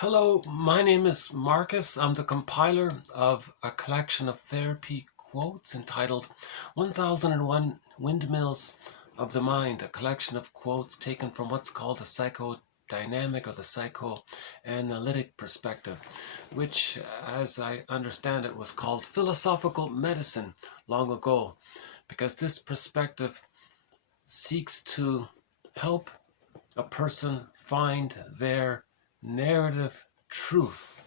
Hello, my name is Marcus. I'm the compiler of a collection of therapy quotes entitled 1001 Windmills of the Mind, a collection of quotes taken from what's called the psychodynamic or the psychoanalytic perspective, which, as I understand it, was called philosophical medicine long ago, because this perspective seeks to help a person find their narrative truth.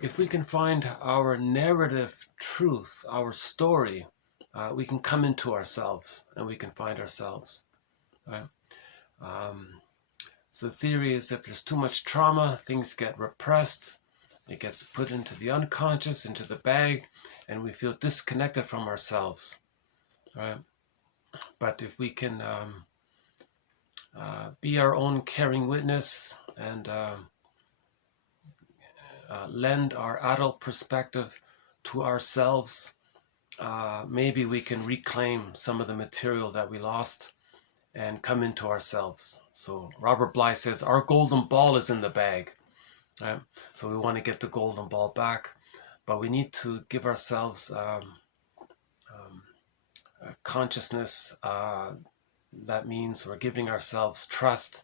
If we can find our narrative truth, our story, we can come into ourselves and we can find ourselves. Right? So the theory is if there's too much trauma, things get repressed, it gets put into the unconscious, into the bag, and we feel disconnected from ourselves. Right? But if we can be our own caring witness and lend our adult perspective to ourselves, maybe we can reclaim some of the material that we lost and come into ourselves. So Robert Bly says our golden ball is in the bag, right? So we want to get the golden ball back, but we need to give ourselves consciousness. That means we're giving ourselves trust.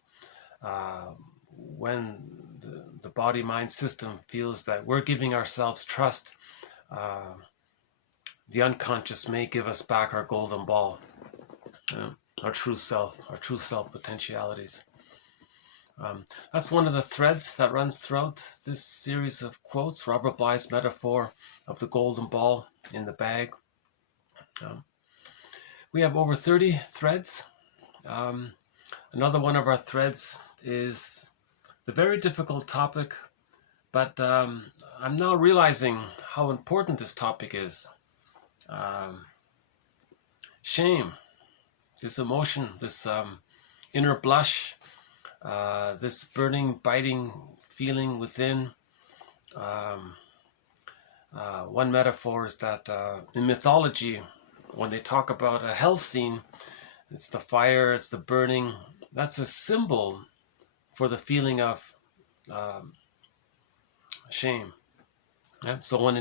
When the body-mind system feels that we're giving ourselves trust, the unconscious may give us back our golden ball, our true self potentialities. That's one of the threads that runs throughout this series of quotes, Robert Bly's metaphor of the golden ball in the bag. We have over 30 threads. Another one of our threads is the very difficult topic, but I'm now realizing how important this topic is. Shame, this emotion, this inner blush, this burning, biting feeling within. One metaphor is that in mythology, when they talk about a hell scene, it's the fire, it's the burning. That's a symbol for the feeling of shame. Yeah? So when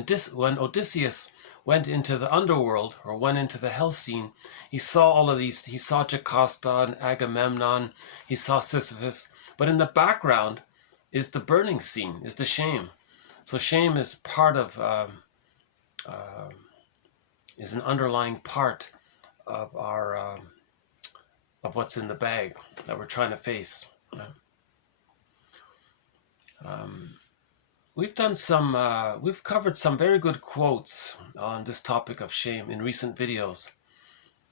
Odysseus went into the underworld or went into the hell scene, he saw all of these. He saw Jocasta and Agamemnon. He saw Sisyphus. But in the background is the burning scene, is the shame. So shame is part of, is an underlying part of our of what's in the bag that we're trying to face. We've done some, we've covered some very good quotes on this topic of shame in recent videos.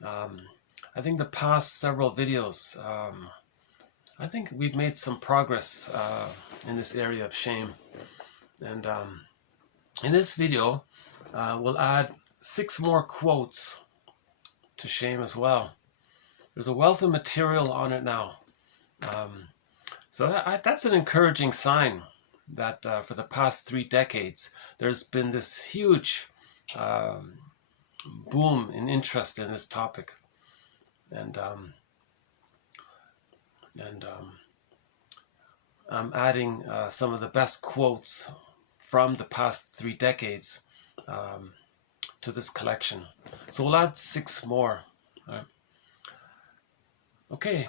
I think the past several videos, I think we've made some progress in this area of shame. And in this video, we'll add 6 more quotes to shame as well. There's a wealth of material on it now. So that's an encouraging sign that for the past 3 decades, there's been this huge boom in interest in this topic. And I'm adding some of the best quotes from the past 3 decades to this collection. So we'll add 6 more. Right? Okay.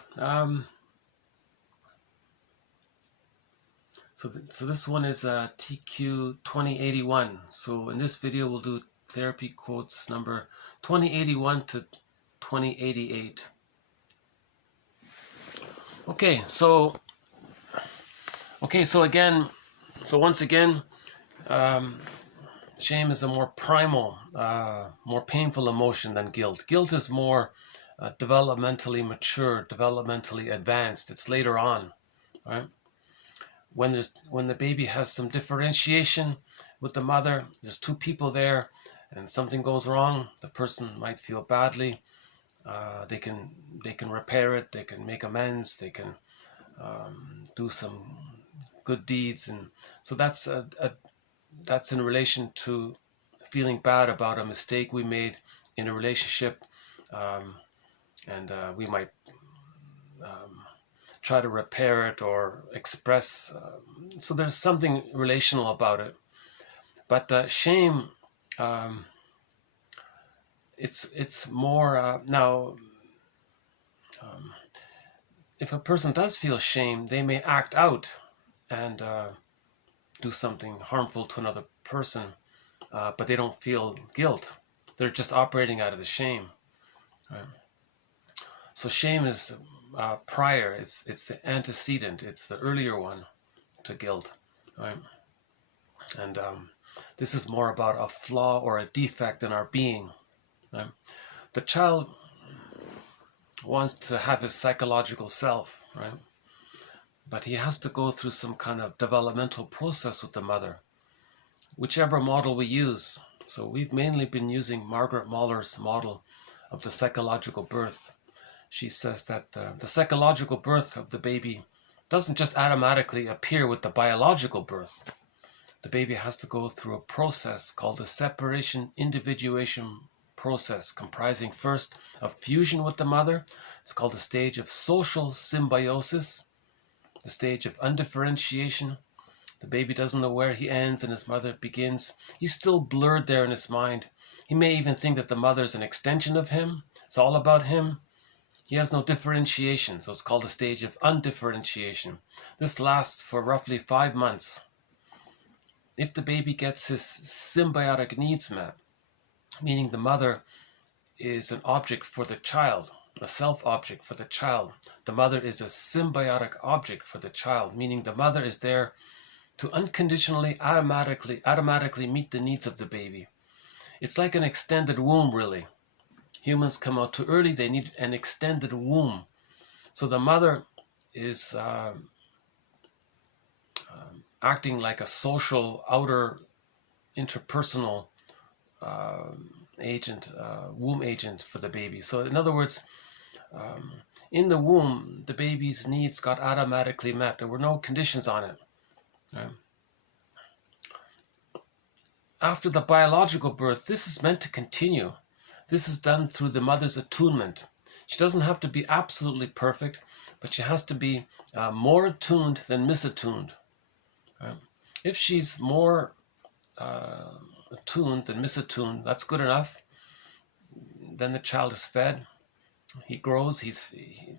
So this one is TQ 2081. So in this video we'll do therapy quotes number 2081 to 2088. Okay, so once again, shame is a more primal, more painful emotion than guilt. Guilt is more developmentally mature, developmentally advanced. It's later on, right? When the baby has some differentiation with the mother, there's 2 people there, and something goes wrong. The person might feel badly. They can repair it. They can make amends. They can do some good deeds, and so that's in relation to feeling bad about a mistake we made in a relationship, and we might try to repair it or express. So there's something relational about it. But shame, it's more now. If a person does feel shame, they may act out and do something harmful to another person, but they don't feel guilt. They're just operating out of the shame. Right? So shame is prior. It's the antecedent. It's the earlier one to guilt. Right? And this is more about a flaw or a defect in our being. Right? The child wants to have his psychological self, right? But he has to go through some kind of developmental process with the mother, whichever model we use. So we've mainly been using Margaret Mahler's model of the psychological birth. She says that the psychological birth of the baby doesn't just automatically appear with the biological birth. The baby has to go through a process called the separation individuation process, comprising first of fusion with the mother. It's called the stage of social symbiosis, the stage of undifferentiation. The baby doesn't know where he ends and his mother begins. He's still blurred there in his mind. He may even think that the mother is an extension of him. It's all about him. He has no differentiation, so it's called the stage of undifferentiation. This lasts for roughly 5 months. If the baby gets his symbiotic needs met, meaning the mother is an object for the child, a self-object for the child. The mother is a symbiotic object for the child, meaning the mother is there to unconditionally, automatically meet the needs of the baby. It's like an extended womb, really. Humans come out too early, they need an extended womb. So the mother is acting like a social, outer, interpersonal agent, womb agent for the baby. So in other words, in the womb, the baby's needs got automatically met. There were no conditions on it. Right? After the biological birth, this is meant to continue. This is done through the mother's attunement. She doesn't have to be absolutely perfect, but she has to be more attuned than misattuned. Right? If she's more attuned than misattuned, that's good enough. Then the child is fed. He grows.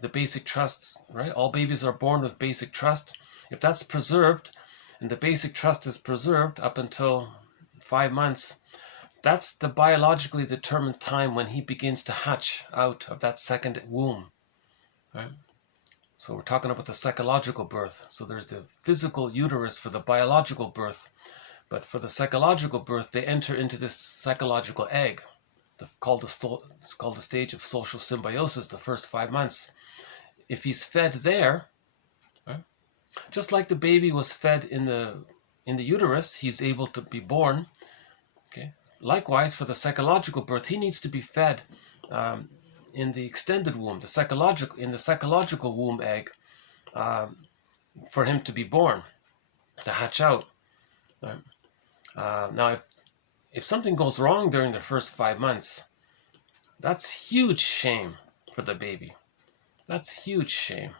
The basic trust, right? All babies are born with basic trust. If that's preserved, and the basic trust is preserved up until 5 months, that's the biologically determined time when he begins to hatch out of that second womb, right? So we're talking about the psychological birth. So there's the physical uterus for the biological birth, but for the psychological birth, they enter into this psychological egg. It's called the stage of social symbiosis, the first 5 months. If he's fed there, right, just like the baby was fed in the uterus, he's able to be born. Okay. Likewise, for the psychological birth, he needs to be fed in the extended womb, in the psychological womb egg, for him to be born, to hatch out. Right? Now, if something goes wrong during the first 5 months, that's huge shame for the baby. That's huge shame.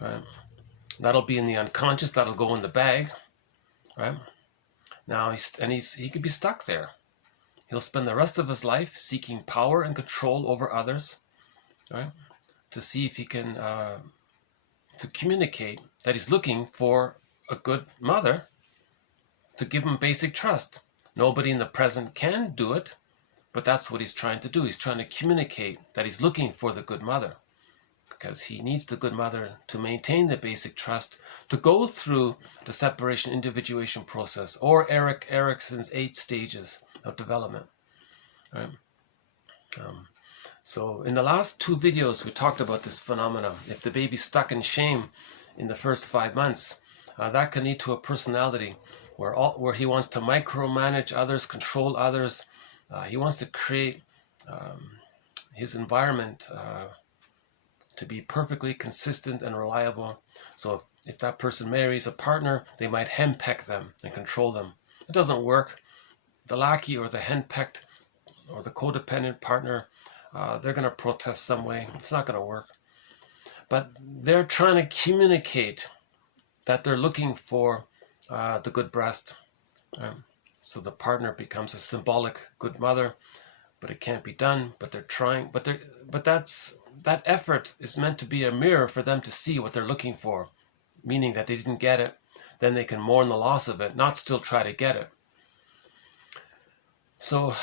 Right? That'll be in the unconscious. That'll go in the bag. Right? Now he could be stuck there. He'll spend the rest of his life seeking power and control over others, right? To see if he can to communicate that he's looking for a good mother to give him basic trust. Nobody in the present can do it, but that's what he's trying to do. He's trying to communicate that he's looking for the good mother, because he needs the good mother to maintain the basic trust, to go through the separation individuation process, or Erik Erikson's 8 stages of development. Right? So in the last 2 videos, we talked about this phenomena. If the baby's stuck in shame in the first 5 months, that can lead to a personality where he wants to micromanage others, control others. He wants to create his environment to be perfectly consistent and reliable. So if that person marries a partner, they might henpeck them and control them. It doesn't work. The lackey or the henpecked or the codependent partner they're going to protest some way. It's not going to work. But they're trying to communicate that they're looking for the good breast. So the partner becomes a symbolic good mother, but it can't be done. But they're trying. But that effort is meant to be a mirror for them to see what they're looking for, meaning that they didn't get it. Then they can mourn the loss of it, not still try to get it. So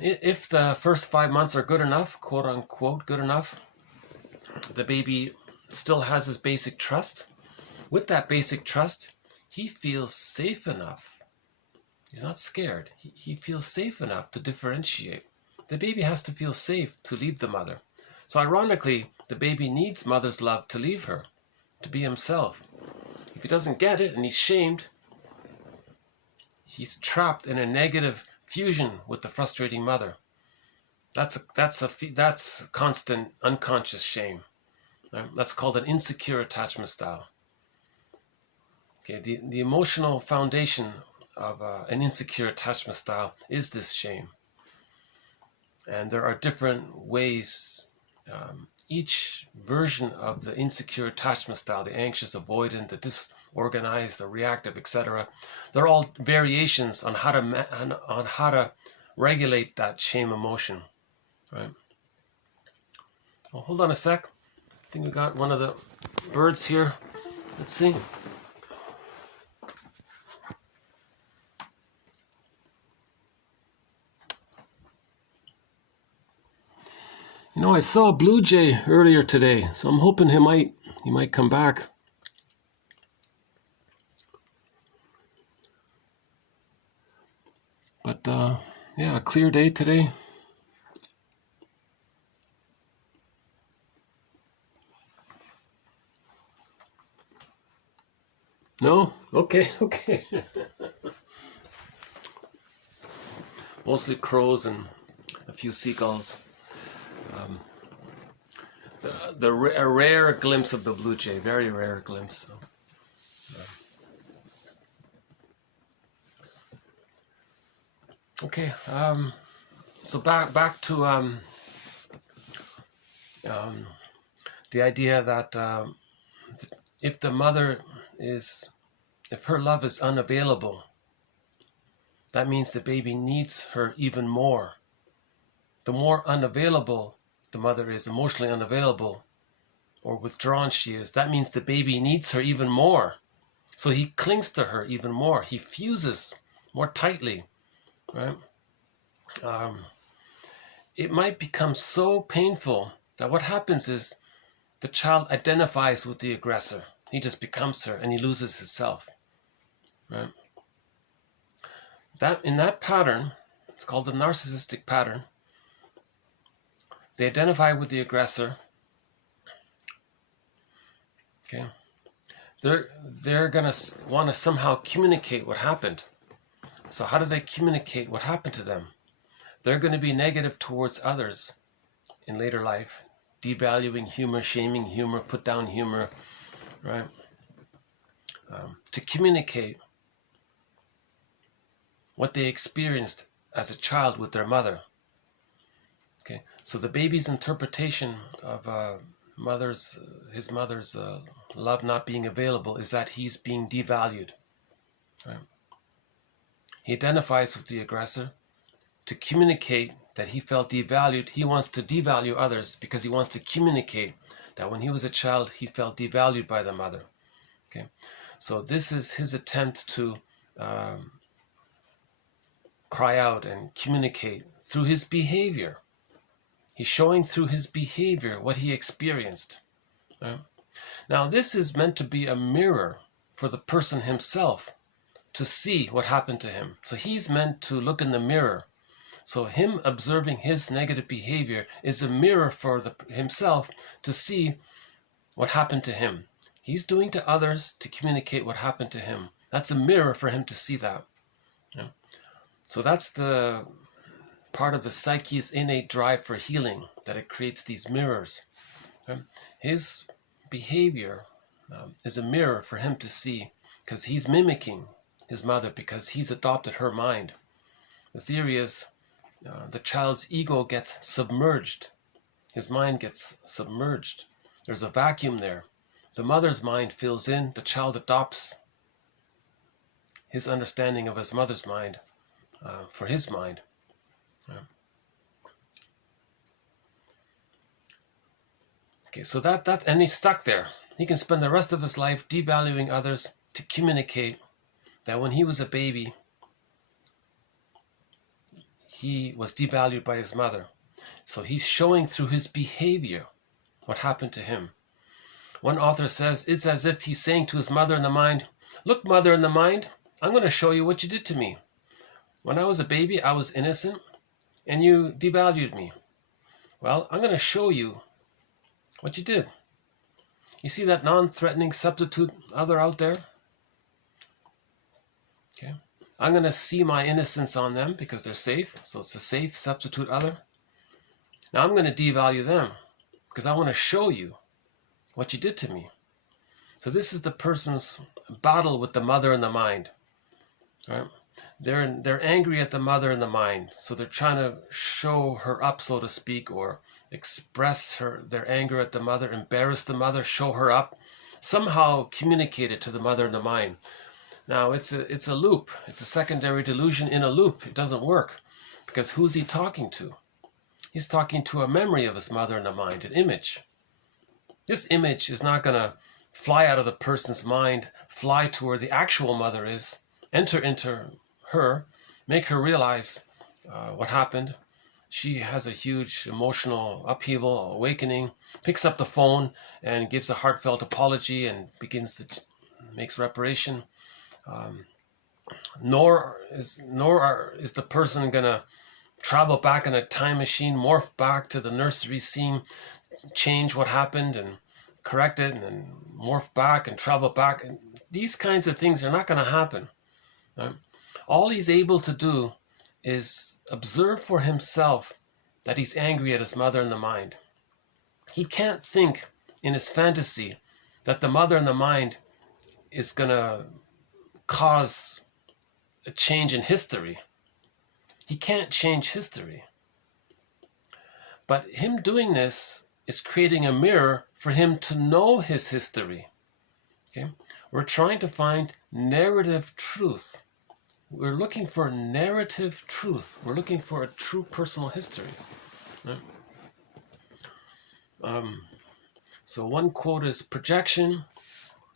if the first 5 months are good enough, quote unquote, good enough, the baby still has his basic trust. With that basic trust, he feels safe enough. He's not scared. He feels safe enough to differentiate. The baby has to feel safe to leave the mother. So ironically, the baby needs mother's love to leave her, to be himself. If he doesn't get it and he's shamed, he's trapped in a negative fusion with the frustrating mother. That's constant unconscious shame. That's called an insecure attachment style. Okay, the emotional foundation of an insecure attachment style is this shame. And there are different ways. Each version of the insecure attachment style, the anxious, avoidant, the disorganized, the reactive, etc., they're all variations on how to regulate that shame emotion. Right? Well, hold on a sec. I think we got one of the birds here. Let's see. You know, I saw a blue jay earlier today, so I'm hoping he might come back. But yeah, a clear day today. No? Okay. Mostly crows and a few seagulls. A rare glimpse of the blue jay, very rare glimpse. So, okay, so back to the idea that if her love is unavailable, that means the baby needs her even more. The more unavailable the mother is, emotionally unavailable or withdrawn she is, that means the baby needs her even more. So he clings to her even more. He fuses more tightly, right? It might become so painful that what happens is the child identifies with the aggressor. He just becomes her and he loses himself, right? In that pattern, it's called the narcissistic pattern. They identify with the aggressor. Okay, they're gonna want to somehow communicate what happened. So how do they communicate what happened to them? They're going to be negative towards others in later life, devaluing humor, shaming humor, put down humor, right? To communicate what they experienced as a child with their mother. Okay, so the baby's interpretation of his mother's love not being available is that he's being devalued. Right? He identifies with the aggressor to communicate that he felt devalued. He wants to devalue others because he wants to communicate that when he was a child, he felt devalued by the mother. Okay, so this is his attempt to cry out and communicate through his behavior. He's showing through his behavior what he experienced. Right? Now, this is meant to be a mirror for the person himself to see what happened to him. So he's meant to look in the mirror. So him observing his negative behavior is a mirror for himself to see what happened to him. He's doing to others to communicate what happened to him. That's a mirror for him to see that. Yeah. So that's the part of the psyche's innate drive for healing, that it creates these mirrors. His behavior is a mirror for him to see, because he's mimicking his mother, because he's adopted her mind. The theory is the child's ego gets submerged His mind gets submerged. There's a vacuum there. The mother's mind fills in. The child adopts his understanding of his mother's mind for his mind. Okay, so and he's stuck there. He can spend the rest of his life devaluing others to communicate that when he was a baby, he was devalued by his mother. So he's showing through his behavior what happened to him. One author says it's as if he's saying to his mother in the mind, "Look, mother in the mind, I'm going to show you what you did to me. When I was a baby, I was innocent, and you devalued me. Well, I'm going to show you what you did." You see that non-threatening substitute other out there? Okay. I'm going to see my innocence on them because they're safe. So it's a safe substitute other. Now I'm going to devalue them because I want to show you what you did to me. So this is the person's battle with the mother in the mind. Right? They're angry at the mother in the mind. So they're trying to show her up, so to speak, or express their anger at the mother, embarrass the mother, show her up, somehow communicate it to the mother in the mind. Now it's a loop. It's a secondary delusion in a loop. It doesn't work because who's he talking to? He's talking to a memory of his mother in the mind, an image. This image is not going to fly out of the person's mind, fly to where the actual mother is, enter into her, make her realize what happened. She has a huge emotional upheaval, awakening, picks up the phone and gives a heartfelt apology and makes reparation. Nor is the person going to travel back in a time machine, morph back to the nursery scene, change what happened and correct it, and then morph back and travel back. And these kinds of things are not going to happen. Right? All he's able to do is observe for himself that he's angry at his mother in the mind. He can't think in his fantasy that the mother in the mind is going to cause a change in history. He can't change history. But him doing this is creating a mirror for him to know his history. Okay? We're trying to find narrative truth. We're looking for narrative truth. We're looking for a true personal history. Right? So one quote is, "Projection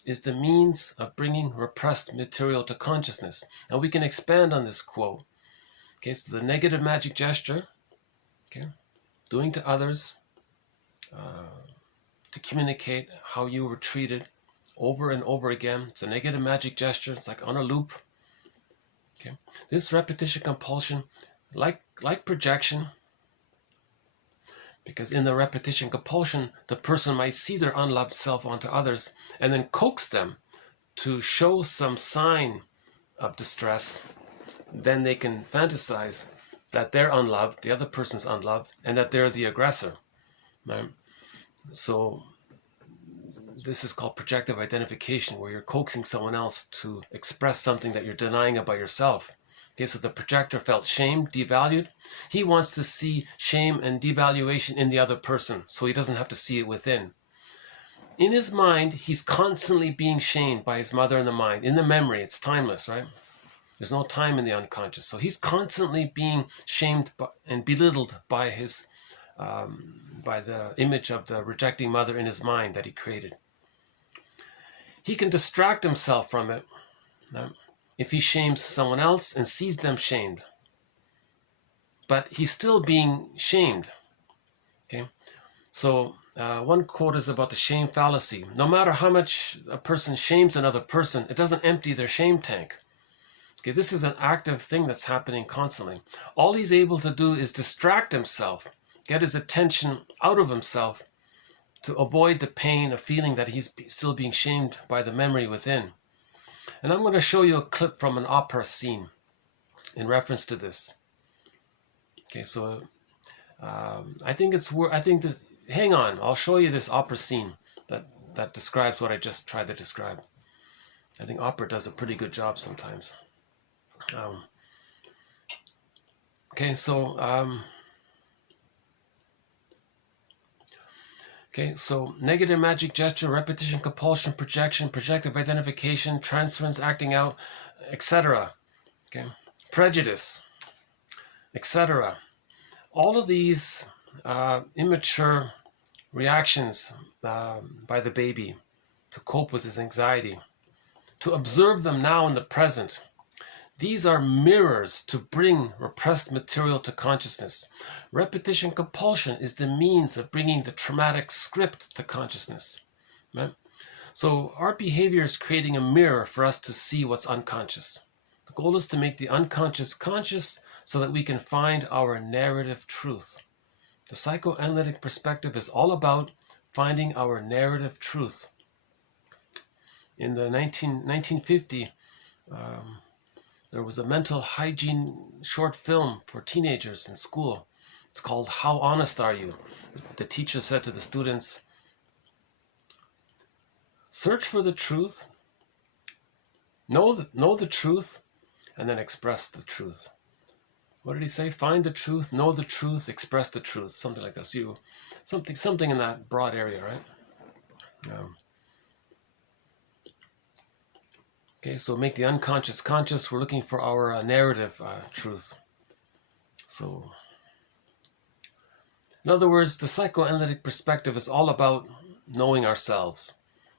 is the means of bringing repressed material to consciousness." And we can expand on this quote. Okay, so the negative magic gesture, okay, doing to others to communicate how you were treated over and over again. It's a negative magic gesture. It's like on a loop. Okay, this repetition compulsion, like projection, because in the repetition compulsion, the person might see their unloved self onto others and then coax them to show some sign of distress. Then they can fantasize that they're unloved, the other person's unloved, and that they're the aggressor. Right? So this is called projective identification, where you're coaxing someone else to express something that you're denying about yourself. Okay, so the projector felt shamed, devalued. He wants to see shame and devaluation in the other person, so he doesn't have to see it within. In his mind, he's constantly being shamed by his mother in the mind. In the memory, it's timeless, right? There's no time in the unconscious. So he's constantly being shamed and belittled by by the image of the rejecting mother in his mind that he created. He can distract himself from it, right, if he shames someone else and sees them shamed. But he's still being shamed. Okay, so one quote is about the shame fallacy. No matter how much a person shames another person, it doesn't empty their shame tank. Okay, this is an active thing that's happening constantly. All he's able to do is distract himself, get his attention out of himself to avoid the pain of feeling that he's still being shamed by the memory within. And I'm going to show you a clip from an opera scene in reference to this. Okay, so hang on, I'll show you this opera scene that describes what I just tried to describe. I think opera does a pretty good job sometimes. Okay, so Okay, so negative magic gesture, repetition, compulsion, projection, projective identification, transference, acting out, etc. Okay, prejudice, etc. All of these immature reactions by the baby to cope with his anxiety, to observe them now in the present. These are mirrors to bring repressed material to consciousness. Repetition compulsion is the means of bringing the traumatic script to consciousness. Right? So our behavior is creating a mirror for us to see what's unconscious. The goal is to make the unconscious conscious so that we can find our narrative truth. The psychoanalytic perspective is all about finding our narrative truth. In the 1950, there was a mental hygiene short film for teenagers in school. It's called How Honest Are You? The teacher said to the students, search for the truth, know the truth, and then express the truth. What did he say? Find the truth, know the truth, express the truth. Something like this. Something in that broad area, right? Okay, so make the unconscious conscious. We're looking for our narrative truth. So, in other words, the psychoanalytic perspective is all about knowing ourselves.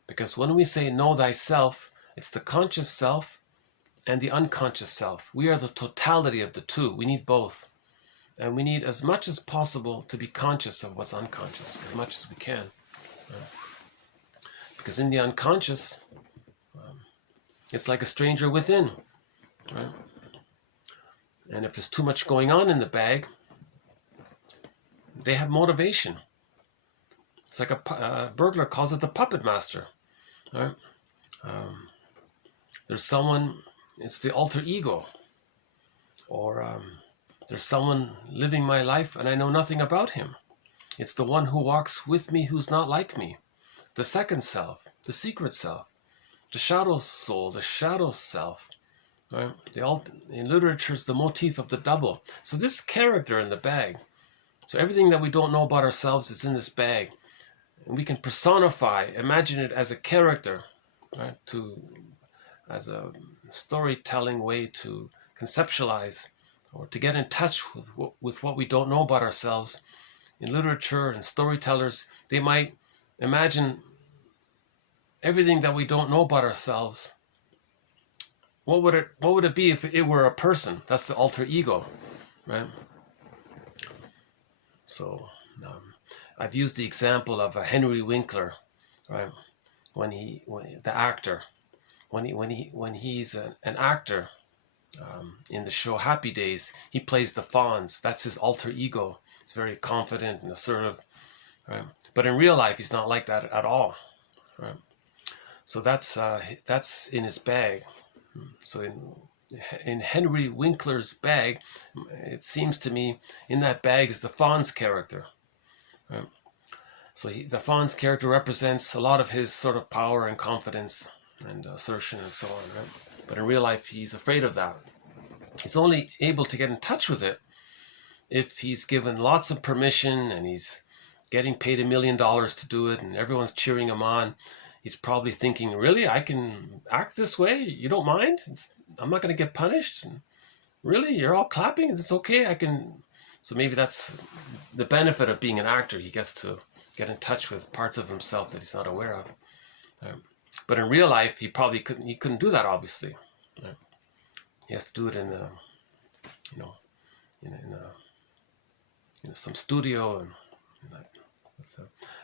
Because when we say know thyself, it's the conscious self and the unconscious self. We are the totality of the two. We need both. And we need as much as possible to be conscious of what's unconscious, as much as we can. Because in the unconscious, it's like a stranger within, right? And if there's too much going on in the bag, they have motivation. It's like a burglar calls it the puppet master, right? There's someone, it's the alter ego. Or there's someone living my life and I know nothing about him. It's the one who walks with me who's not like me. The second self, the secret self. The shadow soul, the shadow self, right? In literature, it's the motif of the double. So this character in the bag, so everything that we don't know about ourselves is in this bag. And we can personify, imagine it as a character, right? As a storytelling way to conceptualize or to get in touch with what we don't know about ourselves. In literature and storytellers, they might imagine everything that we don't know about ourselves. What would it be if it were a person? That's the alter ego, right? So I've used the example of Henry Winkler, right? When he's an actor in the show Happy Days, he plays the Fonz. That's his alter ego. He's very confident and assertive, right? But in real life, he's not like that at all, right? So that's in his bag. So in Henry Winkler's bag, it seems to me, in that bag is the Fonz character. Right? So the Fonz character represents a lot of his sort of power and confidence and assertion and so on. Right? But in real life, he's afraid of that. He's only able to get in touch with it if he's given lots of permission and he's getting paid $1 million to do it and everyone's cheering him on. He's probably thinking, really, I can act this way? You don't mind? I'm not going to get punished? Really? You're all clapping? It's okay? I can... So maybe that's the benefit of being an actor. He gets to get in touch with parts of himself that he's not aware of. But in real life, he couldn't do that, obviously. He has to do it in some studio and with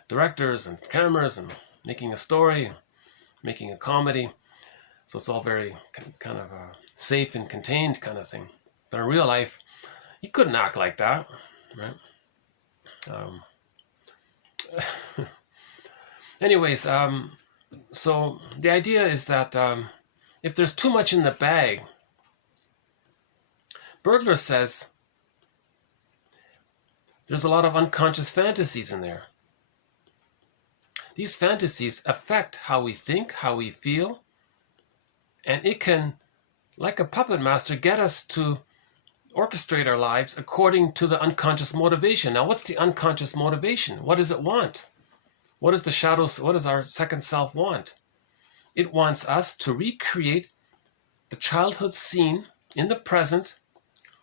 directors and cameras and making a story, making a comedy. So it's all very kind of safe and contained kind of thing. But in real life, he couldn't act like that, right? Anyways, so the idea is that if there's too much in the bag, Burglar says there's a lot of unconscious fantasies in there. These fantasies affect how we think, how we feel, and it can, like a puppet master, get us to orchestrate our lives according to the unconscious motivation. Now, what's the unconscious motivation? What does it want? What does the shadows, what does our second self want? It wants us to recreate the childhood scene in the present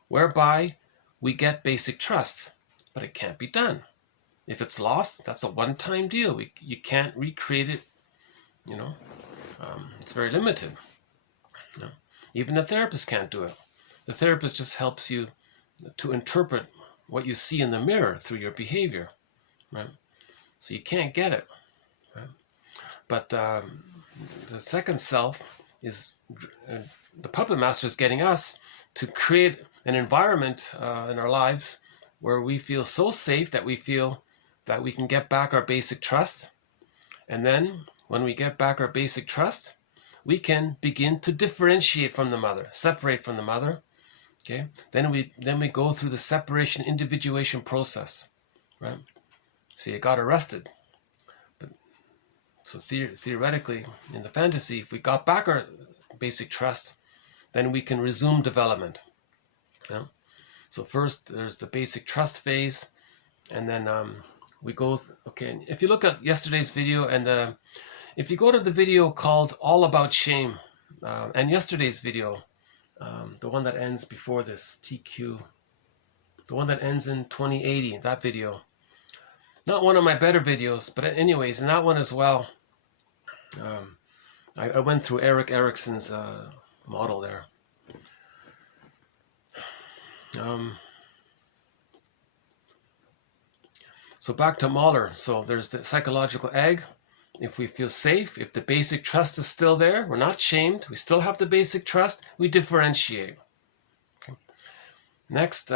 whereby we get basic trust, but it can't be done. If it's lost, that's a one-time deal. You can't recreate it, you know. It's very limited. You know? Even the therapist can't do it. The therapist just helps you to interpret what you see in the mirror through your behavior, right? So you can't get it, right? But the second self is, the puppet master is getting us to create an environment in our lives where we feel so safe that we feel that we can get back our basic trust. And then when we get back our basic trust, we can begin to differentiate from the mother, separate from the mother. Okay, then we go through the separation individuation process, right? See, it got arrested, but so theoretically in the fantasy, if we got back our basic trust, then we can resume development. Yeah? So first there's the basic trust phase, and then we go. Okay, if you look at yesterday's video, and if you go to the video called All About Shame, and yesterday's video, the one that ends before this, TQ, the one that ends in 2080, that video. Not one of my better videos, but anyways, in that one as well, I went through Erik Erikson's model there. So back to Mahler. So there's the psychological egg. If we feel safe, if the basic trust is still there, we're not shamed, we still have the basic trust, we differentiate. Okay. Next,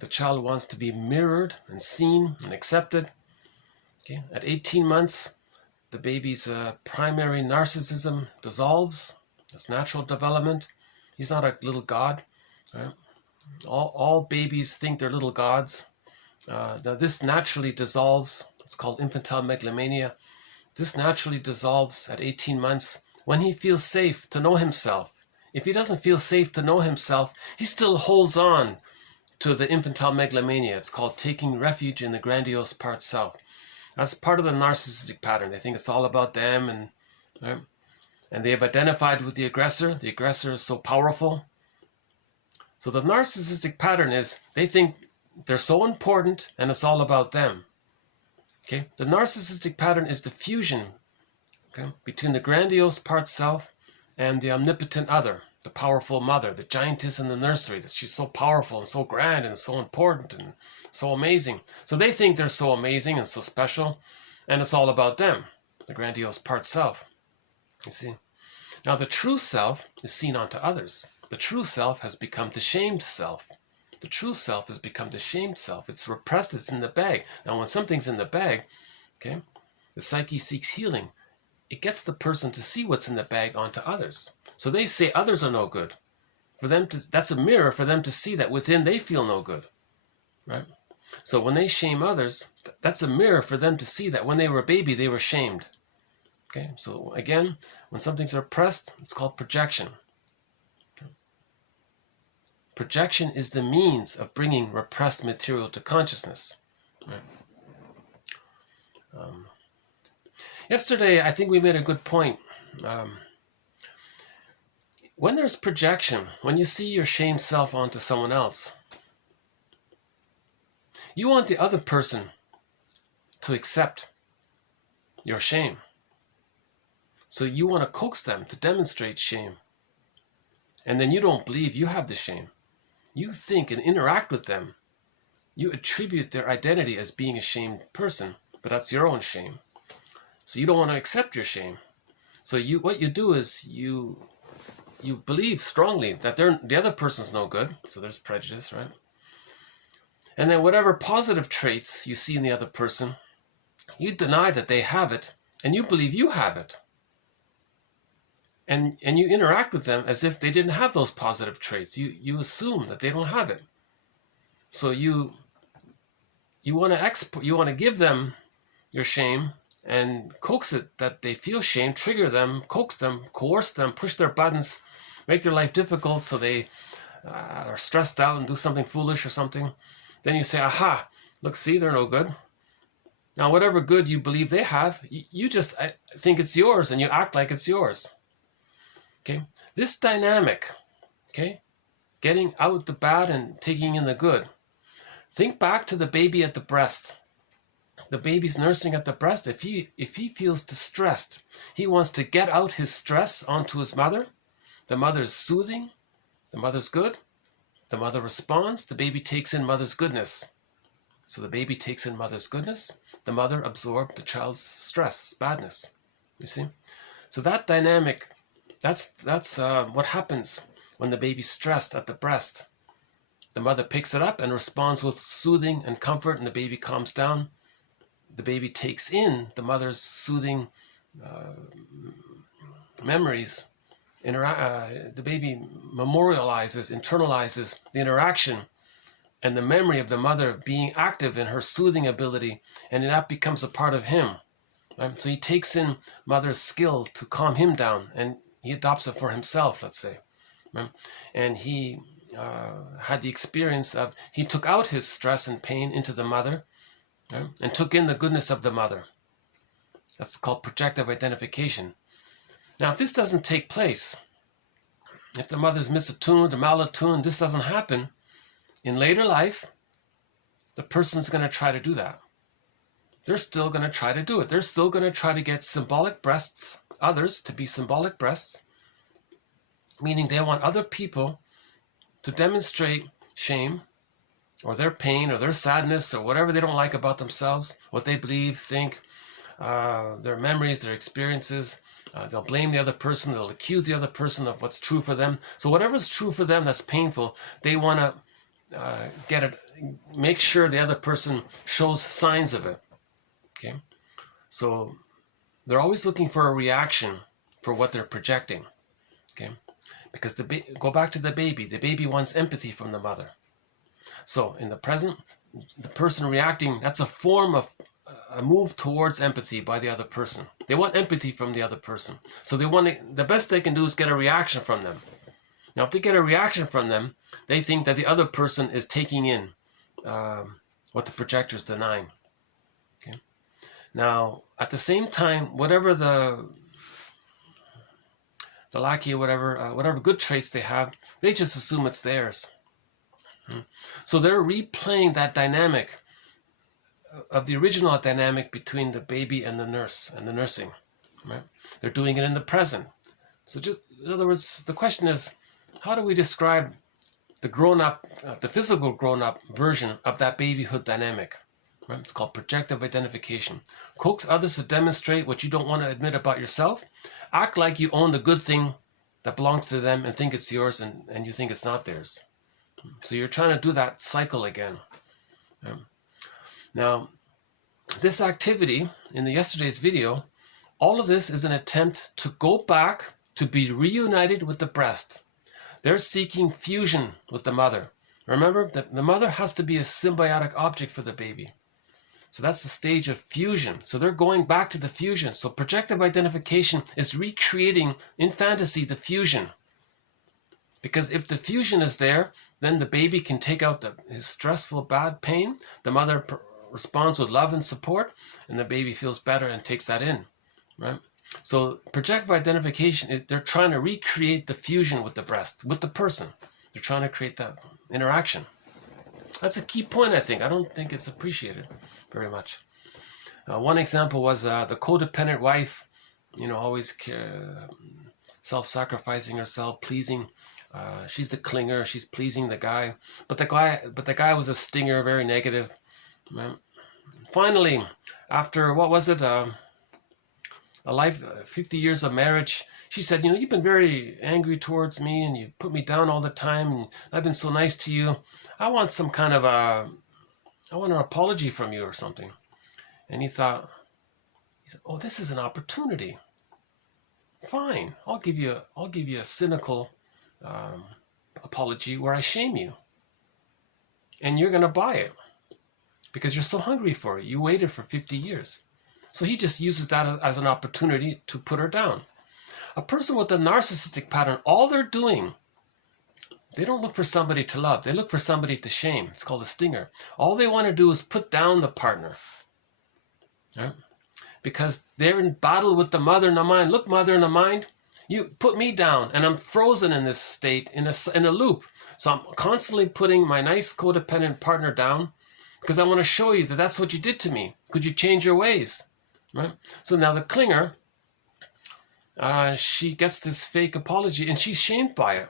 the child wants to be mirrored and seen and accepted. Okay. At 18 months, the baby's primary narcissism dissolves. That's natural development. He's not a little god. Right? All babies think they're little gods. This naturally dissolves. It's called infantile megalomania. This naturally dissolves at 18 months when he feels safe to know himself. If he doesn't feel safe to know himself, he still holds on to the infantile megalomania. It's called taking refuge in the grandiose part self. That's part of the narcissistic pattern. They think it's all about them, and right? And they have identified with the aggressor. The aggressor is so powerful. So the narcissistic pattern is they think they're so important and it's all about them. Okay, the narcissistic pattern is the fusion, okay, between the grandiose part self and the omnipotent other, the powerful mother, the giantess in the nursery, that she's so powerful and so grand and so important and so amazing. So they think they're so amazing and so special, and it's all about them, the grandiose part self. You see? Now the true self is seen onto others. The true self has become the shamed self. The true self has become the shamed self. It's repressed, it's in the bag. Now when something's in the bag, okay, the psyche seeks healing. It gets the person to see what's in the bag onto others. So they say others are no good. For them to, that's a mirror for them to see that within they feel no good. Right? So when they shame others, that's a mirror for them to see that when they were a baby, they were shamed. Okay, so again, when something's repressed, it's called projection. Projection is the means of bringing repressed material to consciousness. Right? Yesterday, I think we made a good point. When there's projection, when you see your shamed self onto someone else, you want the other person to accept your shame. So you want to coax them to demonstrate shame. And then you don't believe you have the shame. You think and interact with them. You attribute their identity as being a shamed person, but that's your own shame. So you don't want to accept your shame. So what you do is you believe strongly that the other person's no good. So there's prejudice, right? And then whatever positive traits you see in the other person, you deny that they have it, and you believe you have it. And you interact with them as if they didn't have those positive traits. You assume that they don't have it. So you want to give them your shame and coax it that they feel shame, trigger them, coax them, coerce them, push their buttons, make their life difficult so they are stressed out and do something foolish or something. Then you say, aha, look, see, they're no good. Now, whatever good you believe they have, you just think it's yours and you act like it's yours. Okay, this dynamic, okay, getting out the bad and taking in the good. Think back to the baby at the breast. The baby's nursing at the breast. If he feels distressed, he wants to get out his stress onto his mother. The mother is soothing. The mother's good. The mother responds. The baby takes in mother's goodness. So the baby takes in mother's goodness. The mother absorbs the child's stress, badness. You see? So that dynamic, that's what happens when the baby's stressed at the breast. The mother picks it up and responds with soothing and comfort, and the baby calms down. The baby takes in the mother's soothing memories. The baby memorializes, internalizes the interaction and the memory of the mother being active in her soothing ability, and that becomes a part of him. Right? So he takes in mother's skill to calm him down, and he adopts it for himself, let's say. Right? And he had the experience of, he took out his stress and pain into the mother, right? And took in the goodness of the mother. That's called projective identification. Now, if this doesn't take place, if the mother's misattuned or malattuned, this doesn't happen, in later life, the person's going to try to do that. They're still going to try to do it. They're still going to try to get symbolic breasts, others to be symbolic breasts, meaning they want other people to demonstrate shame or their pain or their sadness or whatever they don't like about themselves, what they believe, think, their memories, their experiences. They'll blame the other person. They'll accuse the other person of what's true for them. So whatever's true for them that's painful, they want to get it, make sure the other person shows signs of it. Okay, so they're always looking for a reaction for what they're projecting. Okay, because go back to the baby wants empathy from the mother. So in the present, the person reacting, that's a form of a move towards empathy by the other person. They want empathy from the other person. So the best they can do is get a reaction from them. Now, if they get a reaction from them, they think that the other person is taking in what the projector is denying. Okay. Now, at the same time, whatever the lackey or whatever good traits they have, they just assume it's theirs. So they're replaying that dynamic of the original dynamic between the baby and the nurse and the nursing. Right? They're doing it in the present. So just, in other words, the question is, how do we describe the grown-up, the physical grown-up version of that babyhood dynamic? Right? It's called projective identification. Coax others to demonstrate what you don't want to admit about yourself. Act like you own the good thing that belongs to them and think it's yours, and you think it's not theirs. So you're trying to do that cycle again. Now, this activity in yesterday's video, all of this is an attempt to go back to be reunited with the breast. They're seeking fusion with the mother. Remember, the mother has to be a symbiotic object for the baby. So that's the stage of fusion. So they're going back to the fusion. So projective identification is recreating in fantasy the fusion. Because if the fusion is there, then the baby can take out his stressful, bad pain. The mother responds with love and support, and the baby feels better and takes that in, right? So projective identification, they're trying to recreate the fusion with the breast, with the person. They're trying to create that interaction. That's a key point, I think. I don't think it's appreciated very much. One example was the codependent wife, always self-sacrificing herself, pleasing. She's the clinger. She's pleasing the guy, but the guy was a stinger, very negative. Finally, after 50 years of marriage, she said, you've been very angry towards me and you put me down all the time and I've been so nice to you. I want some kind of I want an apology from you or something. And he said, oh, this is an opportunity. Fine, I'll give you a cynical apology where I shame you. And you're going to buy it because you're so hungry for it. You waited for 50 years. So he just uses that as an opportunity to put her down. A person with a narcissistic pattern, all they're doing, they don't look for somebody to love. They look for somebody to shame. It's called a stinger. All they want to do is put down the partner. right? Because they're in battle with the mother in the mind. Look, mother in the mind, you put me down, and I'm frozen in this state, in a loop. So I'm constantly putting my nice codependent partner down because I want to show you that that's what you did to me. Could you change your ways, right? So now the clinger, she gets this fake apology, and she's shamed by it.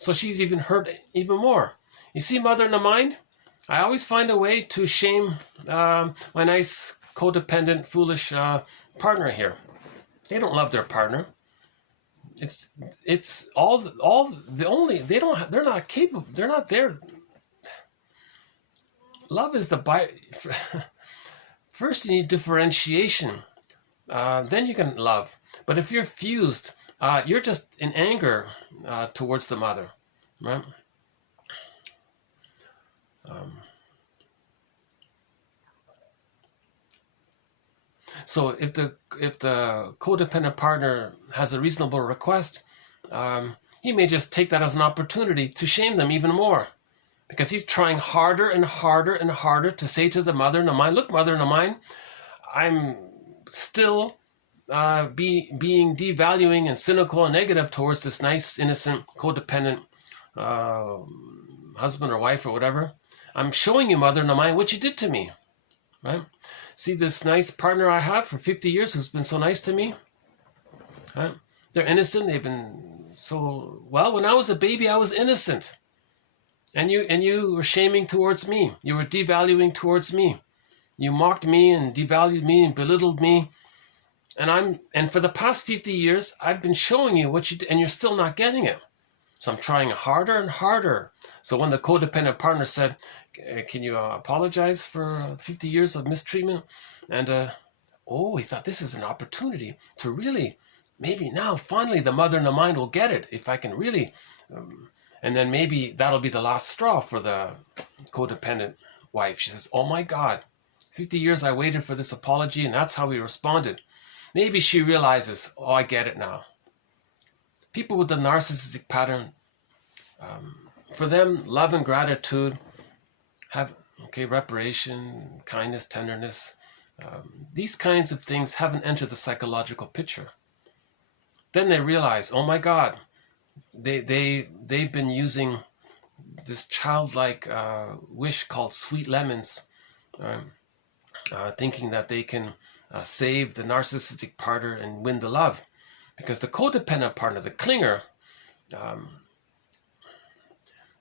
So she's even hurt even more. You see, mother in the mind, I always find a way to shame my nice codependent, foolish partner here. They don't love their partner. It's they're not capable. They're not there. Love is first you need differentiation. Then you can love. But if you're fused, you're just in anger towards the mother, right? So if the codependent partner has a reasonable request, he may just take that as an opportunity to shame them even more, because he's trying harder and harder and harder to say to the mother in the mind, look, mother in the mind, I'm still being devaluing and cynical and negative towards this nice, innocent, codependent husband or wife or whatever. I'm showing you, mother in the mind, what you did to me, right? See this nice partner I have for 50 years who's been so nice to me? Right? They're innocent. They've been so... Well, when I was a baby, I was innocent. And you were shaming towards me. You were devaluing towards me. You mocked me and devalued me and belittled me. And for the past 50 years, I've been showing you what you did, and you're still not getting it. So I'm trying harder and harder. So when the codependent partner said, can you apologize for 50 years of mistreatment? And, he thought this is an opportunity to really, maybe now, finally, the mother in the mind will get it. If I can really, and then maybe that'll be the last straw for the codependent wife. She says, oh my God, 50 years I waited for this apology, and that's how he responded. Maybe she realizes, oh, I get it now. People with the narcissistic pattern, for them, love and gratitude have, reparation, kindness, tenderness. These kinds of things haven't entered the psychological picture. Then they realize, oh my God, they've been using this childlike wish called sweet lemons, thinking that they can save the narcissistic partner and win the love. Because the codependent partner, the clinger,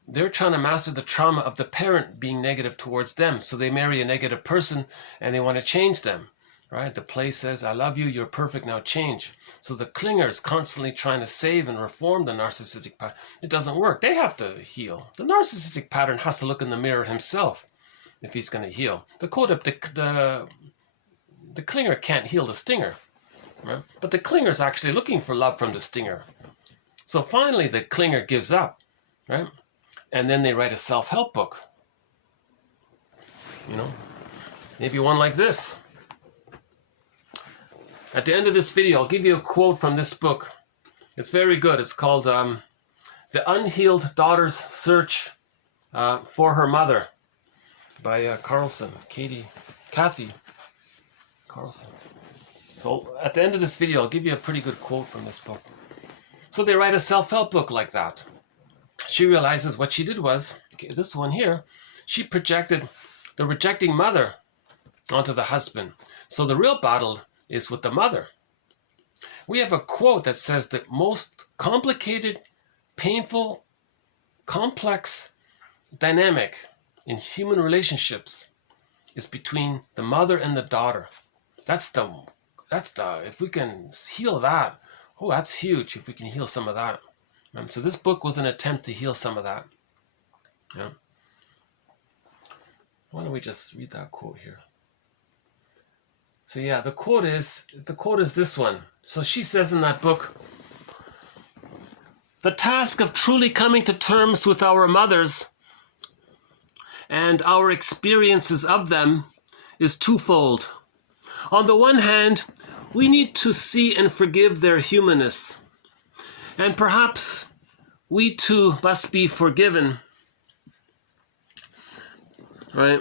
they're trying to master the trauma of the parent being negative towards them. So they marry a negative person and they want to change them, right? The play says, I love you, you're perfect, now change. So the clinger is constantly trying to save and reform the narcissistic pattern. It doesn't work. They have to heal. The narcissistic pattern has to look in the mirror himself if he's going to heal. The clinger can't heal the stinger, right? But the clinger is actually looking for love from the stinger. So finally the clinger gives up, right? And then they write a self-help book. Maybe one like this. At the end of this video, I'll give you a quote from this book. It's very good. It's called The Unhealed Daughter's Search for Her Mother by Kathy Carlson. So at the end of this video, I'll give you a pretty good quote from this book. So they write a self-help book like that. She realizes what she did was, this one here, she projected the rejecting mother onto the husband. So the real battle is with the mother. We have a quote that says the most complicated, painful, complex dynamic in human relationships is between the mother and the daughter. That's the, if we can heal that, oh, that's huge if we can heal some of that. So this book was an attempt to heal some of that. Yeah. Why don't we just read that quote here? So yeah, the quote is this one. So she says in that book, the task of truly coming to terms with our mothers and our experiences of them is twofold. On the one hand, we need to see and forgive their humanness. And perhaps we too must be forgiven, right?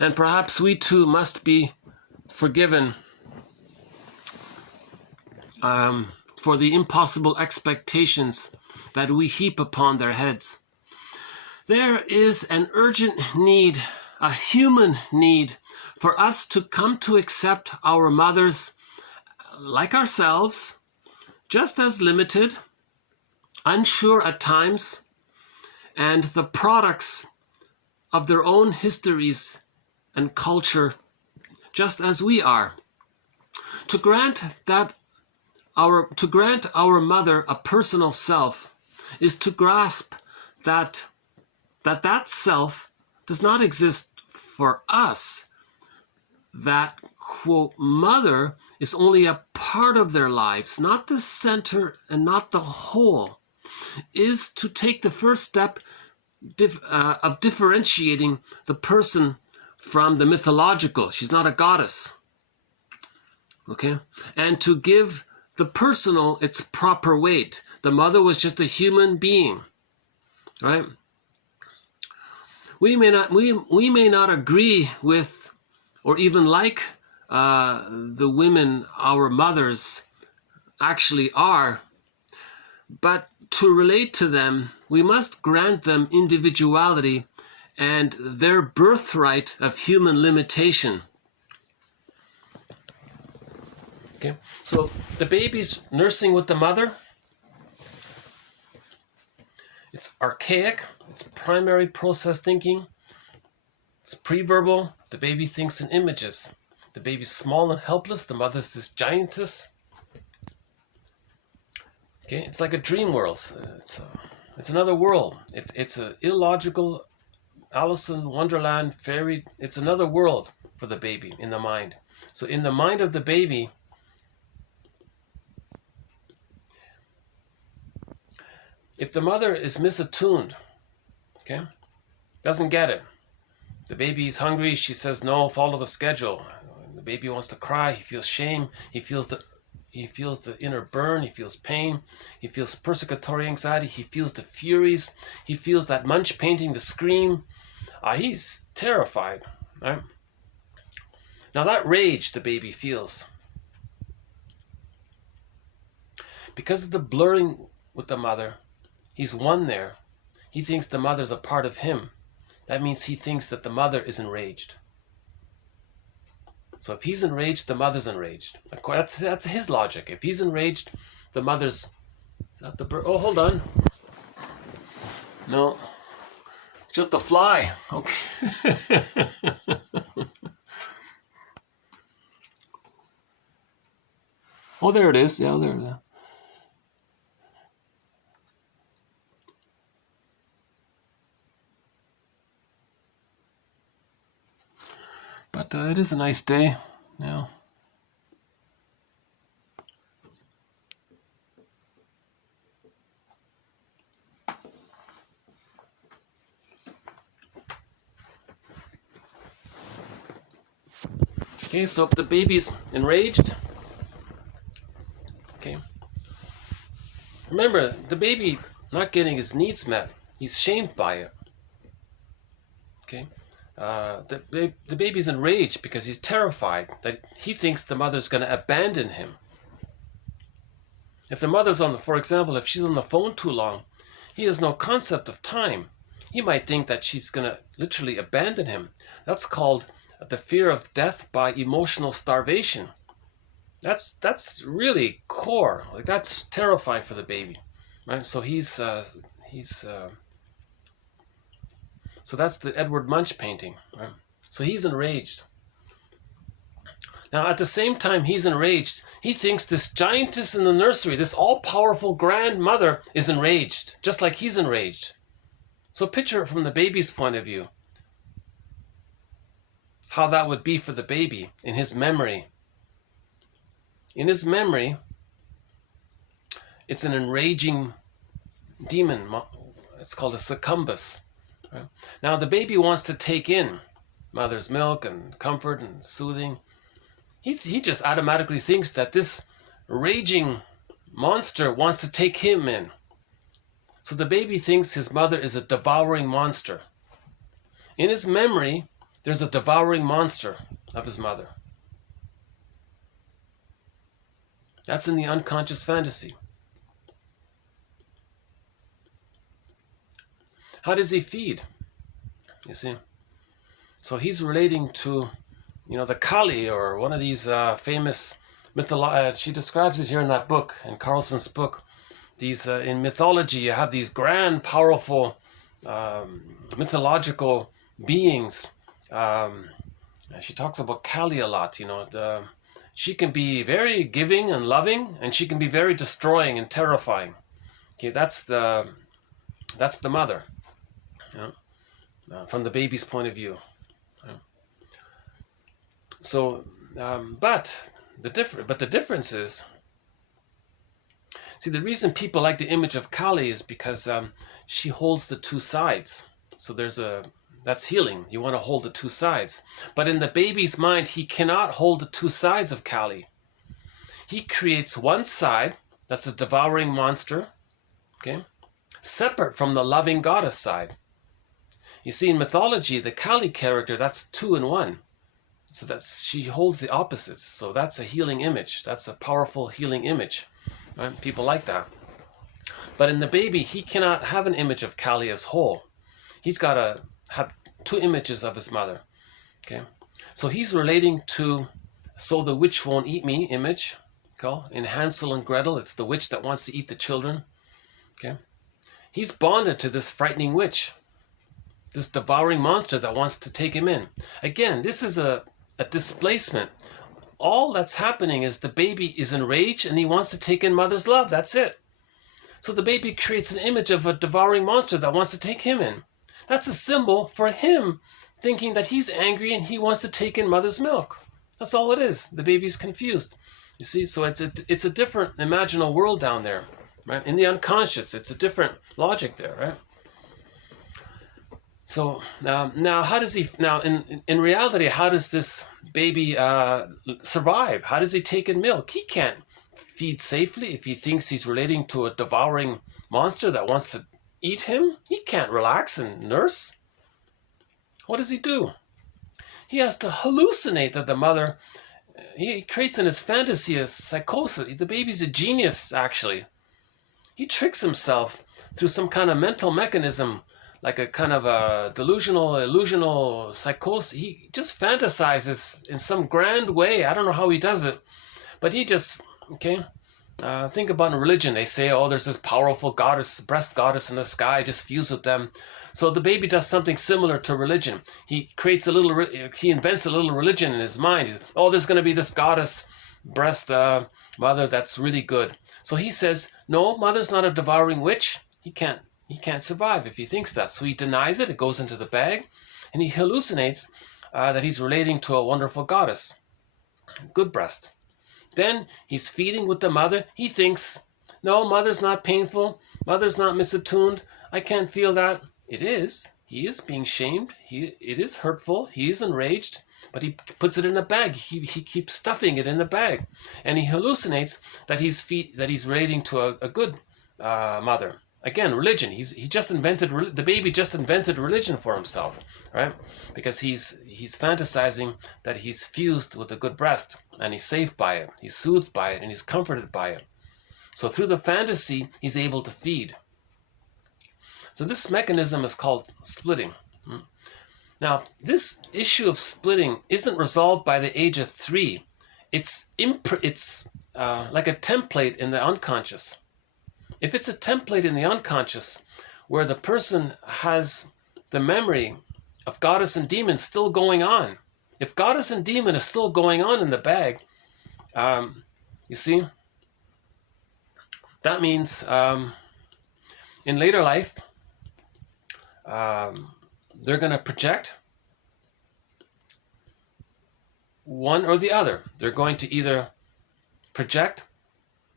And perhaps we too must be forgiven for the impossible expectations that we heap upon their heads. There is an urgent need, a human need, for us to come to accept our mothers, like ourselves, just as limited, unsure at times, and the products of their own histories and culture, just as we are. To grant our mother a personal self is to grasp that self does not exist for us. That, quote, mother is only a part of their lives, not the center and not the whole, is to take the first step of differentiating the person from the mythological. She's not a goddess. Okay? And to give the personal its proper weight. The mother was just a human being. Right? We may not agree with or even like the women our mothers actually are, but to relate to them, we must grant them individuality and their birthright of human limitation. Okay, so the baby's nursing with the mother. It's archaic, it's primary process thinking, it's pre-verbal. The baby thinks in images. The baby's small and helpless, the mother's this giantess. Okay, it's like a dream world. It's another world. It's an illogical Alice in Wonderland fairy. It's another world for the baby in the mind. So in the mind of the baby, if the mother is misattuned, okay, doesn't get it. The baby's hungry, she says no, follow the schedule. The baby wants to cry, he feels shame, he feels the inner burn, he feels pain, he feels persecutory anxiety, he feels the furies, he feels that munch painting, the scream. He's terrified, right? Now that rage the baby feels, because of the blurring with the mother, he's one there. He thinks the mother's a part of him. That means he thinks that the mother is enraged. So if he's enraged, the mother's enraged. That's his logic. If he's enraged, the mother's... Is that the bird? Oh, hold on. No. It's just a fly. Okay. Oh, there it is. Yeah, there it is. But it is a nice day now. Okay, so if the baby's enraged, okay, remember the baby not getting his needs met, he's shamed by it. Okay. The baby's enraged because he's terrified that he thinks the mother's going to abandon him. If the mother's for example, if she's on the phone too long, he has no concept of time. He might think that she's going to literally abandon him. That's called the fear of death by emotional starvation. That's really core. Like, that's terrifying for the baby, right? So so that's the Edward Munch painting, right? So he's enraged. Now, at the same time he's enraged, he thinks this giantess in the nursery, this all-powerful grandmother, is enraged, just like he's enraged. So picture it from the baby's point of view. How that would be for the baby in his memory. In his memory, it's an enraging demon. It's called a succubus. Right? Now the baby wants to take in mother's milk and comfort and soothing. He just automatically thinks that this raging monster wants to take him in. So the baby thinks his mother is a devouring monster. In his memory, there's a devouring monster of his mother. That's in the unconscious fantasy. How does he feed? You see? So he's relating to, the Kali, or one of these famous she describes it here in that book, in Carlson's book. These in mythology, you have these grand, powerful, mythological beings. She talks about Kali a lot. She can be very giving and loving, and she can be very destroying and terrifying. Okay, that's the mother, from the baby's point of view. So, but the difference is, see, the reason people like the image of Kali is because she holds the two sides. So that's healing. You want to hold the two sides. But in the baby's mind, he cannot hold the two sides of Kali. He creates one side, that's a devouring monster, okay, separate from the loving goddess side. You see, in mythology, the Kali character, that's 2 in 1. So she holds the opposites. So that's a healing image. That's a powerful healing image. Right? People like that. But in the baby, he cannot have an image of Kali as whole. He's got to have 2 images of his mother. Okay, so he's relating to "so the witch won't eat me" image. Okay? In Hansel and Gretel, it's the witch that wants to eat the children. Okay, he's bonded to this frightening witch, this devouring monster that wants to take him in. Again, this is a displacement. All that's happening is the baby is enraged and he wants to take in mother's love. That's it. So the baby creates an image of a devouring monster that wants to take him in. That's a symbol for him thinking that he's angry and he wants to take in mother's milk. That's all it is. The baby's confused. You see, so it's a different imaginal world down there, right? In the unconscious, it's a different logic there, right? So now, how does he? Now, in reality, how does this baby survive? How does he take in milk? He can't feed safely if he thinks he's relating to a devouring monster that wants to eat him. He can't relax and nurse. What does he do? He has to hallucinate that the mother. He creates in his fantasy a psychosis. The baby's a genius, actually. He tricks himself through some kind of mental mechanism, like a kind of a delusional, illusional psychosis. He just fantasizes in some grand way. I don't know how he does it, but he just, okay. Think about in religion. They say, oh, there's this powerful goddess, breast goddess in the sky, just fuse with them. So the baby does something similar to religion. He invents a little religion in his mind. Oh, there's going to be this goddess, breast mother that's really good. So he says, no, mother's not a devouring witch. He can't survive if he thinks that. So he denies it. It goes into the bag, and he hallucinates that he's relating to a wonderful goddess, good breast. Then he's feeding with the mother. He thinks, no, mother's not painful. Mother's not misattuned. I can't feel that. It is. He is being shamed. It is hurtful. He is enraged. But he puts it in a bag. He keeps stuffing it in the bag. And he hallucinates that he's relating to a good mother. Again, religion. The baby just invented religion for himself, right? Because he's fantasizing that he's fused with a good breast, and he's safe by it, he's soothed by it, and he's comforted by it. So through the fantasy, he's able to feed. So this mechanism is called splitting. Now, this issue of splitting isn't resolved by the age of 3. It's like a template in the unconscious. If it's a template in the unconscious where the person has the memory of goddess and demon still going on, if goddess and demon is still going on in the bag, you see, that means in later life, they're going to project one or the other. They're going to either project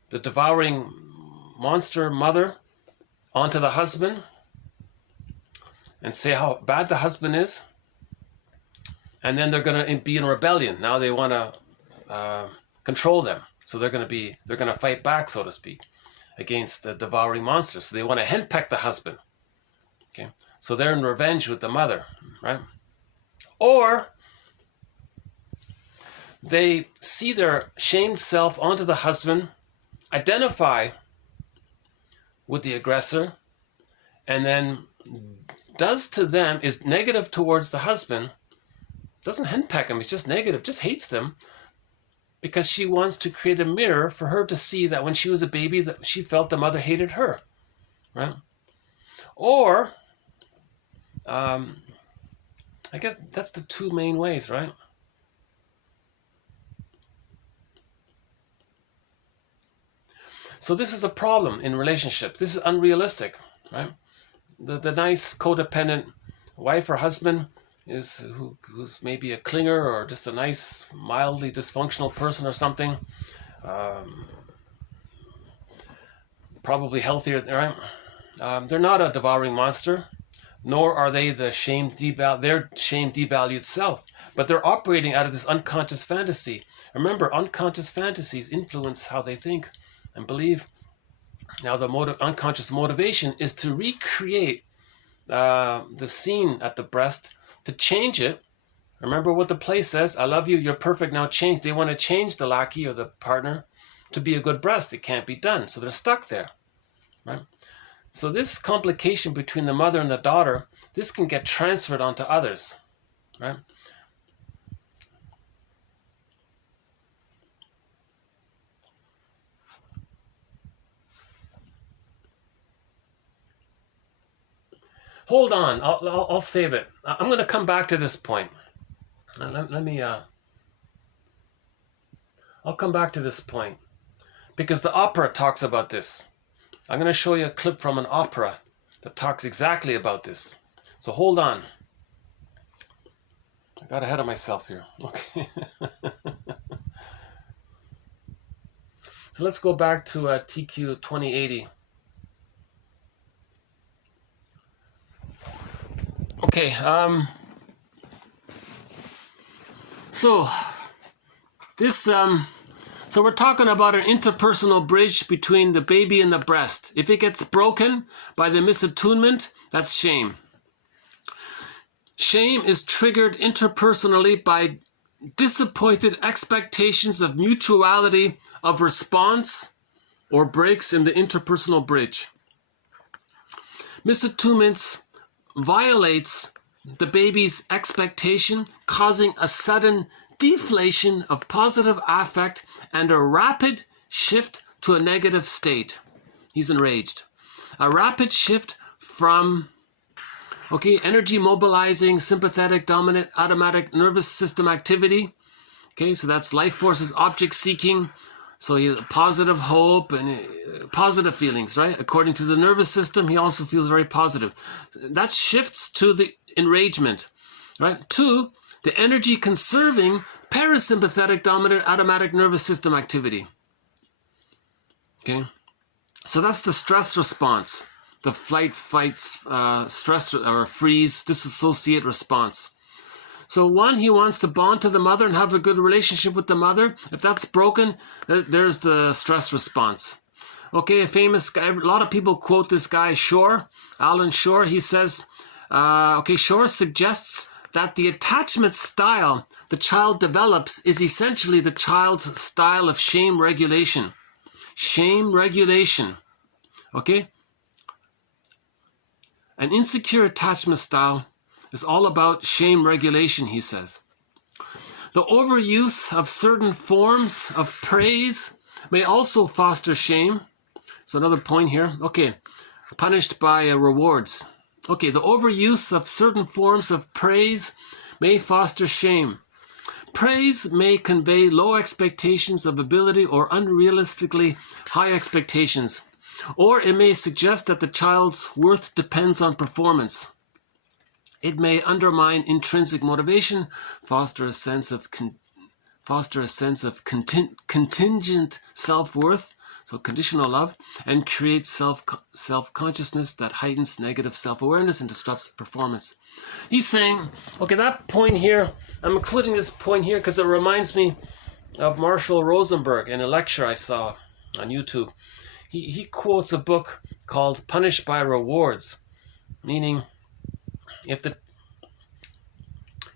the devouring monster mother onto the husband and say how bad the husband is, and then they're going to be in rebellion. Now they want to control them, so they're going to fight back, so to speak, against the devouring monster. So they want to henpeck the husband. Okay, so they're in revenge with the mother, right? Or they see their shamed self onto the husband, identify with the aggressor and then does to them, is negative towards the husband, doesn't henpeck him, he's just negative, just hates them, because she wants to create a mirror for her to see that when she was a baby that she felt the mother hated her, right? Or, I guess that's the two main ways, right? So this is a problem in relationships. This is unrealistic, right? The nice codependent wife or husband is who's maybe a clinger or just a nice mildly dysfunctional person or something, probably healthier, right? They're not a devouring monster, nor are they their shame devalued self, but they're operating out of this unconscious fantasy. Remember, unconscious fantasies influence how they think and believe. Now, the unconscious motivation is to recreate the scene at the breast, to change it. Remember what the play says, I love you, you're perfect, now change. They want to change the lackey or the partner to be a good breast. It can't be done, so they're stuck there, right? So this complication between the mother and the daughter, this can get transferred onto others, right? Hold on, I'll save it. I'm going to come back to this point. I'll come back to this point because the opera talks about this. I'm going to show you a clip from an opera that talks exactly about this. So hold on. I got ahead of myself here. Okay. So let's go back to TQ 2080. Okay, so we're talking about an interpersonal bridge between the baby and the breast. If it gets broken by the misattunement, that's shame. Shame is triggered interpersonally by disappointed expectations of mutuality of response or breaks in the interpersonal bridge. Misattunements violates the baby's expectation, causing a sudden deflation of positive affect and a rapid shift to a negative state. He's enraged. A rapid shift from, energy-mobilizing, sympathetic-dominant, automatic nervous system activity. Okay, so that's life forces, object-seeking. So he has positive hope and positive feelings, right? According to the nervous system, he also feels very positive. That shifts to the enragement, right? To the energy-conserving, parasympathetic-dominant, automatic nervous system activity. Okay? So that's the stress response, the flight, fight, stress or freeze, disassociate response. So one, he wants to bond to the mother and have a good relationship with the mother. If that's broken, there's the stress response. Okay, a famous guy, a lot of people quote this guy, Schore, Alan Schore. He says, Schore suggests that the attachment style the child develops is essentially the child's style of shame regulation. Shame regulation, okay? An insecure attachment style is all about shame regulation, he says. The overuse of certain forms of praise may also foster shame. So another point here. Okay, punished by rewards. Okay, the overuse of certain forms of praise may foster shame. Praise may convey low expectations of ability or unrealistically high expectations. Or it may suggest that the child's worth depends on performance. It may undermine intrinsic motivation, foster a sense of contingent self-worth, so conditional love, and create self-consciousness that heightens negative self-awareness and disrupts performance. He's saying, okay, that point here, I'm including this point here because it reminds me of Marshall Rosenberg in a lecture I saw on YouTube. He quotes a book called Punished by Rewards, meaning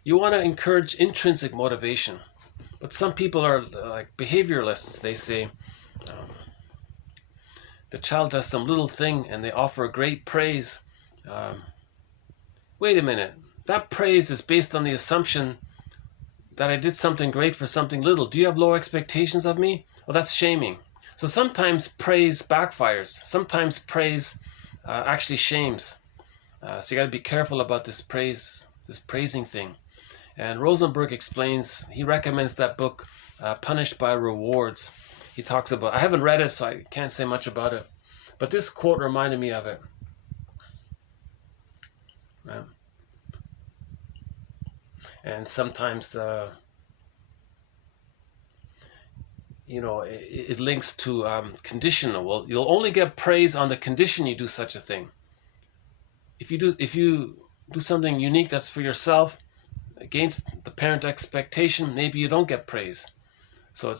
you want to encourage intrinsic motivation, but some people are like behavioralists. They say the child does some little thing and they offer great praise. Wait a minute, that praise is based on the assumption that I did something great for something little. Do you have low expectations of me? Well, that's shaming. So sometimes praise backfires. Sometimes praise actually shames. So you got to be careful about this praising thing. And Rosenberg explains, he recommends that book, Punished by Rewards. He talks about, I haven't read it, so I can't say much about it. But this quote reminded me of it. Right? And sometimes it links to conditional. Well, you'll only get praise on the condition you do such a thing. If you do something unique that's for yourself against the parent expectation, maybe you don't get praise. So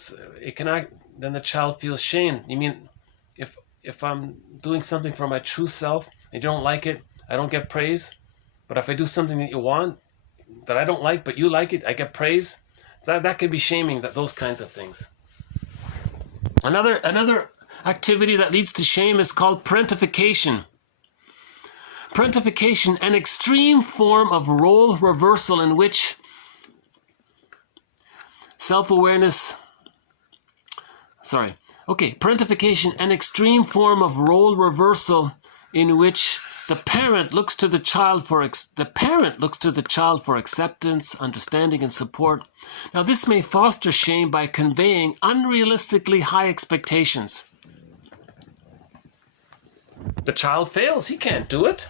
then the child feels shamed. You mean if I'm doing something for my true self and you don't like it, I don't get praise. But if I do something that you want, that I don't like, but you like it, I get praise. That can be shaming, those kinds of things. Another activity that leads to shame is called parentification. Parentification, an extreme form of role reversal in which parentification, an extreme form of role reversal in which the parent looks to the child for acceptance, understanding, and support. Now, this may foster shame by conveying unrealistically high expectations. The child fails; he can't do it.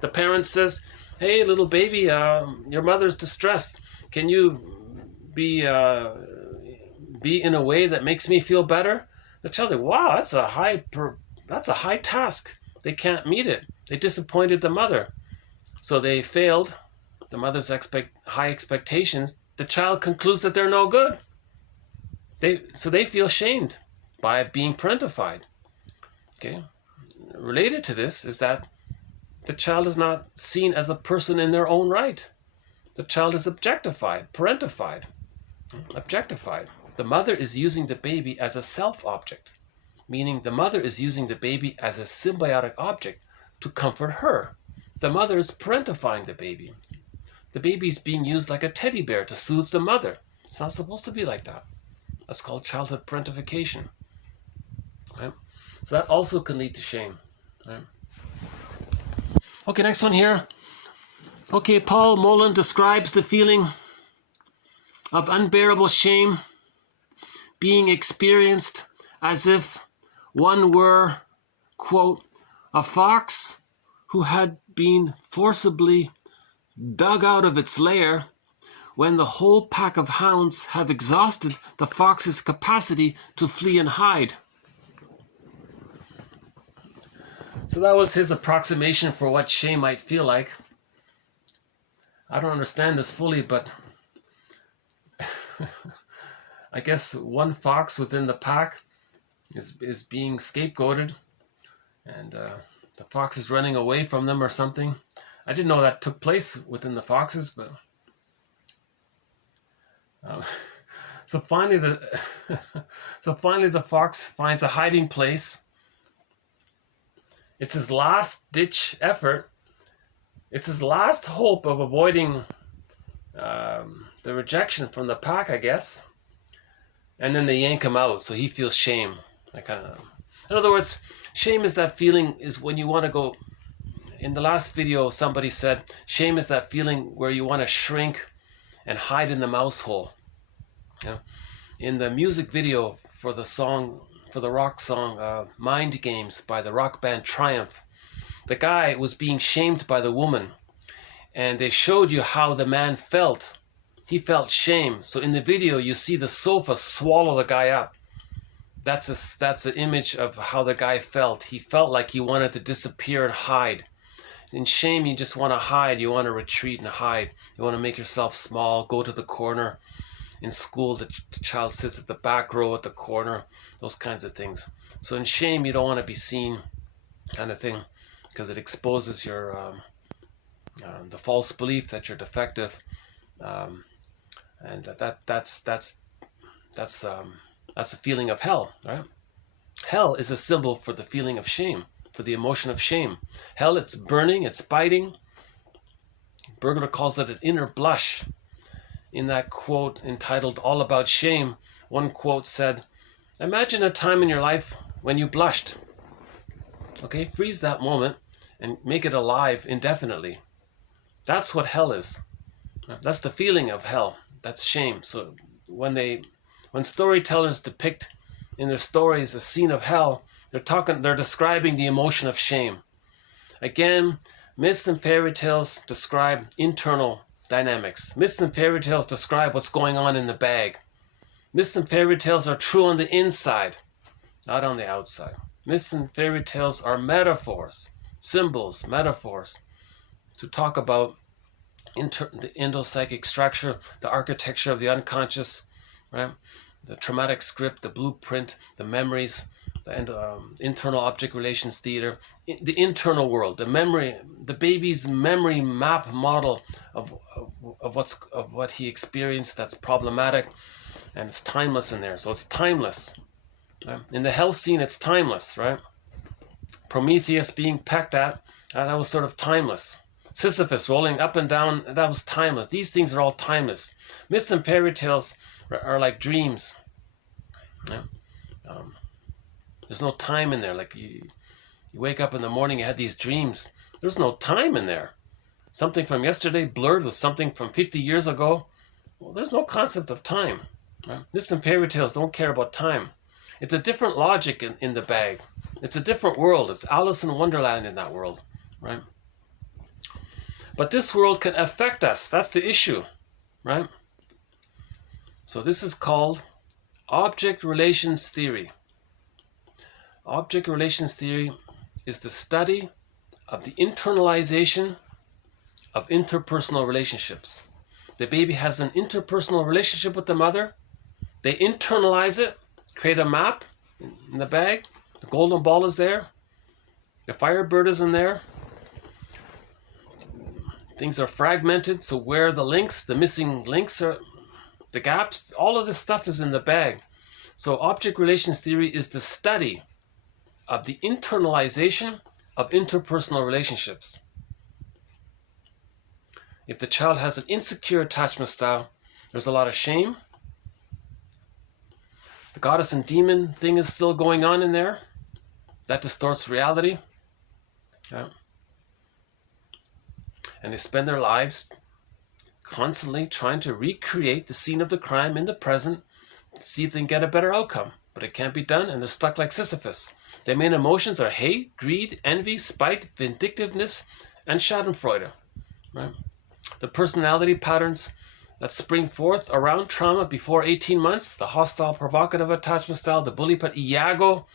The parent says, "Hey, little baby, your mother's distressed. Can you be in a way that makes me feel better?" The child says, "Wow, that's a high task. They can't meet it. They disappointed the mother. So they failed the mother's high expectations. The child concludes that they're no good. So they feel shamed by being parentified. Okay. Related to this is that the child is not seen as a person in their own right. The child is objectified, parentified, objectified. The mother is using the baby as a self-object, meaning the mother is using the baby as a symbiotic object to comfort her. The mother is parentifying the baby. The baby is being used like a teddy bear to soothe the mother. It's not supposed to be like that. That's called childhood parentification. Right? So that also can lead to shame. Right? Okay, next one here. Okay, Paul Mullen describes the feeling of unbearable shame being experienced as if one were, quote, a fox who had been forcibly dug out of its lair when the whole pack of hounds have exhausted the fox's capacity to flee and hide. So that was his approximation for what shame might feel like. I don't understand this fully, but I guess one fox within the pack is being scapegoated, and the fox is running away from them or something. I didn't know that took place within the foxes, but so finally the fox finds a hiding place. It's his last ditch effort. It's his last hope of avoiding the rejection from the pack, I guess. And then they yank him out, so he feels shame. In other words, shame is that feeling is when you want to go. In the last video, somebody said shame is that feeling where you want to shrink and hide in the mouse hole. Yeah? In the music video for the rock song Mind Games by the rock band Triumph, the guy was being shamed by the woman, and they showed you how the man felt. He felt shame. So in the video, you see the sofa swallow the guy up. That's an image of how the guy felt. He felt like he wanted to disappear and hide. In shame, you just want to hide. You want to retreat and hide. You want to make yourself small, go to the corner. In school, the child sits at the back row at the corner, those kinds of things. So in shame, you don't want to be seen, kind of thing, because it exposes your the false belief that you're defective, and that's a feeling of hell, right? Hell is a symbol for the feeling of shame, for the emotion of shame. Hell, it's burning, it's biting. Bergler calls it an inner blush. In that quote entitled All About Shame, one quote said, "Imagine a time in your life when you blushed." Okay, freeze that moment and make it alive indefinitely. That's what hell is. That's the feeling of hell. That's shame. So when storytellers depict in their stories a scene of hell, they're describing the emotion of shame. Again, myths and fairy tales describe internal dynamics. Myths and fairy tales describe what's going on in the bag. Myths and fairy tales are true on the inside, not on the outside. Myths and fairy tales are metaphors, symbols, metaphors, to talk about the endopsychic structure, the architecture of the unconscious, right? The traumatic script, the blueprint, the memories, the internal object relations theater, the internal world, the baby's memory map model of what he experienced that's problematic, and it's timeless in there. So it's timeless. Right? In the hell scene, it's timeless, right? Prometheus being pecked at, that was sort of timeless. Sisyphus rolling up and down, that was timeless. These things are all timeless. Myths and fairy tales are like dreams. Yeah? There's no time in there. Like you wake up in the morning, you had these dreams. There's no time in there. Something from yesterday blurred with something from 50 years ago. Well, there's no concept of time. Right? Myths and fairy tales don't care about time. It's a different logic in the bag. It's a different world. It's Alice in Wonderland in that world, right? But this world can affect us. That's the issue, right? So this is called object relations theory. Object relations theory is the study of the internalization of interpersonal relationships. The baby has an interpersonal relationship with the mother. They internalize it, create a map in the bag. The golden ball is there. The firebird is in there. Things are fragmented, so where the links, the missing links are, the gaps, all of this stuff is in the bag. So object relations theory is the study of the internalization of interpersonal relationships. If the child has an insecure attachment style, there's a lot of shame. The goddess and demon thing is still going on in there. That distorts reality. Yeah. And they spend their lives constantly trying to recreate the scene of the crime in the present to see if they can get a better outcome. But it can't be done, and they're stuck like Sisyphus. Their main emotions are hate, greed, envy, spite, vindictiveness, and schadenfreude. Right? The personality patterns that spring forth around trauma before 18 months, the hostile, provocative attachment style, the bully, but Iago,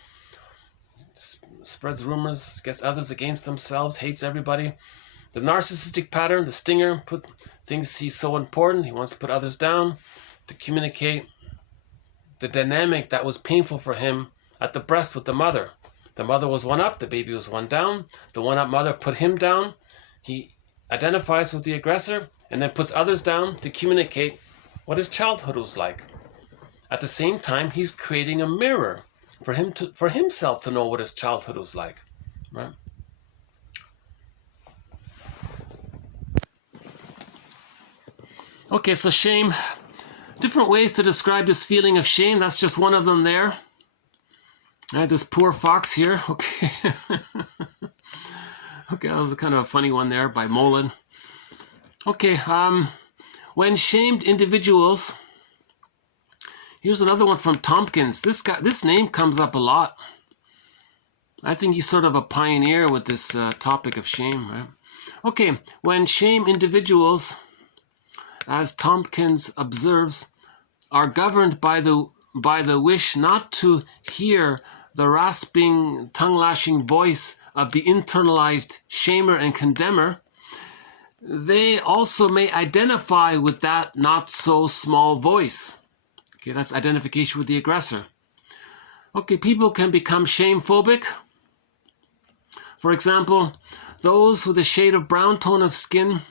spreads rumors, gets others against themselves, hates everybody. The narcissistic pattern, the stinger, thinks he's so important, he wants to put others down, to communicate the dynamic that was painful for him at the breast with the mother. The mother was one up, the baby was one down. The one up mother put him down. He identifies with the aggressor and then puts others down to communicate what his childhood was like. At the same time, he's creating a mirror for himself to know what his childhood was like. Right? Okay, so shame. Different ways to describe this feeling of shame. That's just one of them there. All right, this poor fox here. Okay. Okay, that was a kind of a funny one there by Molin. Okay, when shamed individuals. Here's another one from Tompkins. This name comes up a lot. I think he's sort of a pioneer with this topic of shame, right? Okay, when shame individuals, as Tompkins observes, are governed by the wish not to hear the rasping, tongue-lashing voice of the internalized shamer and condemner, they also may identify with that not-so-small voice. Okay, that's identification with the aggressor. Okay, people can become shame-phobic. For example, those with a shade of brown tone of skin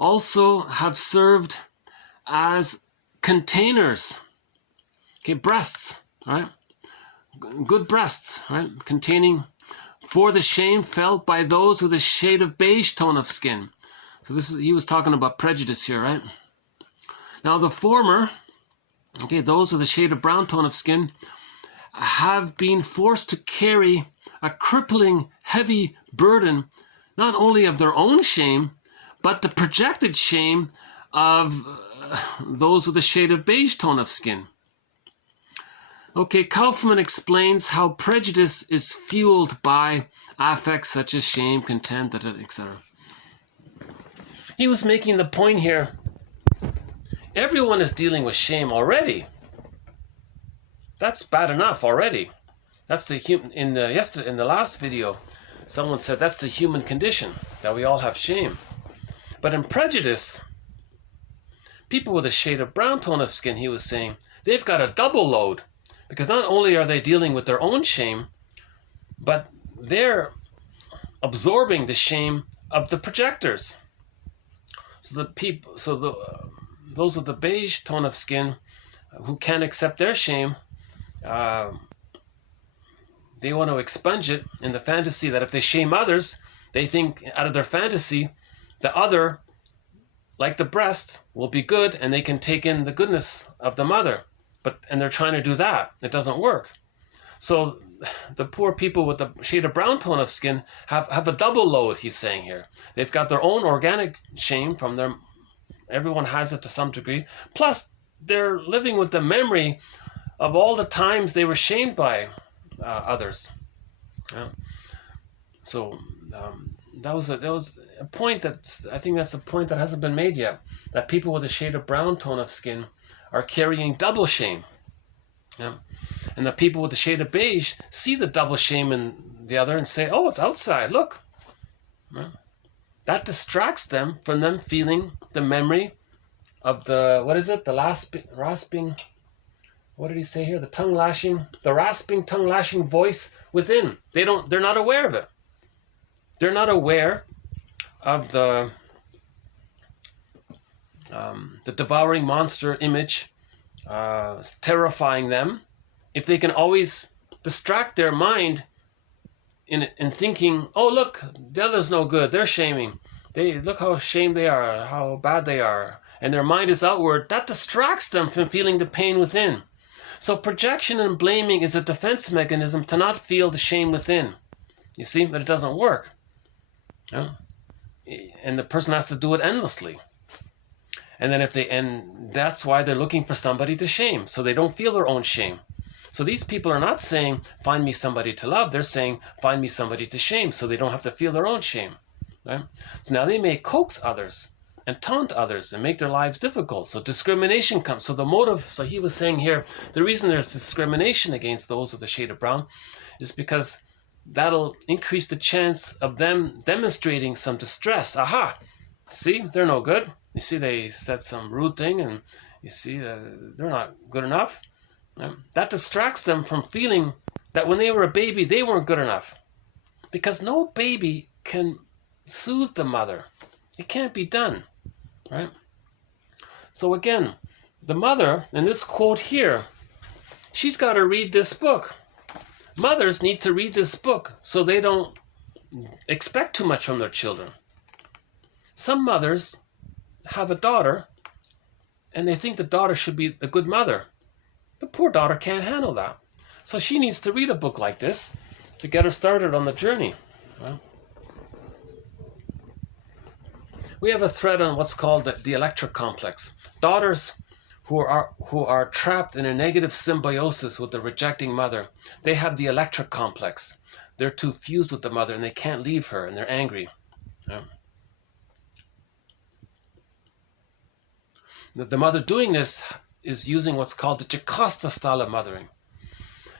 also have served as containers. Okay, breasts, right? good breasts, right? Containing for the shame felt by those with a shade of beige tone of skin. So he was talking about prejudice here, right? Now the former, okay, those with a shade of brown tone of skin, have been forced to carry a crippling, heavy burden, not only of their own shame, but the projected shame of those with a shade of beige tone of skin. Okay, Kaufman explains how prejudice is fueled by affects such as shame, contempt, etc. He was making the point here, everyone is dealing with shame already. That's bad enough already. That's the in the last video, someone said that's the human condition, that we all have shame. But in prejudice, people with a shade of brown tone of skin, he was saying, they've got a double load. Because not only are they dealing with their own shame, but they're absorbing the shame of the projectors. So those with the beige tone of skin who can't accept their shame, they want to expunge it in the fantasy that if they shame others, they think out of their fantasy, the other, like the breast, will be good and they can take in the goodness of the mother. And they're trying to do that. It doesn't work. So the poor people with the shade of brown tone of skin have a double load, he's saying here. They've got their own organic shame from their, everyone has it to some degree. Plus, they're living with the memory of all the times they were shamed by others. Yeah. So that was a point I think that's a point that hasn't been made yet. That people with a shade of brown tone of skin are carrying double shame. Yeah. And the people with the shade of beige see the double shame in the other and say, oh, it's outside, look. Yeah. That distracts them from them feeling the memory of the, what is it? The rasping, what did he say here? The rasping, tongue-lashing voice within. They're not aware of it. They're not aware of the devouring monster image terrifying them. If they can always distract their mind in thinking, oh look, the other's no good, they're shaming, look how ashamed they are, how bad they are, and their mind is outward, that distracts them from feeling the pain within. So projection and blaming is a defense mechanism to not feel the shame within. You see, but it doesn't work. Yeah? And the person has to do it endlessly. And that's why they're looking for somebody to shame, so they don't feel their own shame. So these people are not saying, find me somebody to love. They're saying, find me somebody to shame, so they don't have to feel their own shame. Right? So now they may coax others and taunt others and make their lives difficult. So discrimination comes. So the motive, so he was saying here, the reason there's discrimination against those with a shade of brown is because that'll increase the chance of them demonstrating some distress. Aha! See, they're no good. You see, they said some rude thing, and you see they're not good enough. That distracts them from feeling that when they were a baby, they weren't good enough. Because no baby can soothe the mother. It can't be done, right? So again, the mother, in this quote here, she's got to read this book. Mothers need to read this book so they don't expect too much from their children. Some mothers have a daughter and they think the daughter should be the good mother. The poor daughter can't handle that. So she needs to read a book like this to get her started on the journey. Well, we have a thread on what's called the electric complex. Daughters who are trapped in a negative symbiosis with the rejecting mother, they have the electric complex. They're too fused with the mother and they can't leave her and they're angry. Yeah. The mother doing this is using what's called the Jocasta style of mothering.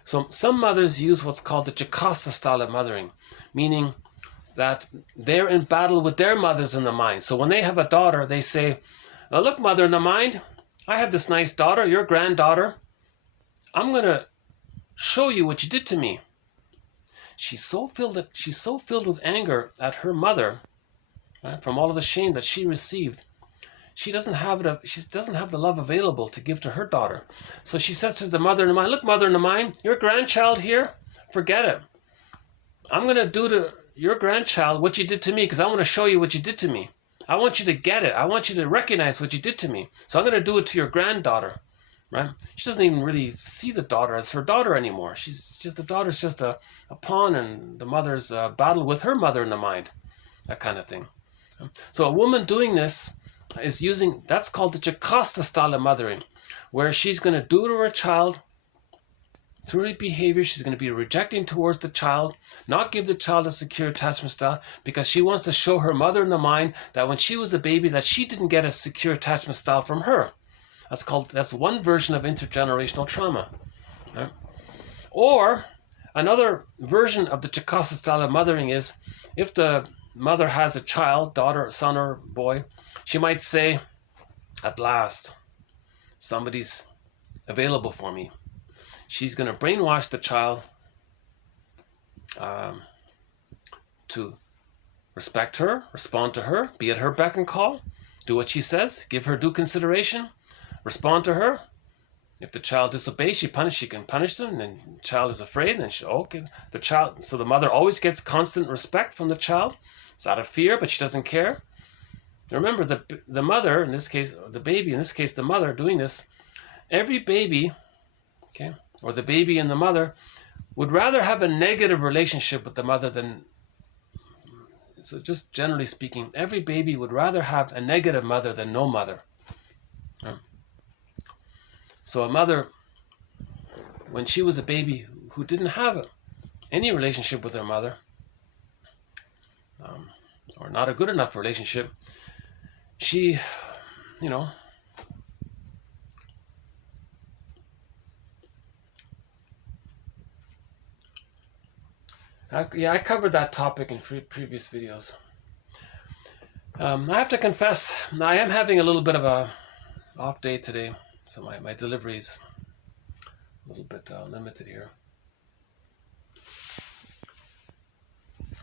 So some mothers use what's called the Jocasta style of mothering, meaning that they're in battle with their mothers in the mind. So when they have a daughter, they say, oh, look, mother in the mind, I have this nice daughter, your granddaughter. I'm going to show you what you did to me. She's so filled with anger at her mother, right, from all of the shame that she received. she doesn't have it. She doesn't have the love available to give to her daughter. So she says to the mother in mind, "Look, mother in mind, your grandchild here, forget it. I'm going to do to your grandchild what you did to me because I want to show you what you did to me. I want you to get it. I want you to recognize what you did to me. So I'm going to do it to your granddaughter." Right? She doesn't even really see the daughter as her daughter anymore. The daughter's just a pawn in the mother's battle with her mother in the mind. That kind of thing. So a woman doing this is using, that's called the Jocasta style of mothering, where she's going to do to her child, through her behavior, she's going to be rejecting towards the child, not give the child a secure attachment style, because she wants to show her mother in the mind that when she was a baby, that she didn't get a secure attachment style from her. That's one version of intergenerational trauma. Right? Or another version of the Jocasta style of mothering is, if the mother has a child, daughter, son, or boy, she might say, "At last, somebody's available for me." She's going to brainwash the child to respect her, respond to her, be at her beck and call, do what she says, give her due consideration, respond to her. If the child disobeys, she can punish them, and the child is afraid, then so the mother always gets constant respect from the child. It's out of fear, but she doesn't care. Remember, the mother, in this case, the baby, in this case, the mother doing this, every baby, okay, or the baby and the mother would rather have a negative relationship with the mother than, so just generally speaking, every baby would rather have a negative mother than no mother. So a mother, when she was a baby who didn't have any relationship with her mother, or not a good enough relationship, she, I covered that topic in previous videos. I have to confess, I am having a little bit of a off day today. So my delivery is a little bit limited here.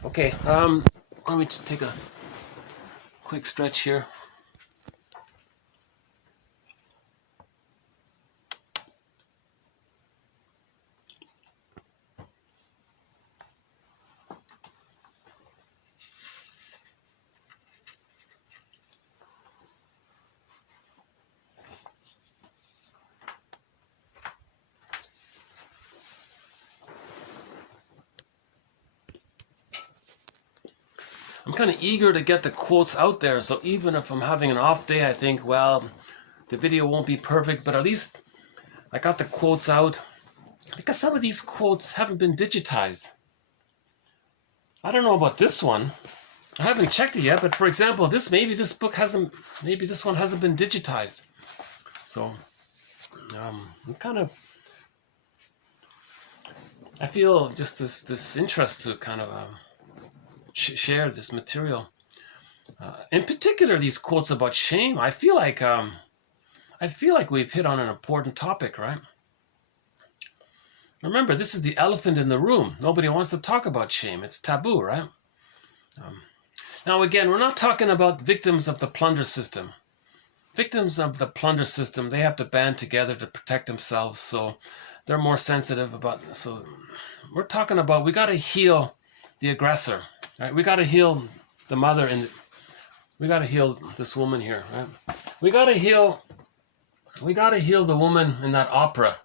Okay, let me just take a quick stretch here. I'm kind of eager to get the quotes out there, so even if I'm having an off day, I think, well, the video won't be perfect, but at least I got the quotes out, because some of these quotes haven't been digitized. I don't know about this one. I haven't checked it yet, but for example, maybe this one hasn't been digitized. So, I feel just this interest to kind of share this material. In particular, these quotes about shame. I feel like we've hit on an important topic, right? Remember, this is the elephant in the room. Nobody wants to talk about shame. It's taboo, right? Now, again, we're not talking about victims of the plunder system. Victims of the plunder system, they have to band together to protect themselves, so they're more sensitive about. So we're talking about, we got to heal the aggressor, right? We got to heal the mother, and we got to heal this woman here, right? We got to heal the woman in that opera.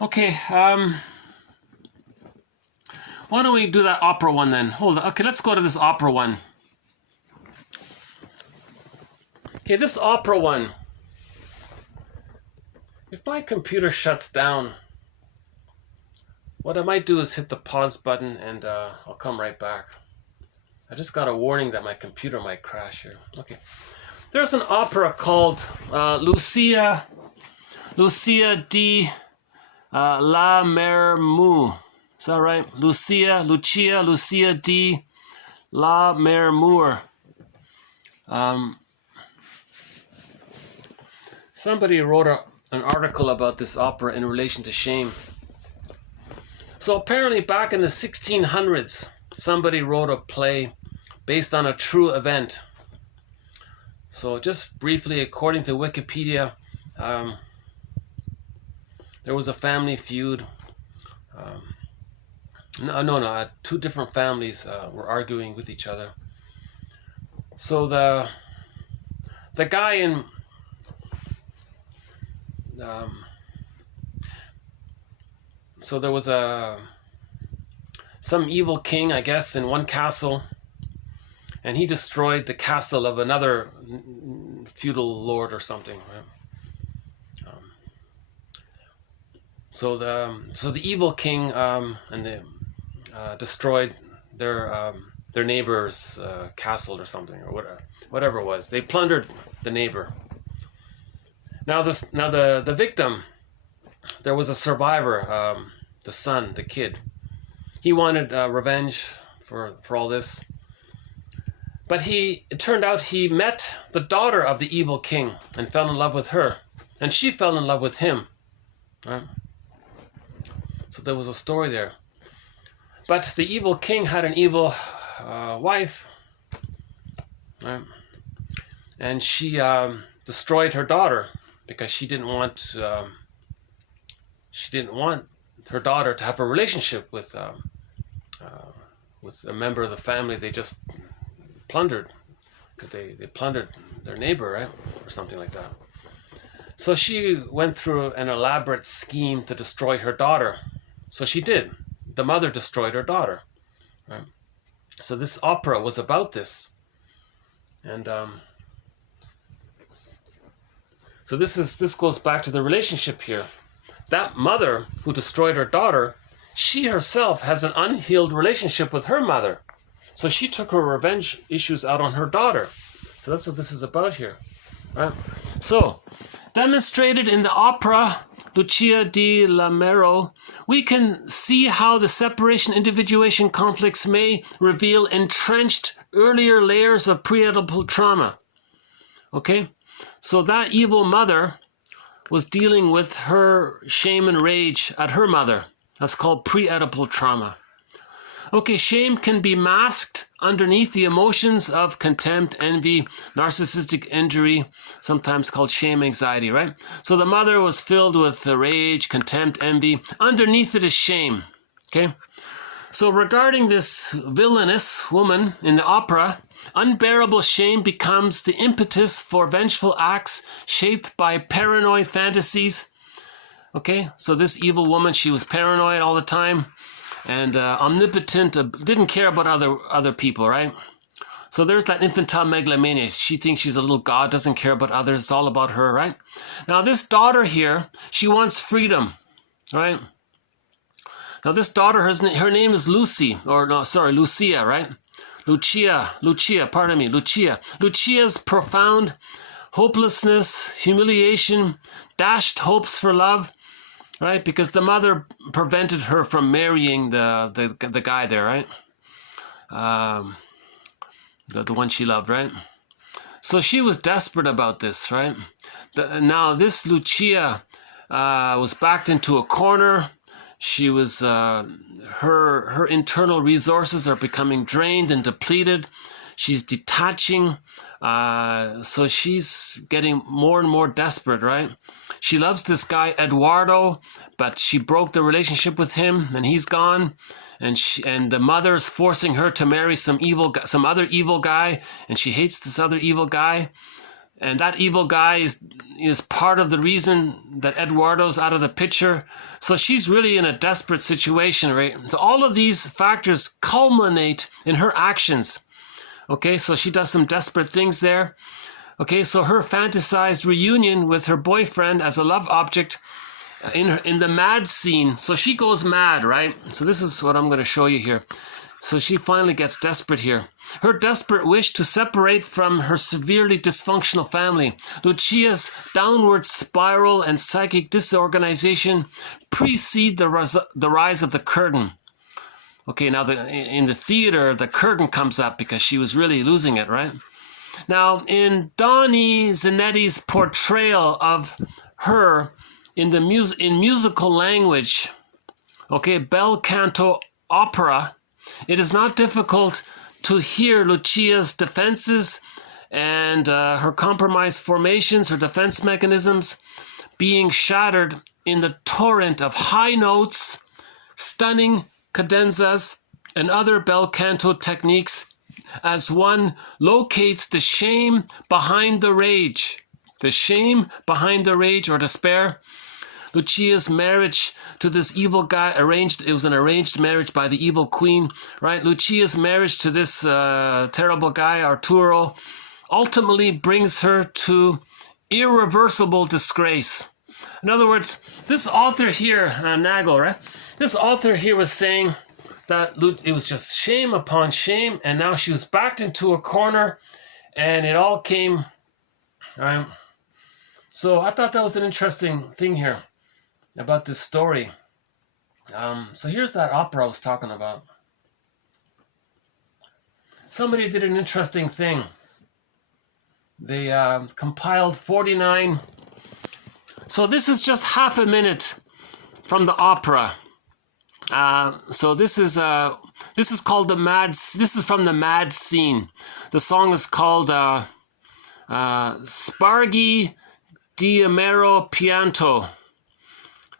Okay, why don't we do that opera one then? Hold on. Okay, let's go to this opera one. Okay, this opera one. If my computer shuts down, what I might do is hit the pause button, and I'll come right back. I just got a warning that my computer might crash here. Okay. There's an opera called Lucia di La Mermou. Is that right? Lucia di La Mermou. Somebody wrote an article about this opera in relation to shame. So apparently back in the 1600s, somebody wrote a play based on a true event. So just briefly, according to Wikipedia, there was a family feud. Two different families were arguing with each other. So the guy in so there was some evil king, I guess, in one castle, and he destroyed the castle of another feudal lord or something. Right? So the evil king destroyed their neighbor's castle or something, or whatever it was. They plundered the neighbor. Now the victim, there was a survivor, the son, the kid. He wanted revenge for all this. But it turned out he met the daughter of the evil king and fell in love with her. And she fell in love with him. Right? So there was a story there. But the evil king had an evil wife. Right? And she destroyed her daughter because she didn't want her daughter to have a relationship with a member of the family they just plundered, because they plundered their neighbor, right, or something like that. So she went through an elaborate scheme to destroy her daughter. So she did. The mother destroyed her daughter, right? So this opera was about this, and so this goes back to the relationship here. That mother who destroyed her daughter, she herself has an unhealed relationship with her mother. So she took her revenge issues out on her daughter. So that's what this is about here. Right? So, demonstrated in the opera Lucia di Lammermoor, we can see how the separation-individuation conflicts may reveal entrenched earlier layers of pre-Oedipal trauma. Okay? So that evil mother was dealing with her shame and rage at her mother. That's called pre-Oedipal trauma. Okay, shame can be masked underneath the emotions of contempt, envy, narcissistic injury, sometimes called shame anxiety, right? So the mother was filled with rage, contempt, envy. Underneath it is shame, okay? So regarding this villainous woman in the opera, unbearable shame becomes the impetus for vengeful acts shaped by paranoid fantasies. Okay, so this evil woman, she was paranoid all the time and omnipotent, didn't care about other people, right? So there's that infantile megalomania. She thinks she's a little god, doesn't care about others. It's all about her, right? Now this daughter here, she wants freedom, right? Now this daughter, her name is Lucia, right? Lucia. Lucia's profound hopelessness, humiliation, dashed hopes for love, right? Because the mother prevented her from marrying the guy there, right? The one she loved, right? So she was desperate about this, right? Now this Lucia was backed into a corner. She was, her internal resources are becoming drained and depleted. She's detaching. So she's getting more and more desperate, right? She loves this guy, Eduardo, but she broke the relationship with him and he's gone. And the mother's forcing her to marry some other evil guy, and she hates this other evil guy. And that evil guy is part of the reason that Eduardo's out of the picture. So she's really in a desperate situation, right? So all of these factors culminate in her actions. Okay, so she does some desperate things there. Okay, so her fantasized reunion with her boyfriend as a love object in the mad scene. So she goes mad, right? So this is what I'm going to show you here. So she finally gets desperate here. Her desperate wish to separate from her severely dysfunctional family. Lucia's downward spiral and psychic disorganization precede the rise of the curtain. Okay, now in the theater, the curtain comes up because she was really losing it, right? Now, in Donnie Zanetti's portrayal of her in musical language, okay, bel canto opera, it is not difficult to hear Lucia's defenses and her compromised formations, her defense mechanisms, being shattered in the torrent of high notes, stunning cadenzas, and other bel canto techniques as one locates the shame behind the rage. The shame behind the rage or despair. Lucia's marriage to this evil guy, it was an arranged marriage by the evil queen, right? Lucia's marriage to this terrible guy, Arturo, ultimately brings her to irreversible disgrace. In other words, this author here, Nagel, right? This author here was saying that it was just shame upon shame, and now she was backed into a corner, and it all came, right? So I thought that was an interesting thing here about this story. So here's that opera I was talking about. Somebody did an interesting thing. They compiled 49. So this is just half a minute from the opera. So this is called the Mad. This is from the Mad Scene. The song is called Spargi di Amaro Pianto.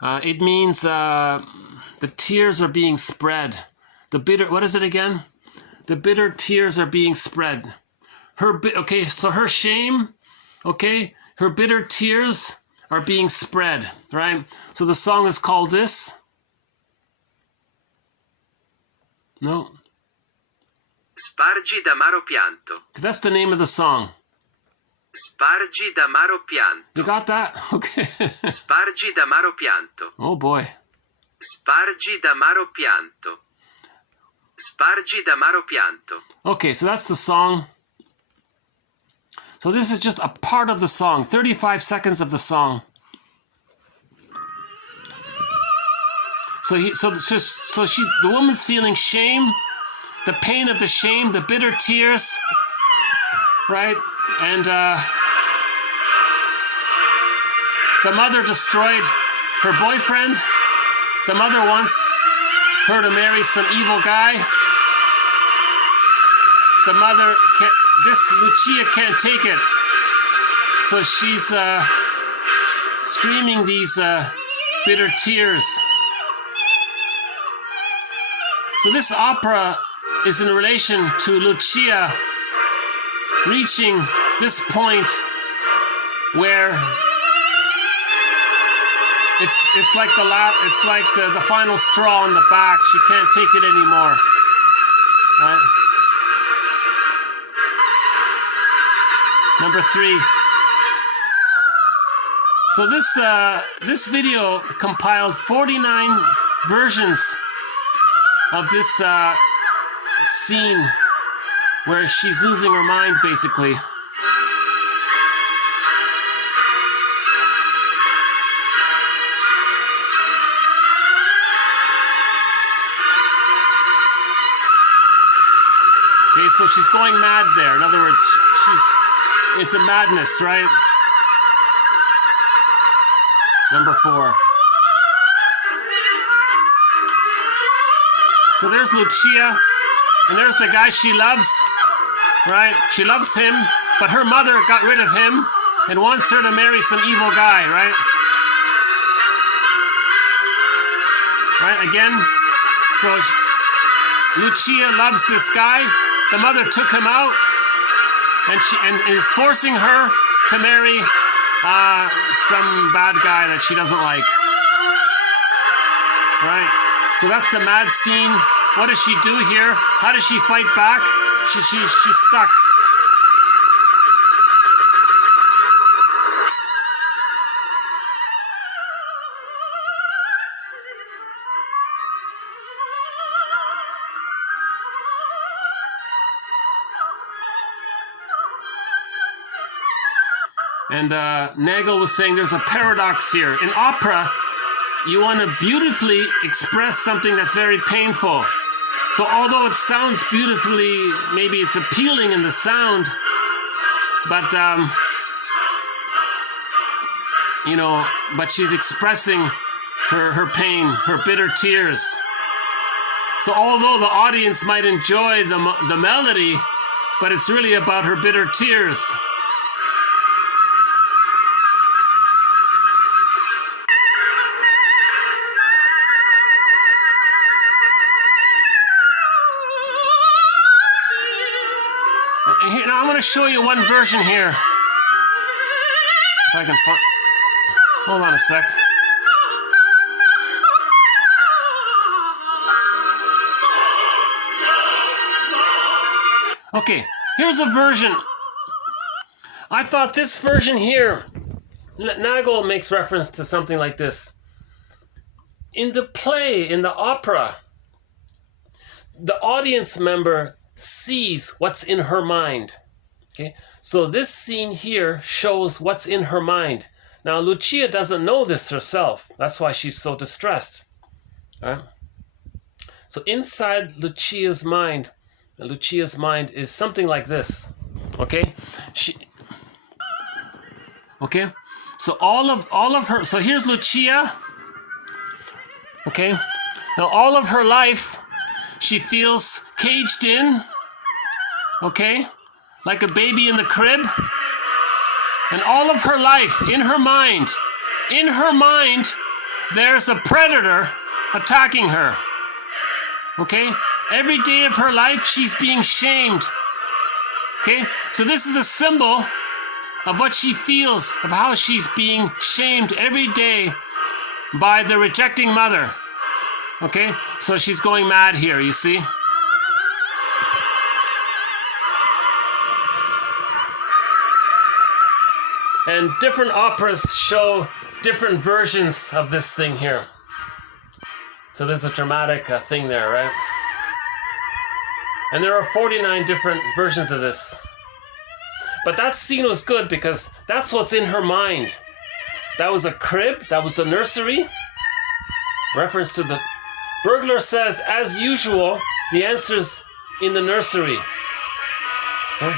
It means the tears are being spread. The bitter. What is it again? The bitter tears are being spread. Okay, so her shame. Okay, her bitter tears are being spread. Right. So the song is called this. No. Spargi d'amaro pianto. That's the name of the song. Spargi d'amaro pianto. You got that? Okay. Spargi d'amaro pianto. Oh boy. Spargi d'amaro pianto. Spargi d'amaro pianto. Okay, so that's the song. So this is just a part of the song, 35 seconds of the song. So the woman's feeling shame, the pain of the shame, the bitter tears, right? And the mother destroyed her boyfriend. The mother wants her to marry some evil guy. The mother can't. Lucia can't take it, so she's screaming these bitter tears. So this opera is in relation to Lucia reaching this point where it's like the final straw on the back. She can't take it anymore. Right? Number 3. So this video compiled 49 versions of this scene where she's losing her mind, basically. Okay, so she's going mad there. In other words, it's a madness, right? Number 4. So there's Lucia, and there's the guy she loves, right? She loves him, but her mother got rid of him and wants her to marry some evil guy, right? Right, again, so Lucia loves this guy. The mother took him out, and is forcing her to marry some bad guy that she doesn't like. Right? So that's the Mad Scene. What does she do here? How does she fight back? She's stuck. And Nagel was saying there's a paradox here. In opera, you want to beautifully express something that's very painful. So although it sounds beautifully, maybe it's appealing in the sound, but you know, but she's expressing her pain, her bitter tears. So although the audience might enjoy the melody, but it's really about her bitter tears. Here, now I'm going to show you one version here. If I can find... Hold on a sec. Okay, here's a version. I thought this version here, Nagel makes reference to something like this. In the play, in the opera, the audience member sees what's in her mind. Okay, so this scene here shows what's in her mind. Now, Lucia doesn't know this herself. That's why she's so distressed. All right? So inside Lucia's mind is something like this. Okay? Okay? So all of her, so here's Lucia. Okay? Now all of her life, she feels caged in. Okay? Like a baby in the crib. And all of her life, in her mind, there's a predator attacking her. Okay? Every day of her life, she's being shamed. Okay? So this is a symbol of what she feels, of how she's being shamed every day by the rejecting mother. Okay? So she's going mad here, you see? And different operas show different versions of this thing here. So there's a dramatic thing there, right? And there are 49 different versions of this. But that scene was good because that's what's in her mind. That was a crib, that was the nursery. Reference to the burglar says, as usual, the answer's in the nursery. Okay?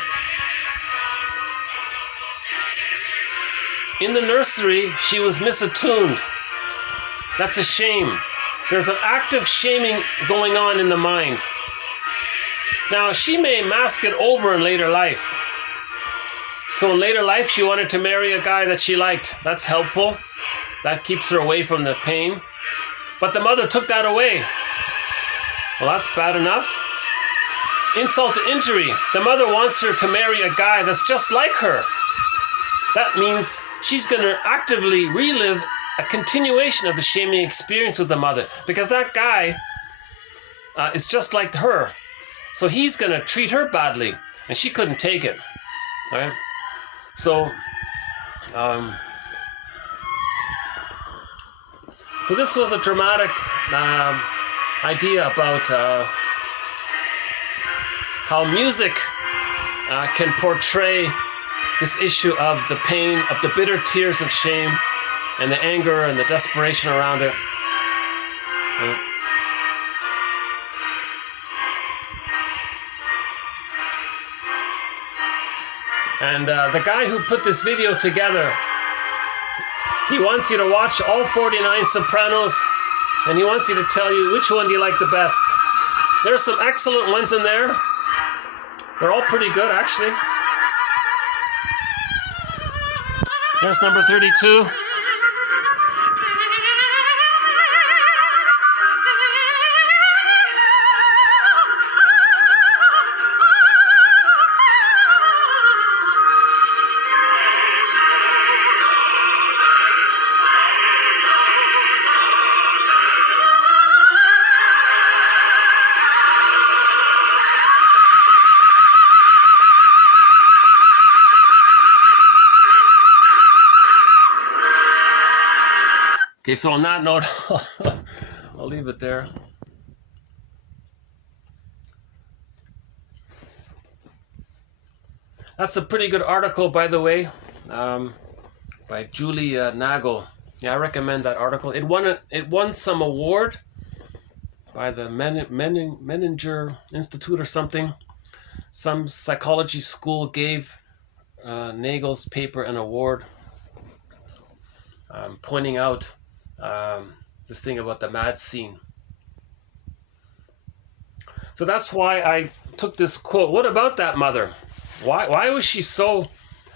In the nursery, she was misattuned. That's a shame. There's an active shaming going on in the mind. Now, she may mask it over in later life. So in later life, she wanted to marry a guy that she liked. That's helpful. That keeps her away from the pain. But the mother took that away. Well, that's bad enough. Insult to injury. The mother wants her to marry a guy that's just like her. That means she's going to actively relive a continuation of the shaming experience with the mother, because that guy is just like her. So he's going to treat her badly, and she couldn't take it. Right? So this was a dramatic idea about how music can portray this issue of the pain, of the bitter tears of shame, and the anger and the desperation around it. And the guy who put this video together, he wants you to watch all 49 sopranos, and he wants you to tell you which one do you like the best. There's some excellent ones in there. They're all pretty good, actually. There's number 32. Okay, so on that note, I'll leave it there. That's a pretty good article, by the way, by Julie Nagel. Yeah, I recommend that article. It won some award by the Menninger Institute or something. Some psychology school gave Nagel's paper and award, pointing out this thing about the mad scene. So that's why I took this quote. What about that mother? Why was she so,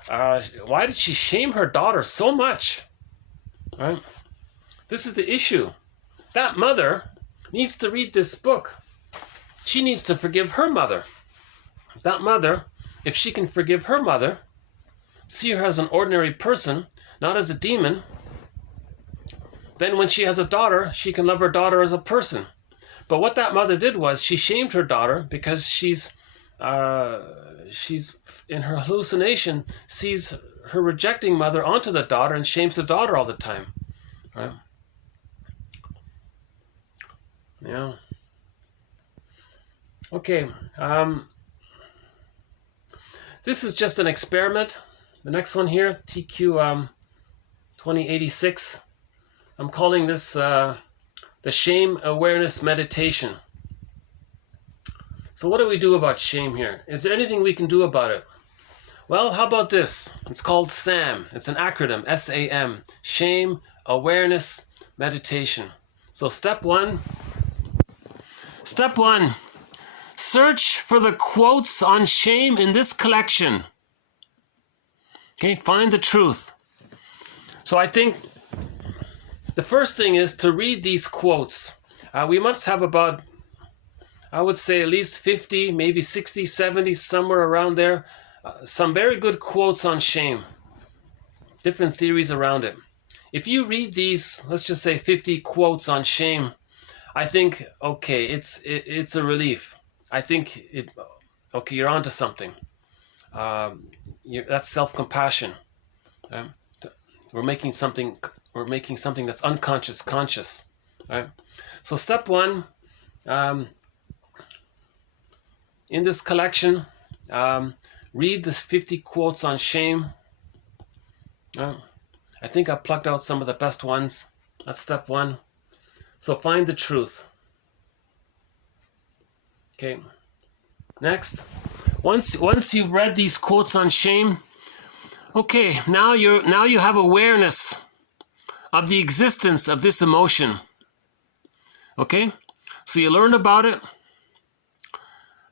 why did she shame her daughter so much? Right? This is the issue. That mother needs to read this book. She needs to forgive her mother. That mother, if she can forgive her mother, see her as an ordinary person, not as a demon, then when she has a daughter, she can love her daughter as a person. But what that mother did was she shamed her daughter because she's in her hallucination, sees her rejecting mother onto the daughter and shames the daughter all the time. Right? Yeah. Okay. This is just an experiment. The next one here, TQ 2086. I'm calling this the shame awareness meditation. So what do we do about shame here? Is there anything we can do about it? Well, how about this? It's called SAM. It's an acronym, SAM, Shame Awareness Meditation. So step one, search for the quotes on shame in this collection. Okay, find the truth. So I think the first thing is to read these quotes. We must have about, I would say at least 50, maybe 60, 70, somewhere around there. Some very good quotes on shame. Different theories around it. If you read these, let's just say 50 quotes on shame, I think, okay, it's a relief. I think okay, you're onto something. That's self-compassion. We're making something that's unconscious conscious. Right? So step one, in this collection, read the 50 quotes on shame. I think I plucked out some of the best ones. That's step one. So find the truth. Okay. Next, once you've read these quotes on shame, okay, now you have awareness of the existence of this emotion. Okay? So you learn about it.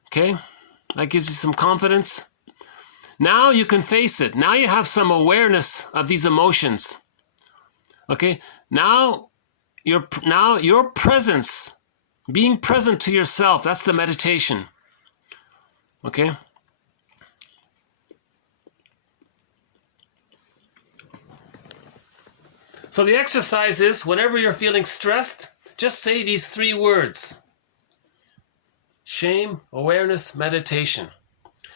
Okay? That gives you some confidence. Now you can face it. Now you have some awareness of these emotions. Okay? Now your presence, being present to yourself, that's the meditation. Okay? So the exercise is, whenever you're feeling stressed, just say these 3 words. Shame, awareness, meditation.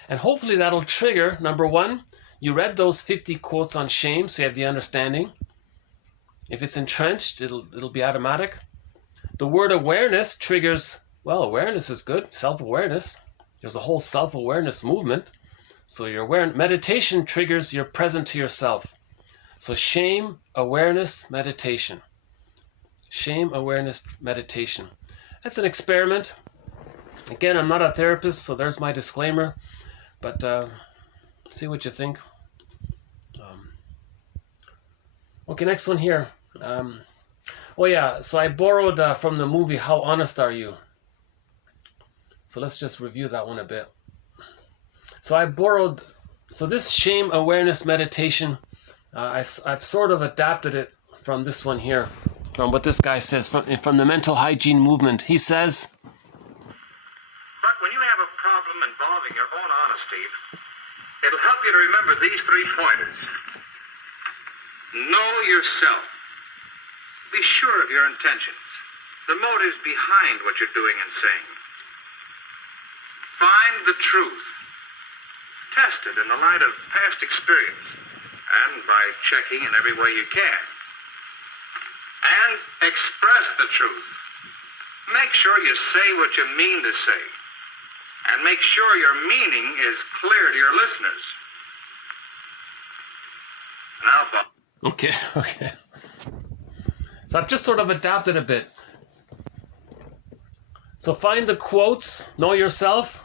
And hopefully that'll trigger, number 1, you read those 50 quotes on shame, so you have the understanding. If it's entrenched, it'll be automatic. The word awareness triggers, well, awareness is good, self-awareness. There's a whole self-awareness movement. So your meditation triggers you're present to yourself. So shame, awareness, meditation. Shame, awareness, meditation. That's an experiment. Again, I'm not a therapist, so there's my disclaimer. But see what you think. Okay, next one here. Oh yeah, so I borrowed from the movie How Honest Are You? So let's just review that one a bit. So this shame awareness meditation, I've sort of adapted it from this one here, from what this guy says, from the mental hygiene movement. He says, but when you have a problem involving your own honesty, it'll help you to remember these 3 pointers. Know yourself. Be sure of your intentions, the motives behind what you're doing and saying. Find the truth. Test it in the light of past experience and by checking in every way you can. And express the truth. Make sure you say what you mean to say. And make sure your meaning is clear to your listeners. Now, Bob. Okay. So I've just sort of adapted a bit. So find the quotes, know yourself,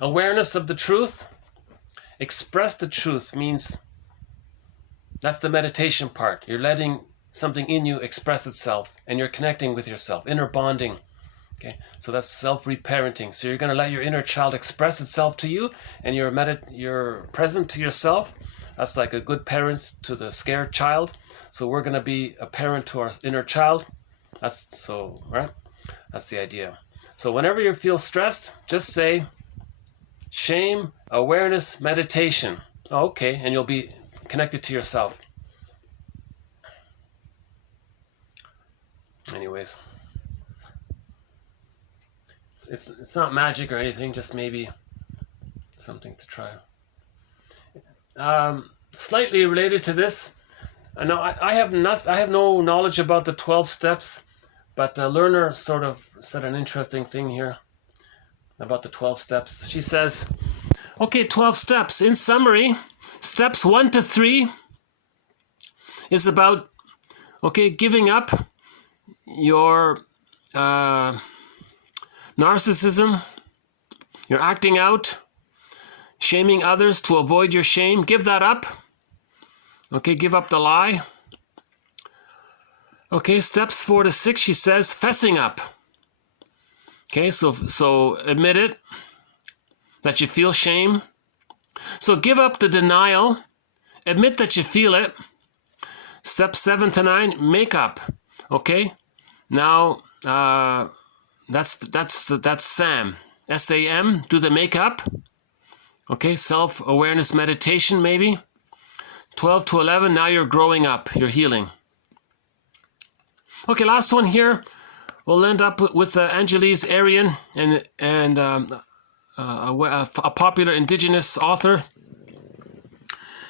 awareness of the truth, express the truth means that's the meditation part. You're letting something in you express itself, and you're connecting with yourself, inner bonding. Okay, so that's self-reparenting. So you're going to let your inner child express itself to you, and you're present to yourself. That's like a good parent to the scared child. So we're going to be a parent to our inner child. That's so, right? That's the idea. So whenever you feel stressed, just say shame, awareness, meditation. Okay, and you'll be connected to yourself. Anyways, it's not magic or anything, just maybe something to try. Slightly related to this, I know I have no knowledge about the 12 steps, but Lerner sort of said an interesting thing here about the 12 steps. She says, okay, 12 steps. In summary, steps 1 to 3 is about, okay, giving up your narcissism, you're acting out, shaming others to avoid your shame. Give that up. Okay, give up the lie. Okay, steps 4 to 6, she says, fessing up. Okay, so admit it, that you feel shame. So give up the denial, admit that you feel it. Step 7 to 9, make up. Okay, now that's SAM. S-A-M, do the make up. Okay, self-awareness meditation maybe. 12 to 11, now you're growing up, you're healing. Okay, last one here. We'll end up with Angelise Arian and a popular indigenous author.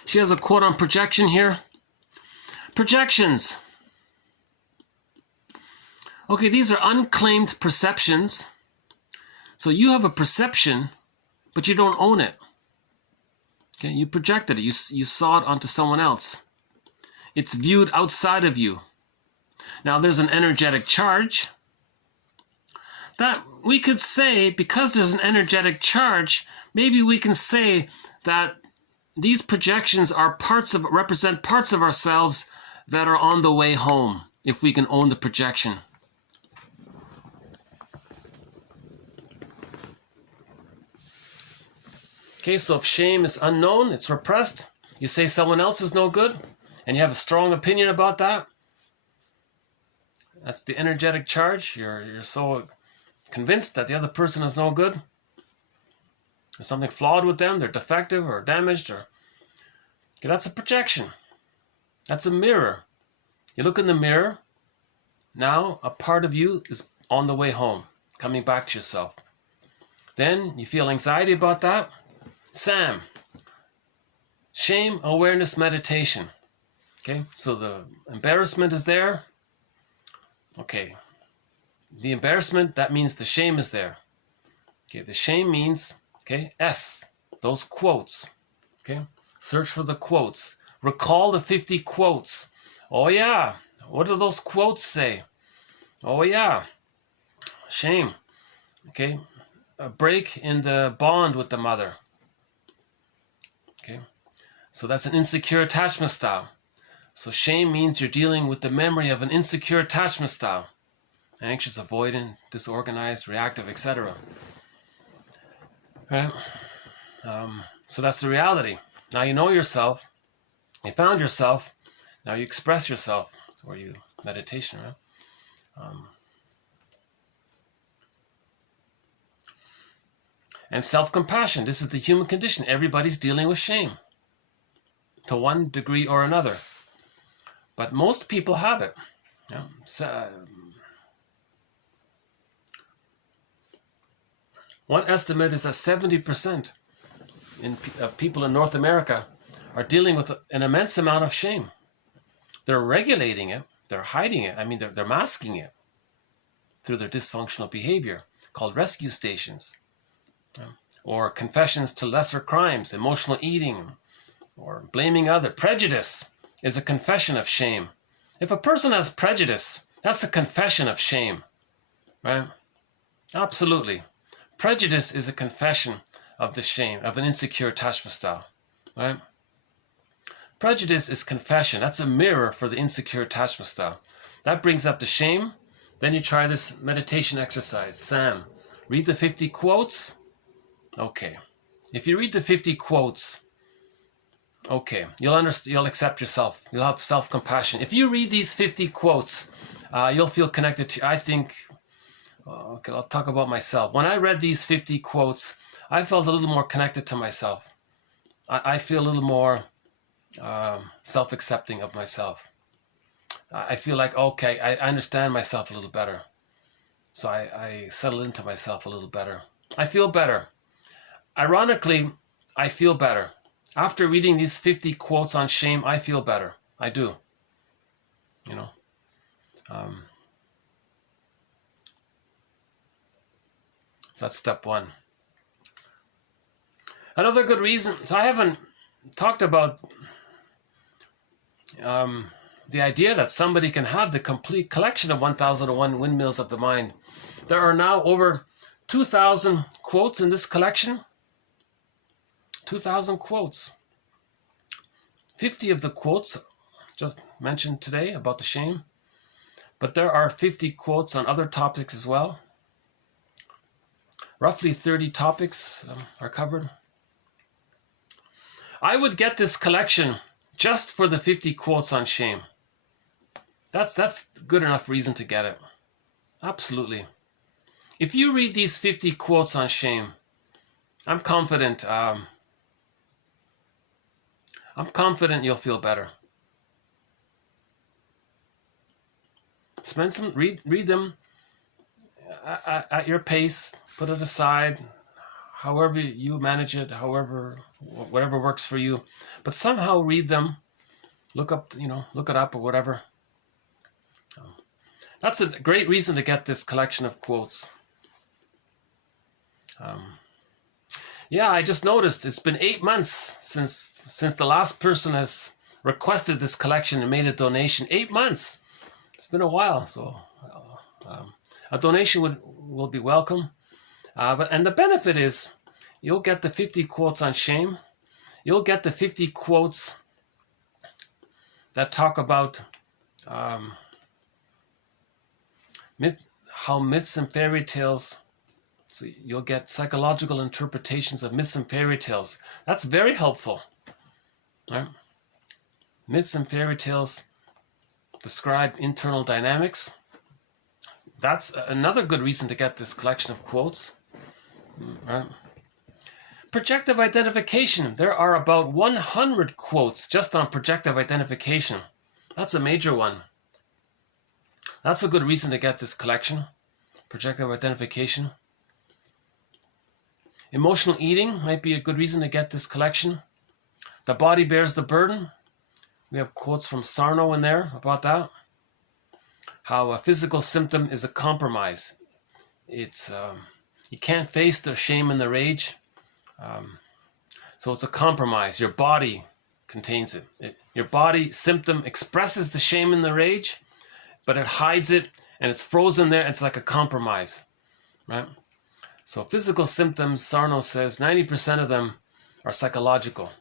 She has a quote on projection here. Projections. Okay, these are unclaimed perceptions. So you have a perception, but you don't own it. Okay, you projected it. You saw it onto someone else. It's viewed outside of you. Now there's an energetic charge. That we could say, because there's an energetic charge, maybe we can say that these projections are represent parts of ourselves that are on the way home, if we can own the projection. Okay, so if shame is unknown, it's repressed, you say someone else is no good, and you have a strong opinion about that, that's the energetic charge. You're so convinced that the other person is no good. There's something flawed with them, they're defective or damaged, or okay, that's a projection. That's a mirror. You look in the mirror, now a part of you is on the way home, coming back to yourself. Then you feel anxiety about that. SAM, shame awareness meditation. Okay, so the embarrassment is there. Okay, the embarrassment, that means the shame is there. Okay, the shame means, okay, S, those quotes. Okay, search for the quotes. Recall the 50 quotes. Oh yeah, what do those quotes say? Oh yeah, shame. Okay, a break in the bond with the mother. Okay, so that's an insecure attachment style. So shame means you're dealing with the memory of an insecure attachment style. Anxious, avoidant, disorganized, reactive, etc. Right? So that's the reality. Now you know yourself. You found yourself. Now you express yourself, or you meditation, right? And self-compassion. This is the human condition. Everybody's dealing with shame to one degree or another. But most people have it. Yeah. So, one estimate is that 70% of people in North America are dealing with an immense amount of shame. They're regulating it. They're hiding it. I mean, they're masking it through their dysfunctional behavior, called rescue stations. Or confessions to lesser crimes, emotional eating, or blaming others. Prejudice is a confession of shame. If a person has prejudice, that's a confession of shame, right? Absolutely. Prejudice is a confession of the shame, of an insecure attachment style. right? Prejudice is confession. That's a mirror for the insecure attachment style. That brings up the shame. Then you try this meditation exercise. Sam, read the 50 quotes. Okay. If you read the 50 quotes, okay, you'll understand, you'll accept yourself. You'll have self-compassion. If you read these 50 quotes, you'll feel connected to, I think, okay, I'll talk about myself. When I read these 50 quotes, I felt a little more connected to myself. I feel a little more self-accepting of myself. I feel like, okay, I understand myself a little better. So I settle into myself a little better. I feel better. Ironically, I feel better. After reading these 50 quotes on shame, I feel better. I do. You know. So that's step one. Another good reason, so I haven't talked about the idea that somebody can have the complete collection of 1001 Windmills of the Mind. There are now over 2,000 quotes in this collection. 2,000 quotes. 50 of the quotes just mentioned today about the shame. But there are 50 quotes on other topics as well. Roughly 30 topics are covered. I would get this collection just for the 50 quotes on shame. That's good enough reason to get it. Absolutely. If you read these 50 quotes on shame, I'm confident you'll feel better. Spend some, read them at your pace, put it aside, however you manage it, whatever works for you, but somehow read them, look it up or whatever. That's a great reason to get this collection of quotes. Yeah, I just noticed it's been 8 months since the last person has requested this collection and made a donation. 8 months. It's been a while, so a donation will be welcome. And the benefit is you'll get the 50 quotes on shame. You'll get the 50 quotes that talk about how myths and fairy tales. So you'll get psychological interpretations of myths and fairy tales. That's very helpful. Right? Myths and fairy tales describe internal dynamics. That's another good reason to get this collection of quotes. Right? Projective identification. There are about 100 quotes just on projective identification. That's a major one. That's a good reason to get this collection. Projective identification. Emotional eating might be a good reason to get this collection. The body bears the burden. We have quotes from Sarno in there about that. How a physical symptom is a compromise. It's you can't face the shame and the rage. So it's a compromise. Your body contains it. Your body symptom expresses the shame and the rage, but it hides it and it's frozen there. It's like a compromise, right? So physical symptoms, Sarno says, 90% of them are psychological.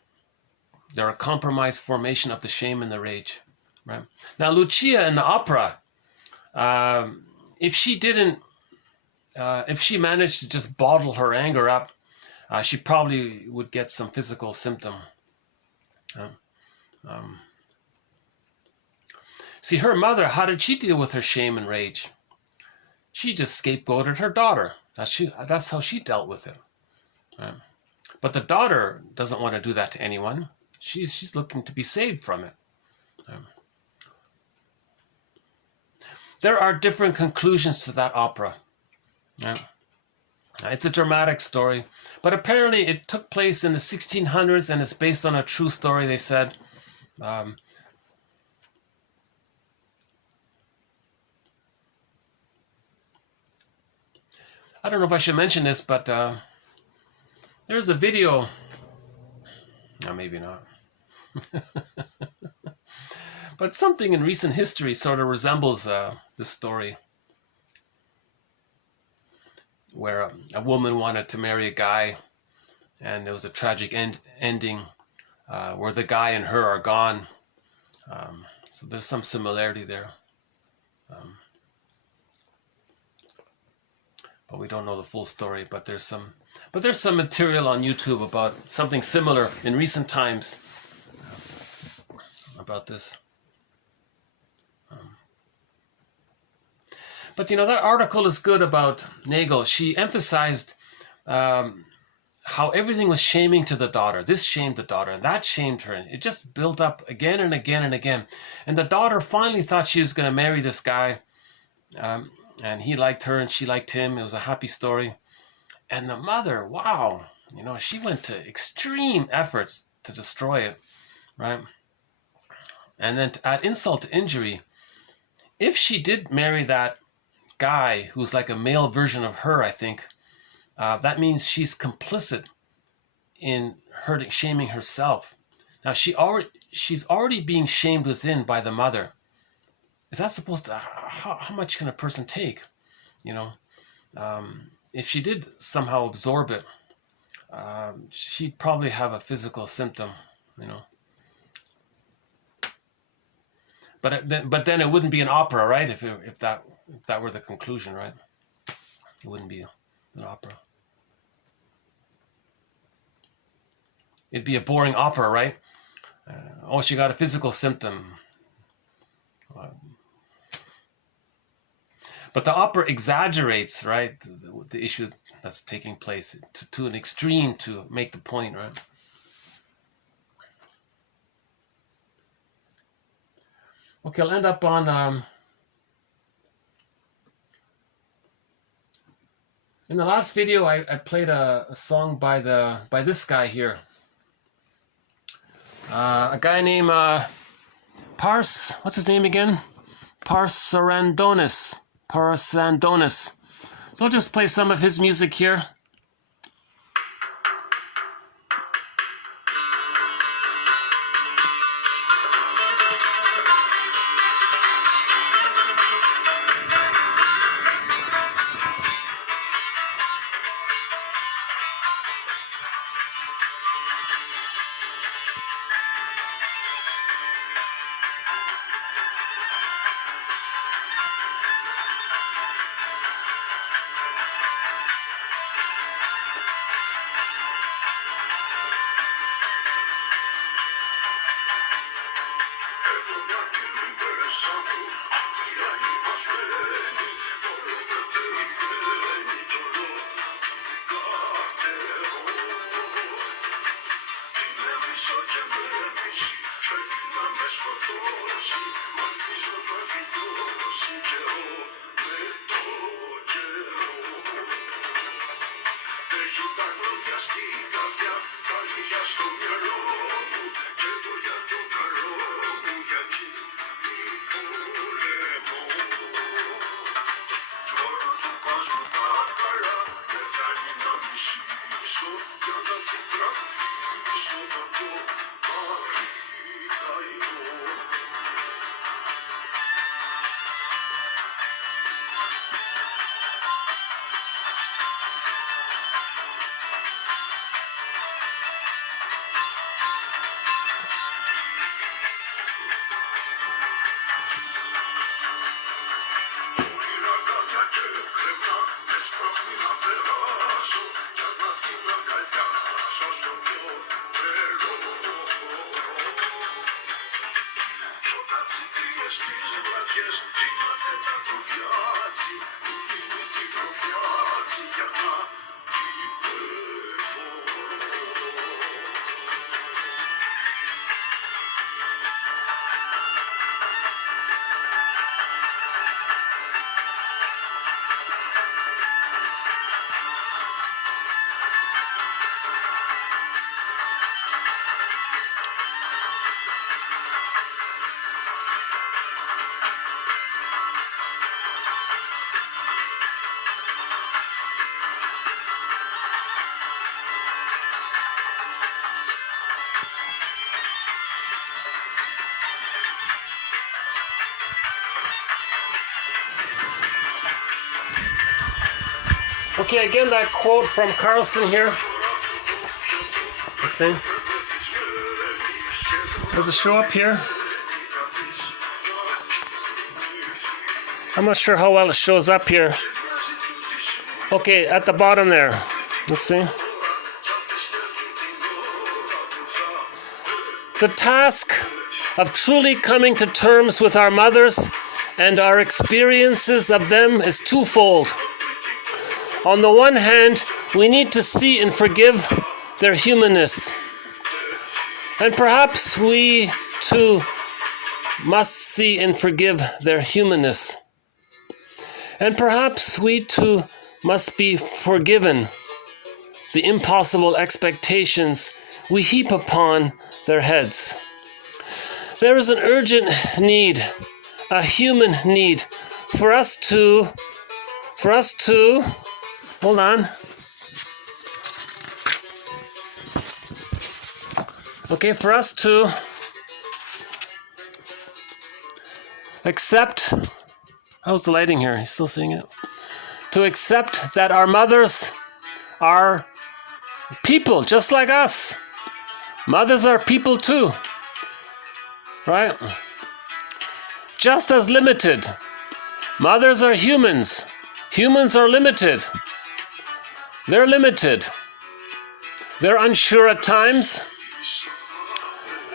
They're a compromised formation of the shame and the rage, right? Now, Lucia in the opera, if she managed to just bottle her anger up, she probably would get some physical symptom. See, her mother, how did she deal with her shame and rage? She just scapegoated her daughter. That's how she dealt with it. Right? But the daughter doesn't want to do that to anyone. She's looking to be saved from it. There are different conclusions to that opera. It's a dramatic story, but apparently it took place in the 1600s and it's based on a true story, they said. I don't know if I should mention this, but there's a video. No, maybe not. But something in recent history sort of resembles this story, where a woman wanted to marry a guy, and there was a tragic ending. where the guy and her are gone. So there's some similarity there. But we don't know the full story, but there's some material on YouTube about something similar in recent times about this. But you know, that article is good about Nagel. She emphasized how everything was shaming to the daughter. This shamed the daughter, and that shamed her. It just built up again and again and again. And the daughter finally thought she was going to marry this guy. And he liked her and she liked him. It was a happy story. And the mother, wow, you know, she went to extreme efforts to destroy it, right? And then to add insult to injury, if she did marry that guy who's like a male version of her, I think, that means she's complicit in hurting, shaming herself. Now she's already being shamed within by the mother. Is that supposed to, how much can a person take? You know, if she did somehow absorb it, she'd probably have a physical symptom, you know. But then it wouldn't be an opera, right? If that were the conclusion, right? It wouldn't be an opera. It'd be a boring opera, right? Oh, she got a physical symptom. But the opera exaggerates, right, the issue that's taking place to an extreme to make the point, right? Okay, I'll end up on... in the last video, I played a song by this guy here. A guy named what's his name again? Parasympathetic-dominant. So I'll just play some of his music here. Okay, again, that quote from Carlson here. Let's see. Does it show up here? I'm not sure how well it shows up here. Okay, at the bottom there. Let's see. The task of truly coming to terms with our mothers and our experiences of them is twofold. On the one hand, we need to see and forgive their humanness. And perhaps we too must see and forgive their humanness. And perhaps we too must be forgiven the impossible expectations we heap upon their heads. There is an urgent need, a human need, for us to, hold on. Okay, for us to accept, how's the lighting here? He's still seeing it? To accept that our mothers are people just like us. Mothers are people too, right? Just as limited. Mothers are humans. Humans are limited. They're limited. They're unsure at times.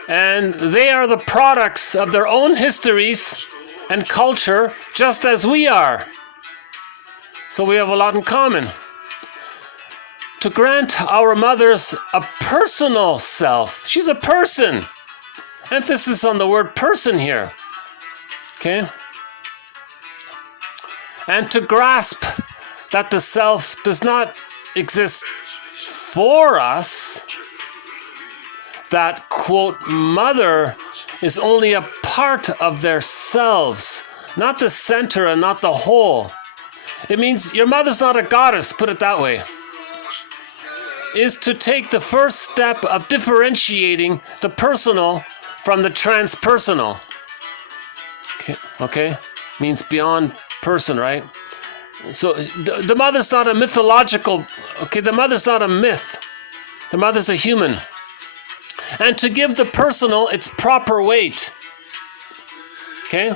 And they are the products of their own histories and culture, just as we are. So we have a lot in common. To grant our mothers a personal self. She's a person. Emphasis on the word person here. Okay? And to grasp that the self does not exist for us. That, quote, mother is only a part of their selves, not the center and not the whole. It means your mother's not a goddess, put it that way. Is to take the first step of differentiating the personal from the transpersonal. Okay? Means beyond person, right? So the mother's not a mythological, okay, the mother's not a myth. The mother's a human. And to give the personal its proper weight. Okay?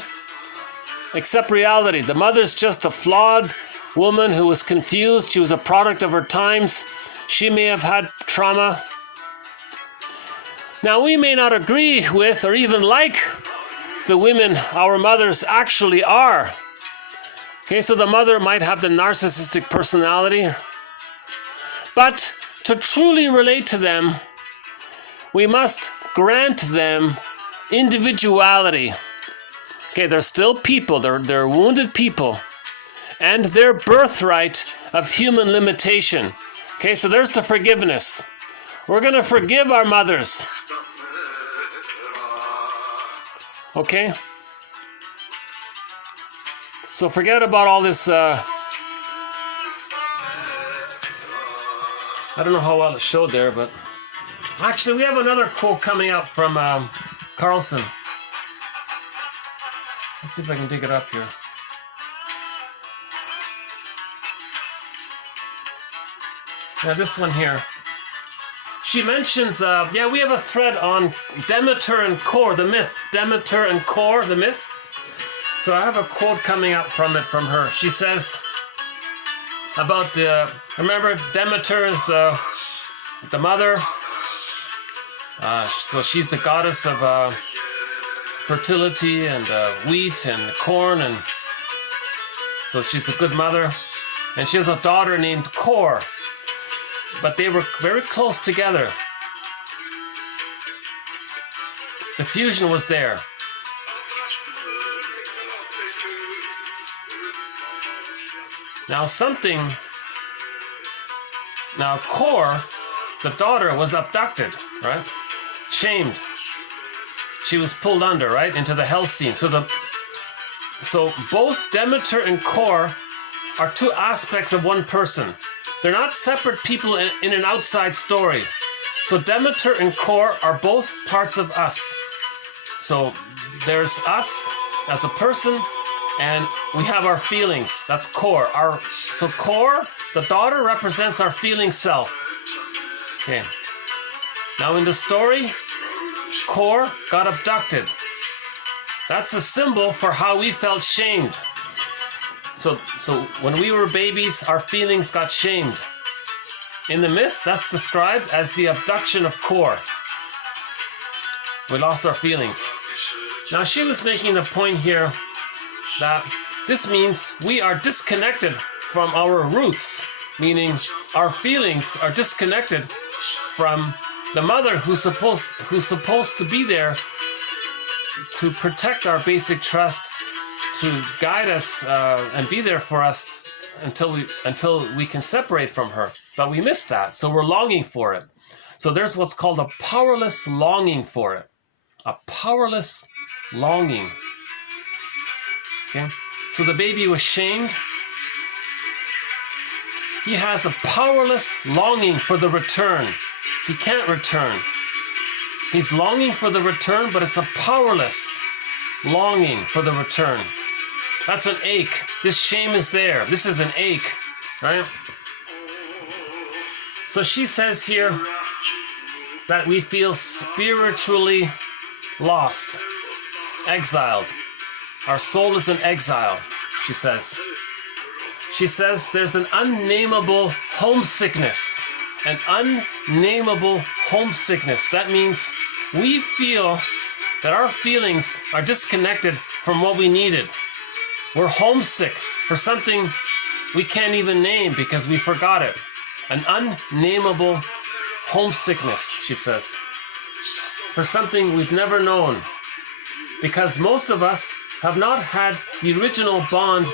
Accept reality. The mother's just a flawed woman who was confused. She was a product of her times. She may have had trauma. Now, we may not agree with or even like the women our mothers actually are. Okay, so the mother might have the narcissistic personality. But to truly relate to them, we must grant them individuality. Okay, they're still people. They're wounded people. And their birthright of human limitation. Okay, so there's the forgiveness. We're going to forgive our mothers. Okay? So forget about all this, I don't know how well it showed there, but actually we have another quote coming up from Carlson. Let's see if I can dig it up here. Now this one here. She mentions, we have a thread on Demeter and Schore, the myth. Demeter and Schore, the myth. So I have a quote coming up from her. She says about remember Demeter is the mother. So she's the goddess of fertility and wheat and corn, and so she's a good mother. And she has a daughter named Schore. But they were very close together. The fusion was there. Now Schore, the daughter, was abducted, right? Shamed. She was pulled under, right, into the hell scene. So both Demeter and Schore are two aspects of one person. They're not separate people in an outside story. So Demeter and Schore are both parts of us. So there's us as a person, and we have our feelings. That's Schore. So Schore, the daughter, represents our feeling self. Okay. Now in the story, core got abducted. That's a symbol for how we felt shamed. So when we were babies, our feelings got shamed. In the myth, that's described as the abduction of core. We lost our feelings. Now she was making the point here that this means we are disconnected from our roots, meaning our feelings are disconnected from the mother who's supposed to be there to protect our basic trust, to guide us and be there for us until we can separate from her. But we miss that, so we're longing for it. So there's what's called a powerless longing for it. A powerless longing. Okay? So the baby was shamed. He has a powerless longing for the return. He can't return. He's longing for the return, but it's a powerless longing for the return. That's an ache. This shame is there. This is an ache, right? So she says here that we feel spiritually lost, exiled. Our soul is in exile, she says. She says there's an unnameable homesickness. An unnameable homesickness. That means we feel that our feelings are disconnected from what we needed. We're homesick for something we can't even name because we forgot it. An unnameable homesickness, she says. For something we've never known. Because most of us have not had the original bond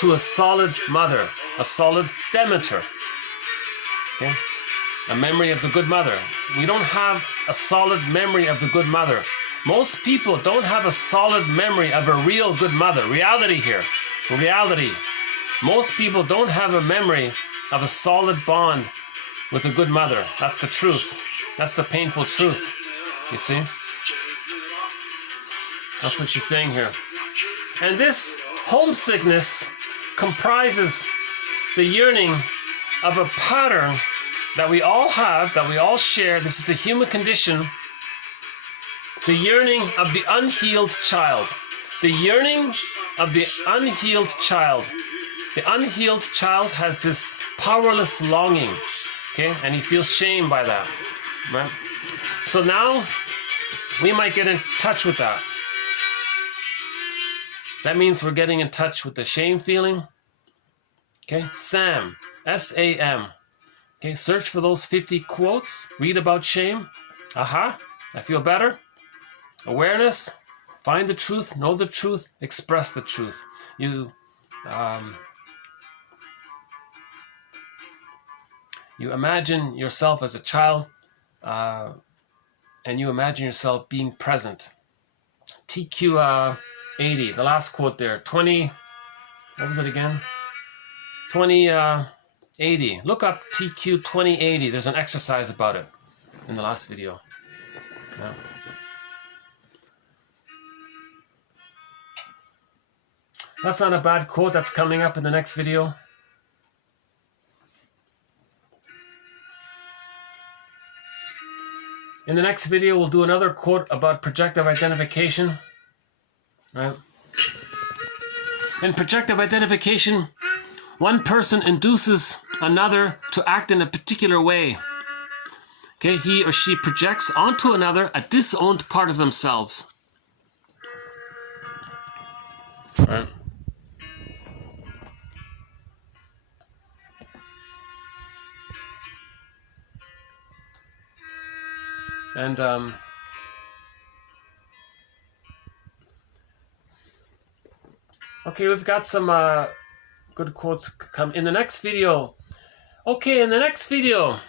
to a solid mother, a solid Demeter. Okay? A memory of the good mother. We don't have a solid memory of the good mother. Most people don't have a solid memory of a real good mother. Reality here. Reality. Most people don't have a memory of a solid bond with a good mother. That's the truth. That's the painful truth. You see? That's what she's saying here. And this homesickness comprises the yearning of a pattern that we all have, that we all share. This is the human condition. The yearning of the unhealed child. The yearning of the unhealed child. The unhealed child has this powerless longing, okay? And he feels shame by that, right? So now we might get in touch with that. That means we're getting in touch with the shame feeling. Okay, Sam, S-A-M. Okay, search for those 50 quotes. Read about shame. Aha, I feel better. Awareness. Find the truth, know the truth, express the truth. You imagine yourself as a child, and you imagine yourself being present. TQ 80, the last quote there. 20, what was it again? 2080. Look up TQ 2080. There's an exercise about it in the last video. Yeah. That's not a bad quote. That's coming up in the next video. In the next video, we'll do another quote about projective identification. Right? In projective identification, one person induces another to act in a particular way. Okay, he or she projects onto another a disowned part of themselves. Right? And okay, we've got some good quotes come in the next video. Okay, in the next video,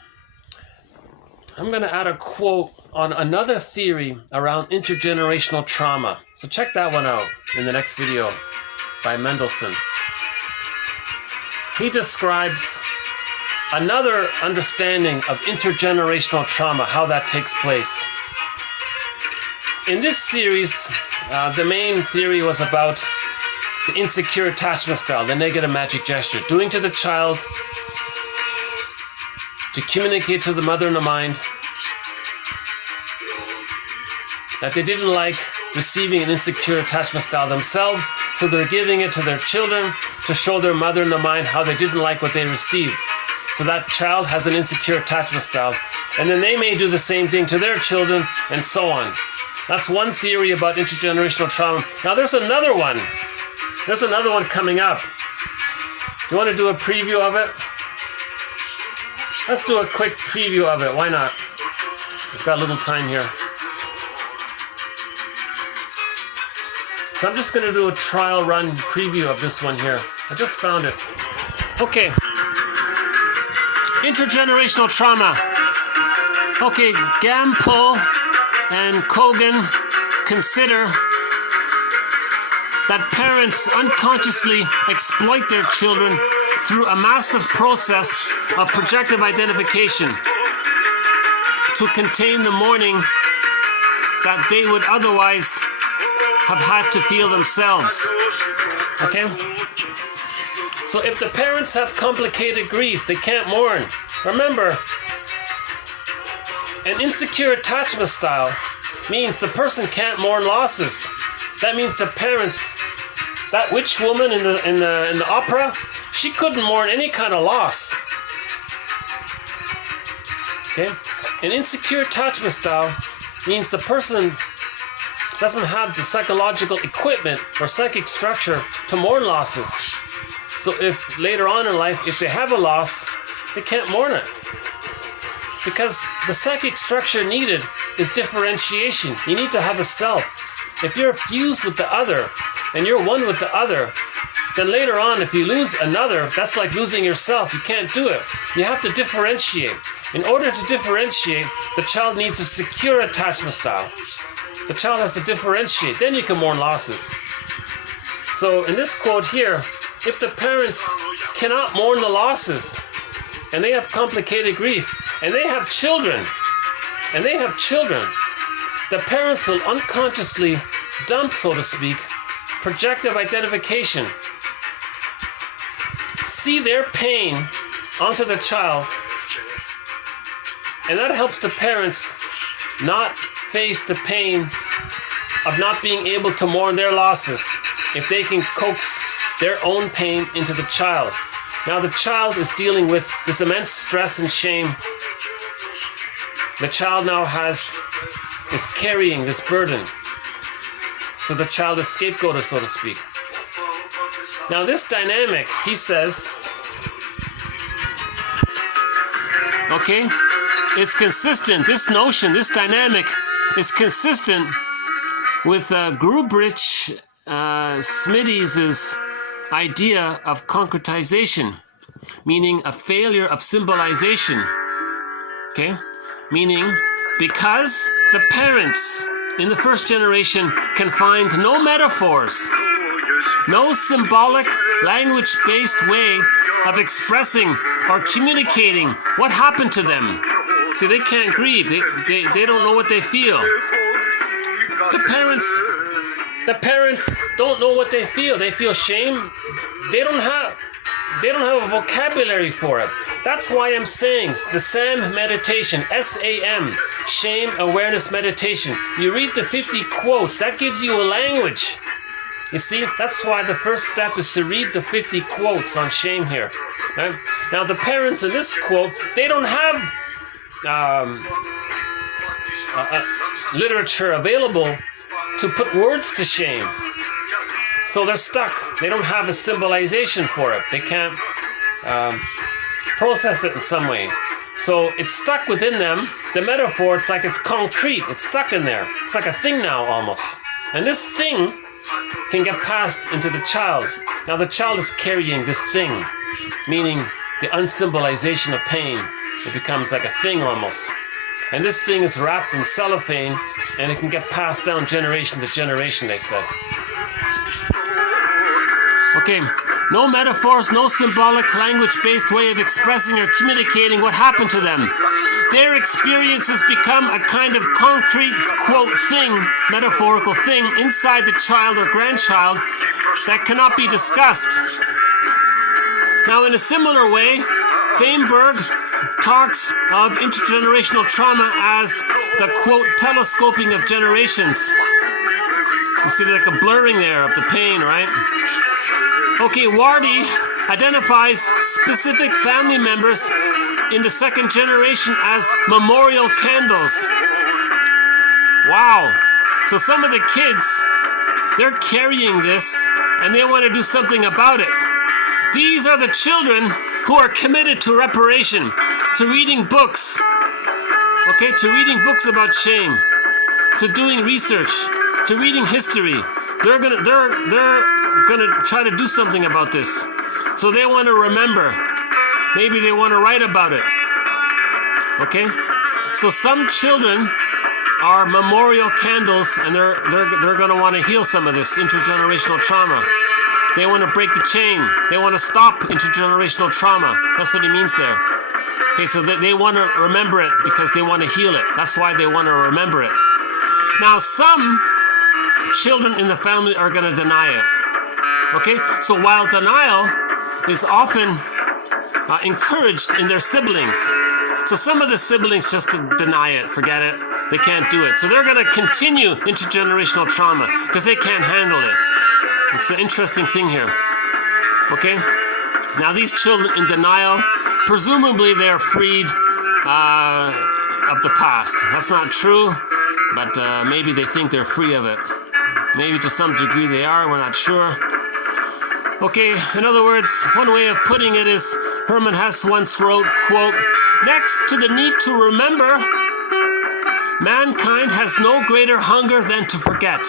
I'm going to add a quote on another theory around intergenerational trauma. So check that one out in the next video by Mendelssohn. He describes another understanding of intergenerational trauma, how that takes place. In this series, the main theory was about the insecure attachment style, the negative magic gesture, doing to the child to communicate to the mother in the mind that they didn't like receiving an insecure attachment style themselves, so they're giving it to their children to show their mother in the mind how they didn't like what they received. So that child has an insecure attachment style, and then they may do the same thing to their children, and so on. That's one theory about intergenerational trauma. Now there's another one. There's another one coming up. Do you want to do a preview of it? Let's do a quick preview of it. Why not? We've got a little time here. So I'm just going to do a trial run preview of this one here. I just found it. Okay. Intergenerational trauma. Okay, Gampo and Kogan consider that parents unconsciously exploit their children through a massive process of projective identification to contain the mourning that they would otherwise have had to feel themselves. Okay? So if the parents have complicated grief, they can't mourn. Remember, an insecure attachment style means the person can't mourn losses. That means the parents, that witch woman in the opera, she couldn't mourn any kind of loss. Okay? An insecure attachment style means the person doesn't have the psychological equipment or psychic structure to mourn losses. So if later on in life, if they have a loss, they can't mourn it. Because the psychic structure needed is differentiation. You need to have a self. If you're fused with the other and you're one with the other, then later on, if you lose another, that's like losing yourself. You can't do it. You have to differentiate. In order to differentiate, the child needs a secure attachment style. The child has to differentiate. Then you can mourn losses. So in this quote here, if the parents cannot mourn the losses, and they have complicated grief, and they have children, the parents will unconsciously dump, so to speak, projective identification. See their pain onto the child, and that helps the parents not face the pain of not being able to mourn their losses if they can coax their own pain into the child. Now the child is dealing with this immense stress and shame. The child now is carrying this burden. So the child is scapegoated, so to speak. Now this dynamic, he says, okay, is consistent. This notion, this dynamic is consistent with Grubrich Smitty's idea of concretization, meaning a failure of symbolization. Okay? Meaning, because the parents in the first generation can find no metaphors, no symbolic, language-based way of expressing or communicating what happened to them. See, they can't grieve. They don't know what they feel. The parents don't know what they feel. They feel shame. They don't have a vocabulary for it. That's why I'm saying the SAM meditation, S-A-M, shame awareness meditation. You read the 50 quotes. That gives you a language. You see, that's why the first step is to read the 50 quotes on shame here. Right? Now, the parents in this quote, they don't have literature available to put words to shame. So they're stuck. They don't have a symbolization for it. They can't process it in some way. So it's stuck within them. The metaphor, it's like it's concrete. It's stuck in there. It's like a thing now almost. And this thing can get passed into the child. Now the child is carrying this thing, meaning the unsymbolization of pain. It becomes like a thing almost. And this thing is wrapped in cellophane, and it can get passed down generation to generation, they said. Okay, no metaphors, no symbolic language-based way of expressing or communicating what happened to them. Their experiences become a kind of concrete, quote, thing, metaphorical thing, inside the child or grandchild that cannot be discussed. Now, in a similar way, Feinberg talks of intergenerational trauma as the, quote, telescoping of generations. You see like a blurring there of the pain, right? Okay, Wardy identifies specific family members in the second generation as memorial candles. Wow. So some of the kids, they're carrying this and they want to do something about it. These are the children who are committed to reparation, to reading books, okay, to reading books about shame, to doing research, to reading history. They're gonna try to do something about this. So they want to remember. Maybe they want to write about it. Okay? So some children are memorial candles, and they're going to want to heal some of this intergenerational trauma. They want to break the chain. They want to stop intergenerational trauma. That's what he means there. Okay, so they want to remember it because they want to heal it. That's why they want to remember it. Now, some children in the family are going to deny it. Okay, so while denial is often encouraged in their siblings, so some of the siblings just deny it, forget it, they can't do it. So they're going to continue intergenerational trauma because they can't handle it. It's an interesting thing here. Okay, now these children in denial, presumably they're freed of the past. That's not true, but maybe they think they're free of it. Maybe to some degree they are, we're not sure. Okay, in other words, one way of putting it is Hermann Hesse once wrote, quote, "Next to the need to remember, mankind has no greater hunger than to forget."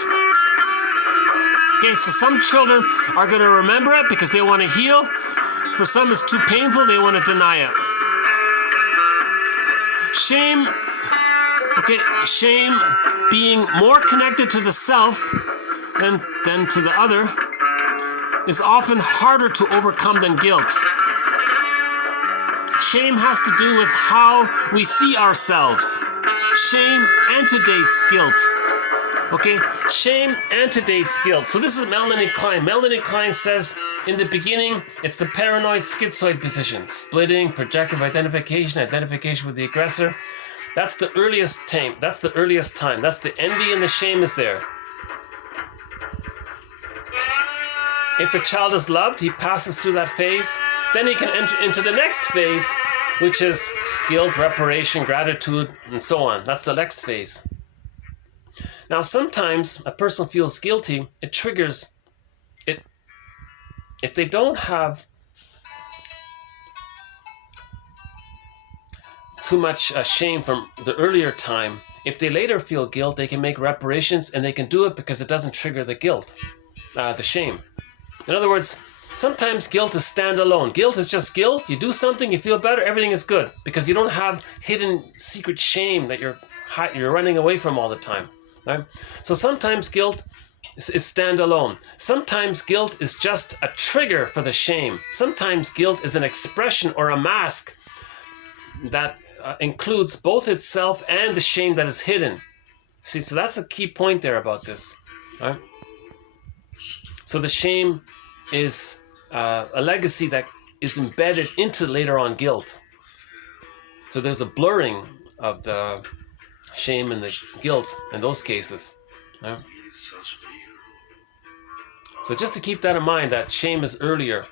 Okay, so some children are going to remember it because they want to heal. For some it's too painful, they want to deny it. Shame, okay, shame being more connected to the self than to the other is often harder to overcome than guilt. Shame has to do with how we see ourselves. Shame antedates guilt. Okay, shame antedates guilt. So this is Melanie Klein. Melanie Klein says, in the beginning, it's the paranoid schizoid position. Splitting, projective identification, identification with the aggressor. That's the earliest time. That's the earliest time. That's the envy and the shame is there. If the child is loved, he passes through that phase. Then he can enter into the next phase, which is guilt, reparation, gratitude, and so on. That's the next phase. Now, sometimes a person feels guilty, it triggers it. If they don't have too much shame from the earlier time, if they later feel guilt, they can make reparations, and they can do it because it doesn't trigger the guilt, the shame. In other words, sometimes guilt is standalone. Guilt is just guilt. You do something, you feel better, everything is good because you don't have hidden secret shame that you're running away from all the time. Right? So sometimes guilt is standalone. Sometimes guilt is just a trigger for the shame. Sometimes guilt is an expression or a mask that includes both itself and the shame that is hidden. See, so that's a key point there about this. Right? So the shame is a legacy that is embedded into later on guilt. So there's a blurring of the shame and the guilt in those cases. Right? So just to keep that in mind, that shame is earlier.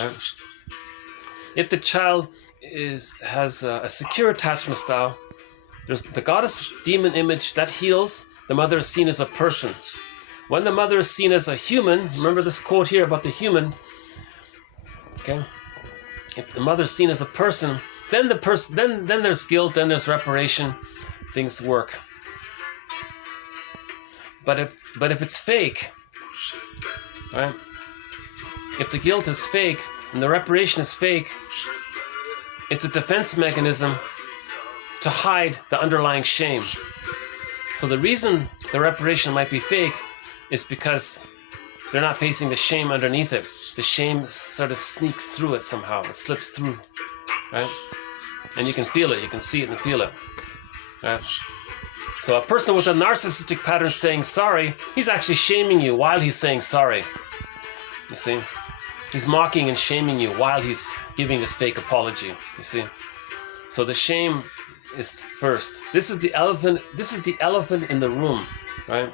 Right? If the child has a secure attachment style, there's the goddess demon image that heals. The mother is seen as a person. When the mother is seen as a human, remember this quote here about the human. Okay, if the mother is seen as a person, then then there's guilt, then there's reparation. Things work. But if it's fake, right? If the guilt is fake and the reparation is fake, it's a defense mechanism to hide the underlying shame. So the reason the reparation might be fake is because they're not facing the shame underneath it. The shame sort of sneaks through it somehow. It slips through, right? And you can feel it. You can see it and feel it. Right? So a person with a narcissistic pattern saying sorry, he's actually shaming you while he's saying sorry. You see? He's mocking and shaming you while he's giving this fake apology. You see? So the shame is first. This is the elephant. This is the elephant in the room, right?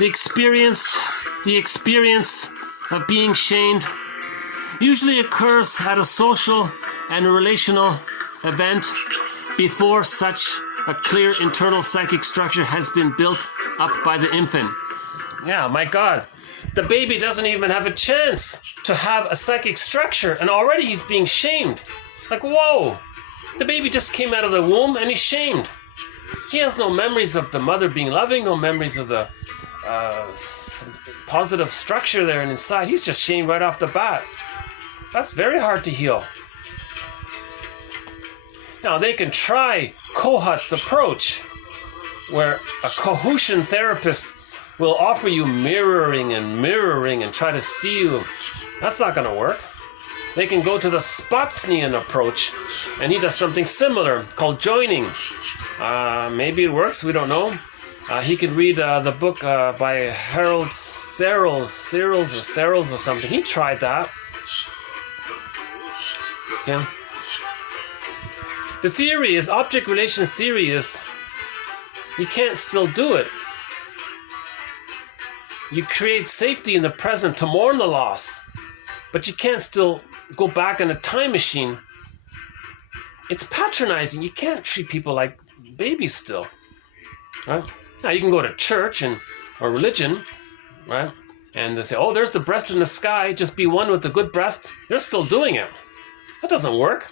The experience of being shamed usually occurs at a social and a relational event before such a clear internal psychic structure has been built up by the infant. Yeah, my God. The baby doesn't even have a chance to have a psychic structure, and already he's being shamed. Like, whoa! The baby just came out of the womb and he's shamed. He has no memories of the mother being loving, no memories of the positive structure there and inside. He's just shamed right off the bat. That's very hard to heal. Now, they can try Kohut's approach, where a Kohutian therapist will offer you mirroring and try to see you. That's not going to work. They can go to the Spotsnian approach, and he does something similar called joining. Maybe it works, we don't know. He could read the book by Harold Searles or something. He tried that. Okay. The theory is, object relations theory is, you can't still do it. You create safety in the present to mourn the loss, but you can't still go back in a time machine. It's patronizing. You can't treat people like babies still, right? Now you can go to church or religion, right? And they say, oh, there's the breast in the sky. Just be one with the good breast. They're still doing it. That doesn't work.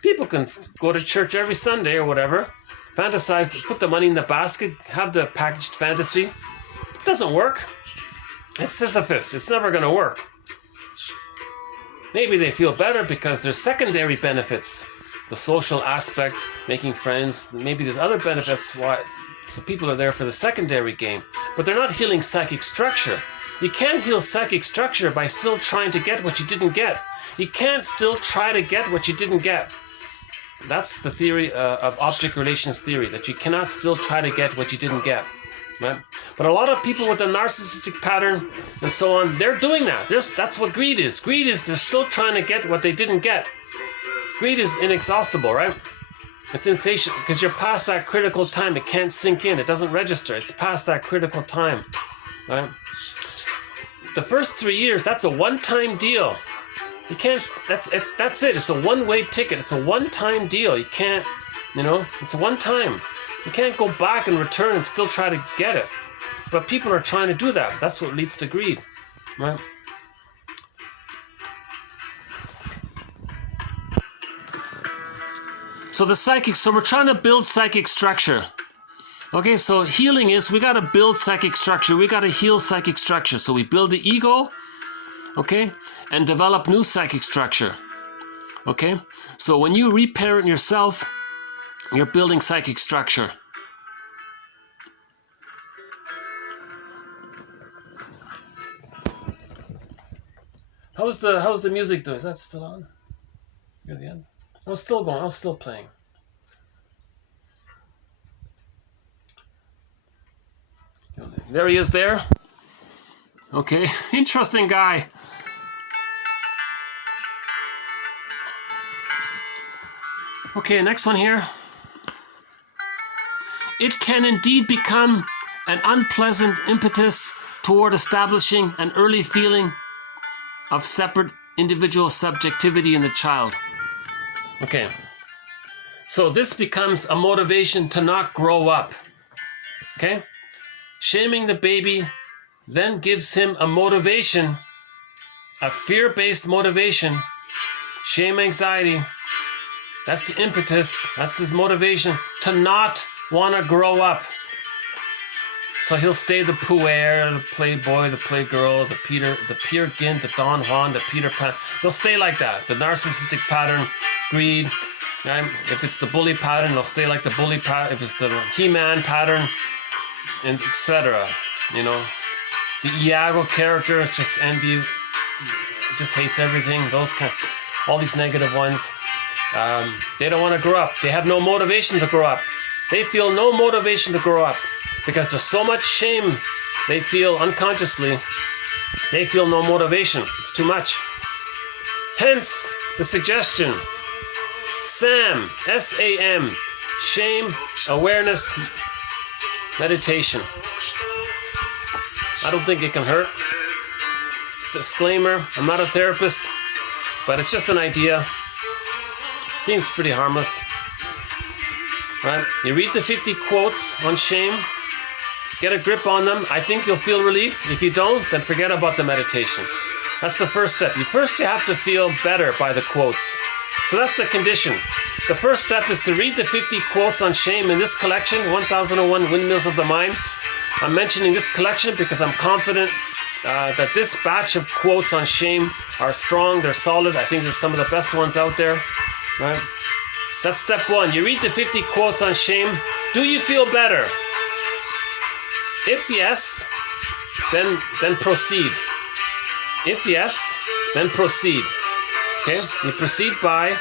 People can go to church every Sunday or whatever, fantasize, put the money in the basket, have the packaged fantasy. It doesn't work. It's Sisyphus. It's never going to work. Maybe they feel better because there's secondary benefits. The social aspect, making friends, maybe there's other benefits. So people are there for the secondary game. But they're not healing psychic structure. You can't heal psychic structure by still trying to get what you didn't get. You can't still try to get what you didn't get. That's the theory of object relations theory, that you cannot still try to get what you didn't get. Right? But a lot of people with a narcissistic pattern and so on, they're doing that. That's what greed is. Greed is they're still trying to get what they didn't get. Greed is inexhaustible, right? It's insatiable because you're past that critical time. It can't sink in. It doesn't register. It's past that critical time, right? The first 3 years, that's a one-time deal. You can't. That's it. It's a one-way ticket. It's a one-time deal. You can't. It's a one-time. You can't go back and return and still try to get it. But people are trying to do that. That's what leads to greed, right? So we're trying to build psychic structure. Okay, so healing is, we got to build psychic structure. We got to heal psychic structure. So we build the ego, okay, and develop new psychic structure. Okay, so when you reparent yourself, you're building psychic structure. How's the music doing? Is that still on? Near the end? I was still going. I was still playing. There he is there. Okay, interesting guy. Okay, next one here. It can indeed become an unpleasant impetus toward establishing an early feeling of separate individual subjectivity in the child. Okay, so this becomes a motivation to not grow up. Okay, shaming the baby then gives him a motivation, a fear-based motivation, shame, anxiety. That's the impetus, that's his motivation to not want to grow up. So he'll stay the puer, the playboy, the playgirl, the Peer Gynt, the Don Juan, the Peter Pan. They'll stay like that. The narcissistic pattern, greed. Right? If it's the bully pattern, they'll stay like the bully pattern. If it's the He-Man pattern, and etc. The Iago character is just envy, just hates everything. All these negative ones. They don't want to grow up. They have no motivation to grow up. They feel no motivation to grow up because there's so much shame they feel unconsciously They feel no motivation. It's too much. Hence the suggestion. SAM, S-A-M, shame, awareness, meditation. I don't think it can hurt. Disclaimer, I'm not a therapist, but it's just an idea. Seems pretty harmless. Right? You read the 50 quotes on shame, get a grip on them. I think you'll feel relief. If you don't, then forget about the meditation. That's the first step. First you have to feel better by the quotes. So that's the condition. The first step is to read the 50 quotes on shame in this collection, 1001 Windmills of the Mind. I'm mentioning this collection because I'm confident that this batch of quotes on shame are strong, they're solid. I think they're some of the best ones out there. Right? That's step one. You read the 50 quotes on shame. Do you feel better? If yes, then proceed. If yes, then proceed. Okay? You proceed by,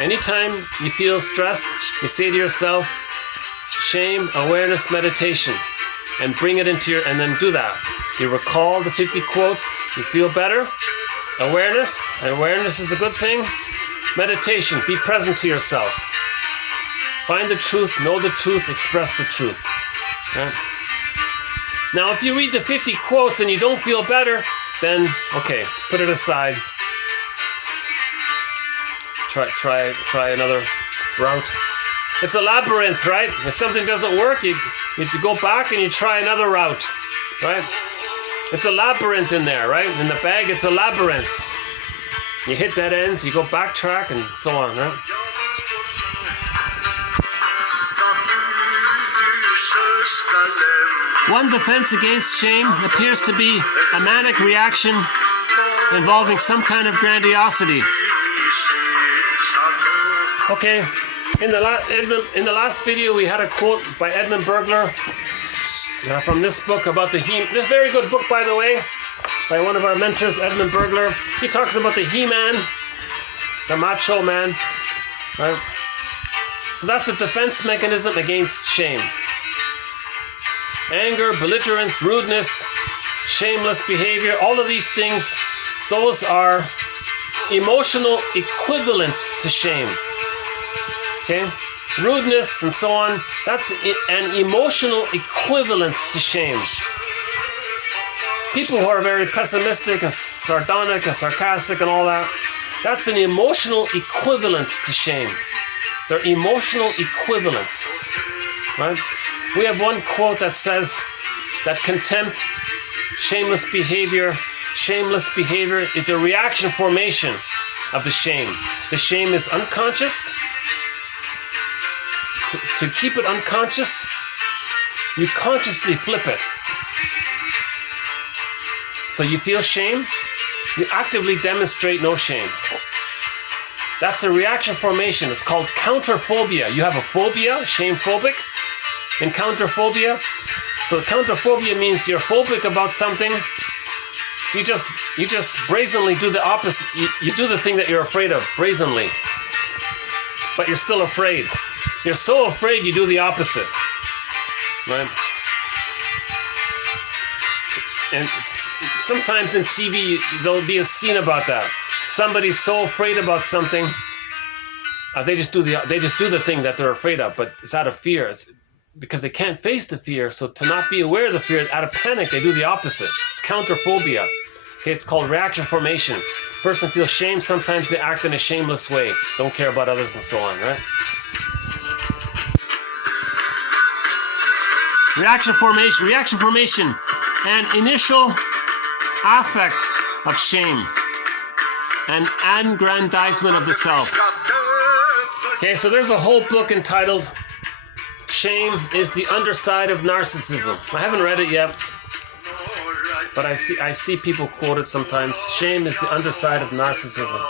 anytime you feel stress, you say to yourself, shame, awareness, meditation. And bring it into your, and then do that. You recall the 50 quotes, you feel better. Awareness, and awareness is a good thing. Meditation, be present to yourself. Find the truth, know the truth, express the truth. Okay? Now, if you read the 50 quotes and you don't feel better, then, okay, put it aside. Try another route. It's a labyrinth, right? If something doesn't work, you have to go back and you try another route, right? It's a labyrinth in there, right? In the bag, it's a labyrinth. You hit dead ends, you go backtrack, and so on, right? One defense against shame appears to be a manic reaction involving some kind of grandiosity. Okay, in the last video we had a quote by Edmund Burglar from this book about this very good book, by the way, by one of our mentors, Edmund Burglar. He talks about the He-Man, the macho man, right? So that's a defense mechanism against shame. Anger, belligerence, rudeness, shameless behavior, all of these things, those are emotional equivalents to shame. Okay? Rudeness and so on, that's an emotional equivalent to shame. People who are very pessimistic and sardonic and sarcastic and all that, that's an emotional equivalent to shame. They're emotional equivalents. Right? We have one quote that says that contempt, shameless behavior is a reaction formation of the shame. The shame is unconscious. To keep it unconscious, you consciously flip it. So you feel shame, you actively demonstrate no shame. That's a reaction formation. It's called counterphobia. You have a phobia, shame-phobic, and counterphobia. So counterphobia means you're phobic about something. You just brazenly do the opposite. You do the thing that you're afraid of, brazenly. But you're still afraid. You're so afraid you do the opposite. Right? And sometimes in TV, there'll be a scene about that. Somebody's so afraid about something, they just do the thing that they're afraid of, but it's out of fear. It's because they can't face the fear, so to not be aware of the fear, out of panic, they do the opposite. It's counterphobia. Okay, it's called reaction formation. Person feels shame, sometimes they act in a shameless way. Don't care about others and so on, right? Reaction formation, an initial affect of shame, an aggrandizement of the self. Okay, so there's a whole book entitled Shame is the Underside of Narcissism. I haven't read it yet, but I see people quote it sometimes. Shame is the underside of narcissism.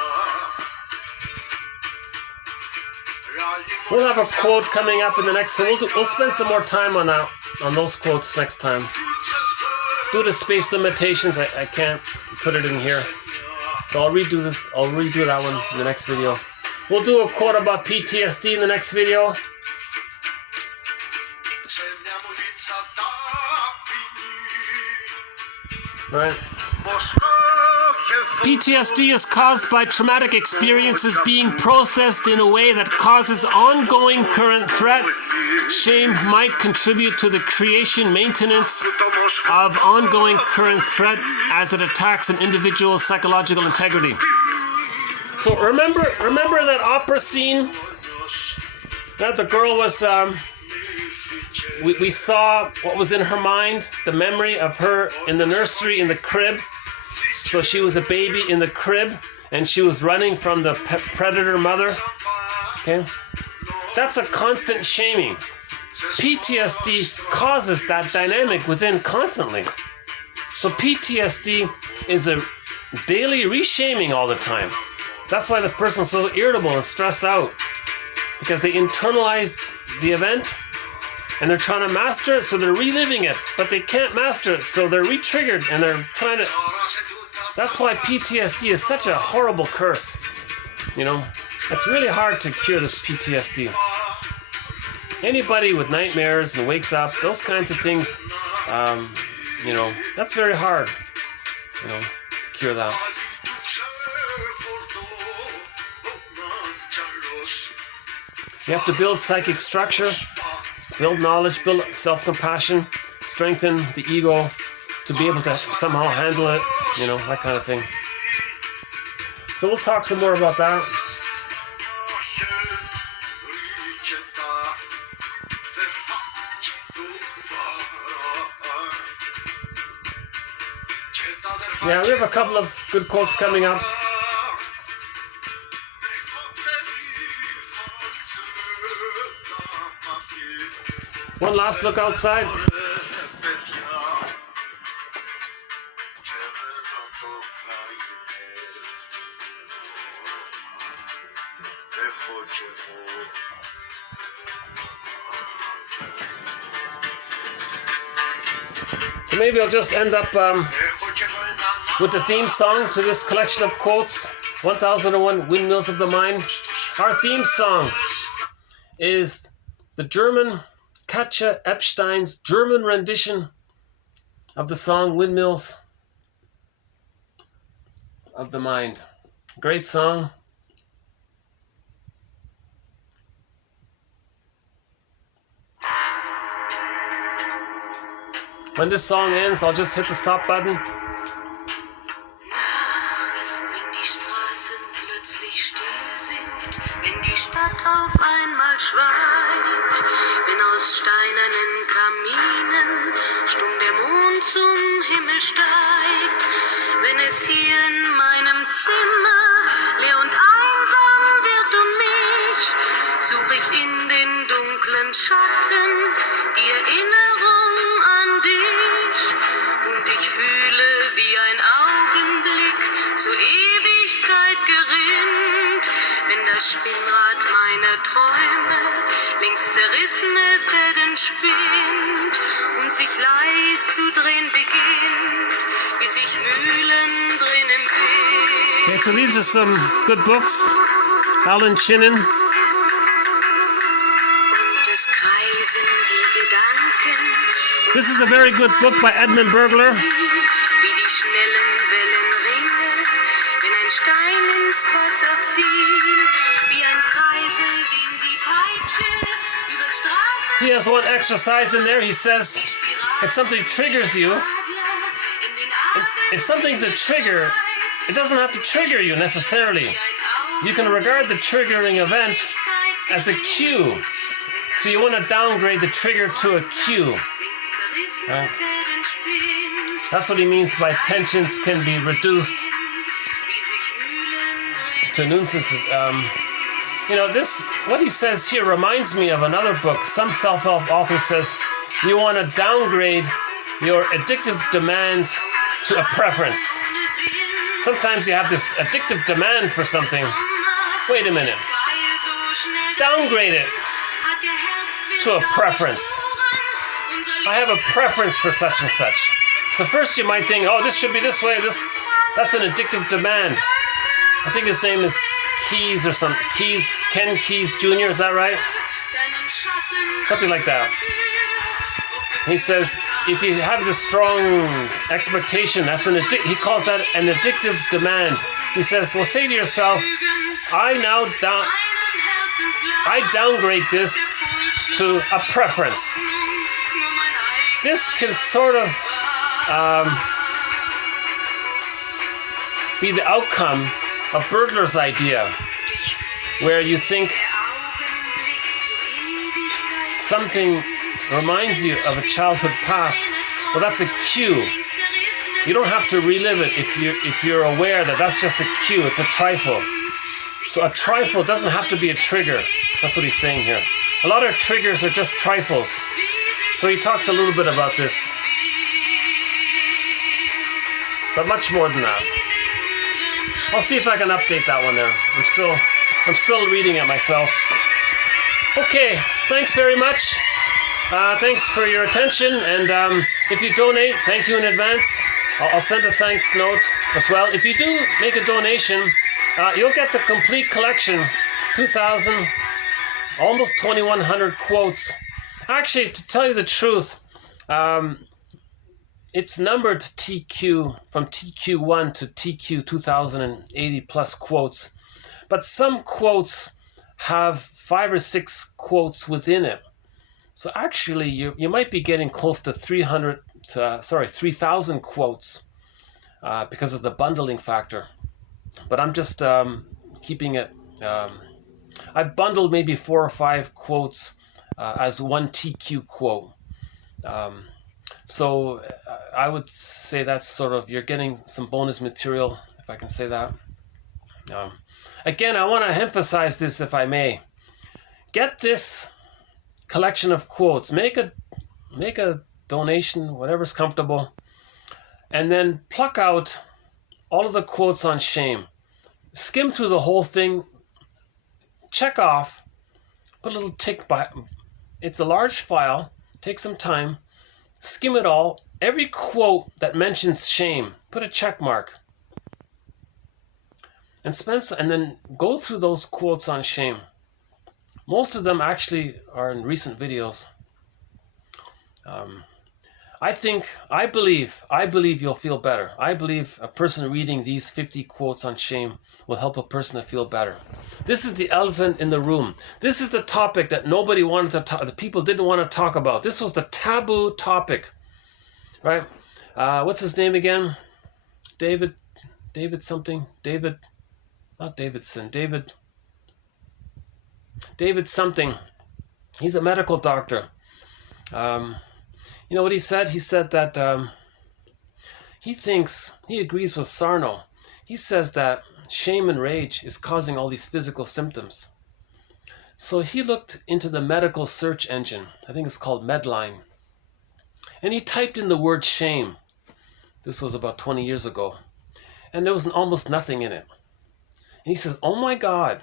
We'll have a quote coming up in the next, so we'll spend some more time on that, on those quotes next time. Due to space limitations, I can't put it in here. So I'll redo that one in the next video. We'll do a quote about PTSD in the next video. Right? PTSD is caused by traumatic experiences being processed in a way that causes ongoing current threat. Shame might contribute to the creation, maintenance of ongoing current threat as it attacks an individual's psychological integrity. So remember that opera scene that the girl was, we saw what was in her mind, the memory of her in the nursery in the crib. So she was a baby in the crib and she was running from the predator mother. Okay, that's a constant shaming. PTSD causes that dynamic within constantly. So PTSD is a daily reshaming all the time. That's why the person's so irritable and stressed out, because they internalized the event and they're trying to master it, so they're reliving it, but they can't master it, so they're re-triggered and they're trying to. That's why PTSD is such a horrible curse. You know, it's really hard to cure this PTSD. Anybody with nightmares and wakes up, those kinds of things, you know, that's very hard, you know, to cure that. You have to build psychic structure, build knowledge, build self-compassion, strengthen the ego to be able to somehow handle it, you know, that kind of thing. So we'll talk some more about that. Yeah, we have a couple of good quotes coming up. One last look outside. So maybe I'll just end up with the theme song to this collection of quotes, 1001 Windmills of the Mind. Our theme song is the German Katja Epstein's German rendition of the song Windmills of the Mind. Great song. When this song ends, I'll just hit the stop button. Zum Himmel steigt, wenn es hier in meinem Zimmer leer und einsam wird mich, suche ich in den dunklen Schatten die Erinnerung an dich und ich fühle, wie ein Augenblick zur Ewigkeit gerinnt, wenn das Spinnrad meiner Träume links zerrissene Fäden spinnt und sich leis zu drehen beginnt, wie sich Mühlen drehen im Wind. Okay, so these are some good books. Alan Chinen. Und es kreisen die Gedanken. This is a very good book by Edmund Burglar. Wie die schnellen Wellenringe, wenn ein Stein ins Wasser fiel, wie ein Kreisel, den die Peitsche über Straßen. He has one exercise in there. He says, if something triggers you, if something's a trigger, it doesn't have to trigger you necessarily. You can regard the triggering event as a cue. So you want to downgrade the trigger to a cue. Right? That's what he means by tensions can be reduced to nuisances. You know, what he says here reminds me of another book. Some self-help author says you want to downgrade your addictive demands to a preference. Sometimes you have this addictive demand for something. Wait a minute. Downgrade it to a preference. I have a preference for such and such. So first you might think, oh, this should be this way. That's an addictive demand. I think his name is Keyes or something. Ken Keyes Jr., is that right? Something like that. He says, if you have this strong expectation, that's he calls that an addictive demand. He says, well, say to yourself, I downgrade this to a preference. This can sort of be the outcome of Burglar's idea, where you think something reminds you of a childhood past. Well, that's a cue. You don't have to relive it if you're aware that that's just a cue. It's a trifle. So a trifle doesn't have to be a trigger. That's what he's saying here. A lot of triggers are just trifles. So he talks a little bit about this, but much more than that. I'll see if I can update that one there. I'm still reading it myself. Okay, thanks very much. Thanks for your attention, and if you donate, thank you in advance. I'll send a thanks note as well. If you do make a donation, you'll get the complete collection, 2,000, almost 2,100 quotes. Actually, to tell you the truth, it's numbered TQ, from TQ1 to TQ 2,080 plus quotes. But some quotes have 5 or 6 quotes within it. So actually, you might be getting close to 3,000 quotes because of the bundling factor. But I'm just keeping it. I bundled maybe 4 or 5 quotes as one TQ quote. So I would say that's sort of, you're getting some bonus material, if I can say that. Again, I want to emphasize this, if I may. Get this collection of quotes. Make a donation, whatever's comfortable, and then pluck out all of the quotes on shame. Skim through the whole thing. Check off. Put a little tick by. It's a large file. Take some time. Skim it all. Every quote that mentions shame, put a check mark. And then go through those quotes on shame. Most of them actually are in recent videos. I believe you'll feel better. I believe a person reading these 50 quotes on shame will help a person to feel better. This is the elephant in the room. This is the topic that nobody wanted to talk, the people didn't want to talk about. This was the taboo topic, right? What's his name again? David something? Not Davidson. David something. He's a medical doctor. You know what he said? He said that he agrees with Sarno. He says that shame and rage is causing all these physical symptoms. So he looked into the medical search engine. I think it's called Medline. And he typed in the word shame. This was about 20 years ago. And there was almost nothing in it. And he says, oh my God.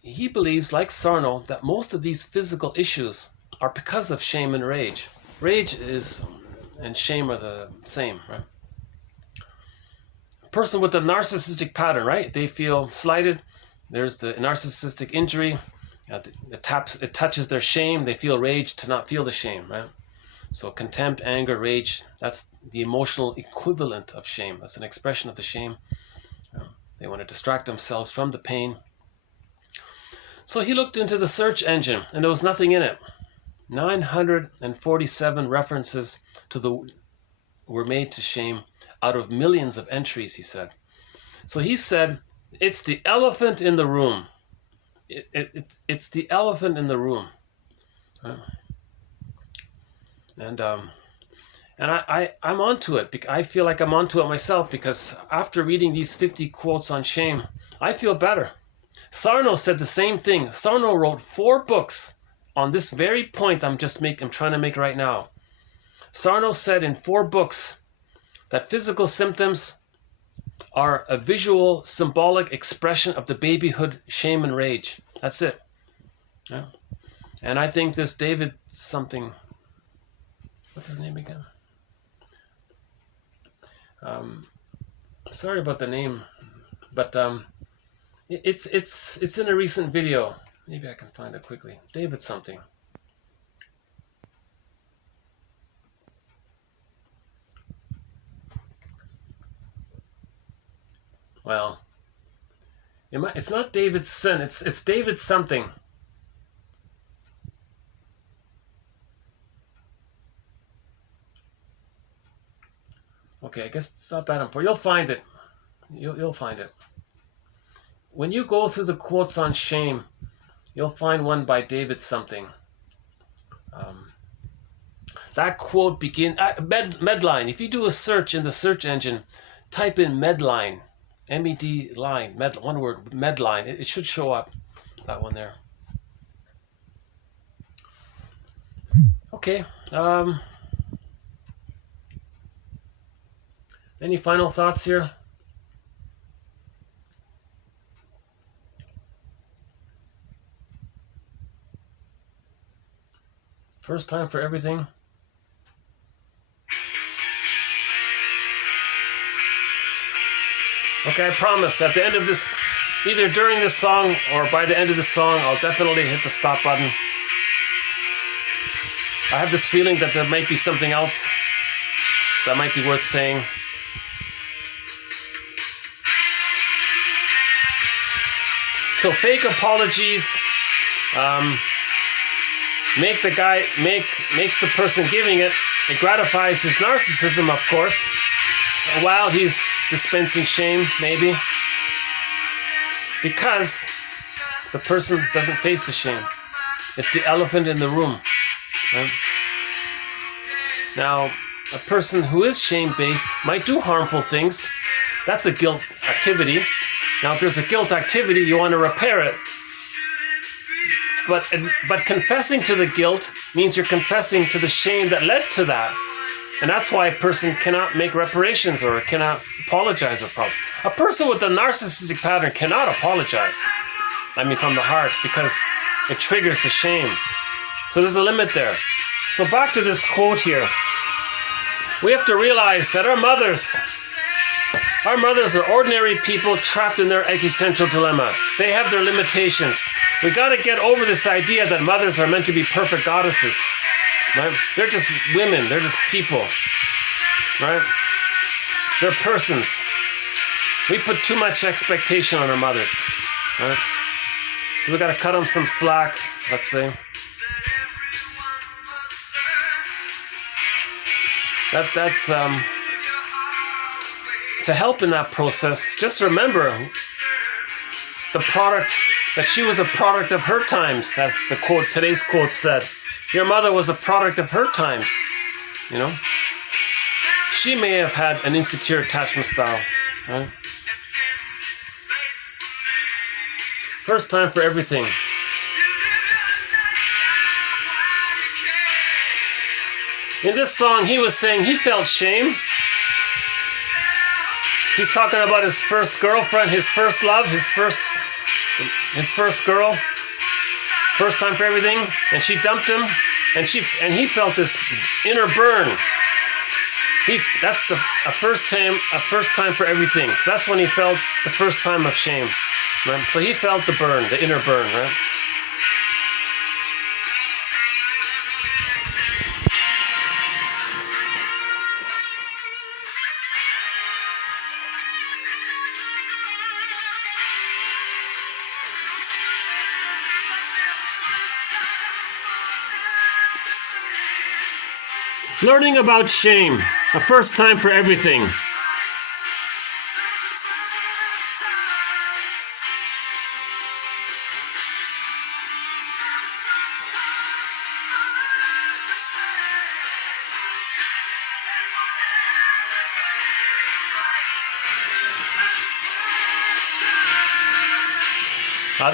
He believes, like Sarno, that most of these physical issues are because of shame and rage. Rage and shame are the same, right? A person with a narcissistic pattern, right? They feel slighted. There's the narcissistic injury. It touches their shame. They feel rage to not feel the shame, right? So contempt, anger, rage, that's the emotional equivalent of shame. That's an expression of the shame. They want to distract themselves from the pain. So he looked into the search engine, and there was nothing in it. 947 references were made to shame out of millions of entries, he said. So he said, it's the elephant in the room. It's the elephant in the room. And I'm onto it. I feel like I'm onto it myself, because after reading these 50 quotes on shame, I feel better. Sarno said the same thing. Sarno wrote 4 books on this very point I'm trying to make right now. Sarno said in 4 books that physical symptoms are a visual, symbolic expression of the babyhood shame and rage. That's it. Yeah. And I think this David something, what's his name again? Sorry about the name, but it's in a recent video. Maybe I can find it quickly. David something. well, it's not David's sin. It's David's something. Okay, I guess it's not that important. You'll find it. You'll find it. When you go through the quotes on shame, you'll find one by David something. That quote begins, Medline. If you do a search in the search engine, type in Medline, M-E-D line, one word, Medline. It should show up, that one there. Okay. Any final thoughts here? First time for everything. Okay, I promise at the end of this, either during this song or by the end of the song, I'll definitely hit the stop button. I have this feeling that there might be something else that might be worth saying. So fake apologies makes the person giving it gratifies his narcissism, of course, while he's dispensing shame, maybe, because the person doesn't face the shame. It's the elephant in the room. Right? Now, a person who is shame-based might do harmful things. That's a guilt activity. Now, if there's a guilt activity, you want to repair it. But confessing to the guilt means you're confessing to the shame that led to that. And that's why a person cannot make reparations or cannot apologize or problem. A person with a narcissistic pattern cannot apologize. I mean, from the heart, because it triggers the shame. So there's a limit there. So back to this quote here. We have to realize that our mothers are ordinary people trapped in their existential dilemma. They have their limitations. We got to get over this idea that mothers are meant to be perfect goddesses. Right? They're just women. They're just people. Right? They're persons. We put too much expectation on our mothers. Right? So we got to cut them some slack, let's say. That's to help in that process. Just remember the product, that she was a product of her times, as the quote, today's quote said. Your mother was a product of her times, you know. She may have had an insecure attachment style, right? First time for everything. In this song, he was saying he felt shame. He's talking about his first girlfriend, his first love, his first girl. First time for everything, and she dumped him, and he felt this inner burn. That's a first time for everything. So that's when he felt the first time of shame. Right? So he felt the burn, the inner burn, right? Learning about shame, a first time for everything.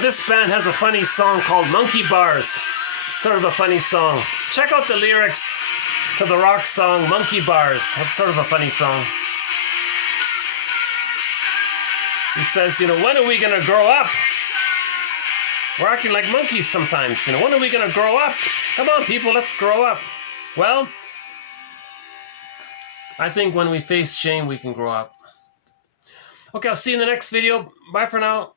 This band has a funny song called Monkey Bars. Sort of a funny song. Check out the lyrics to the rock song Monkey Bars. That's sort of a funny song. He says, you know, when are we going to grow up? We're acting like monkeys sometimes. You know, when are we going to grow up? Come on, people, let's grow up. Well, I think when we face shame, we can grow up. Okay, I'll see you in the next video. Bye for now.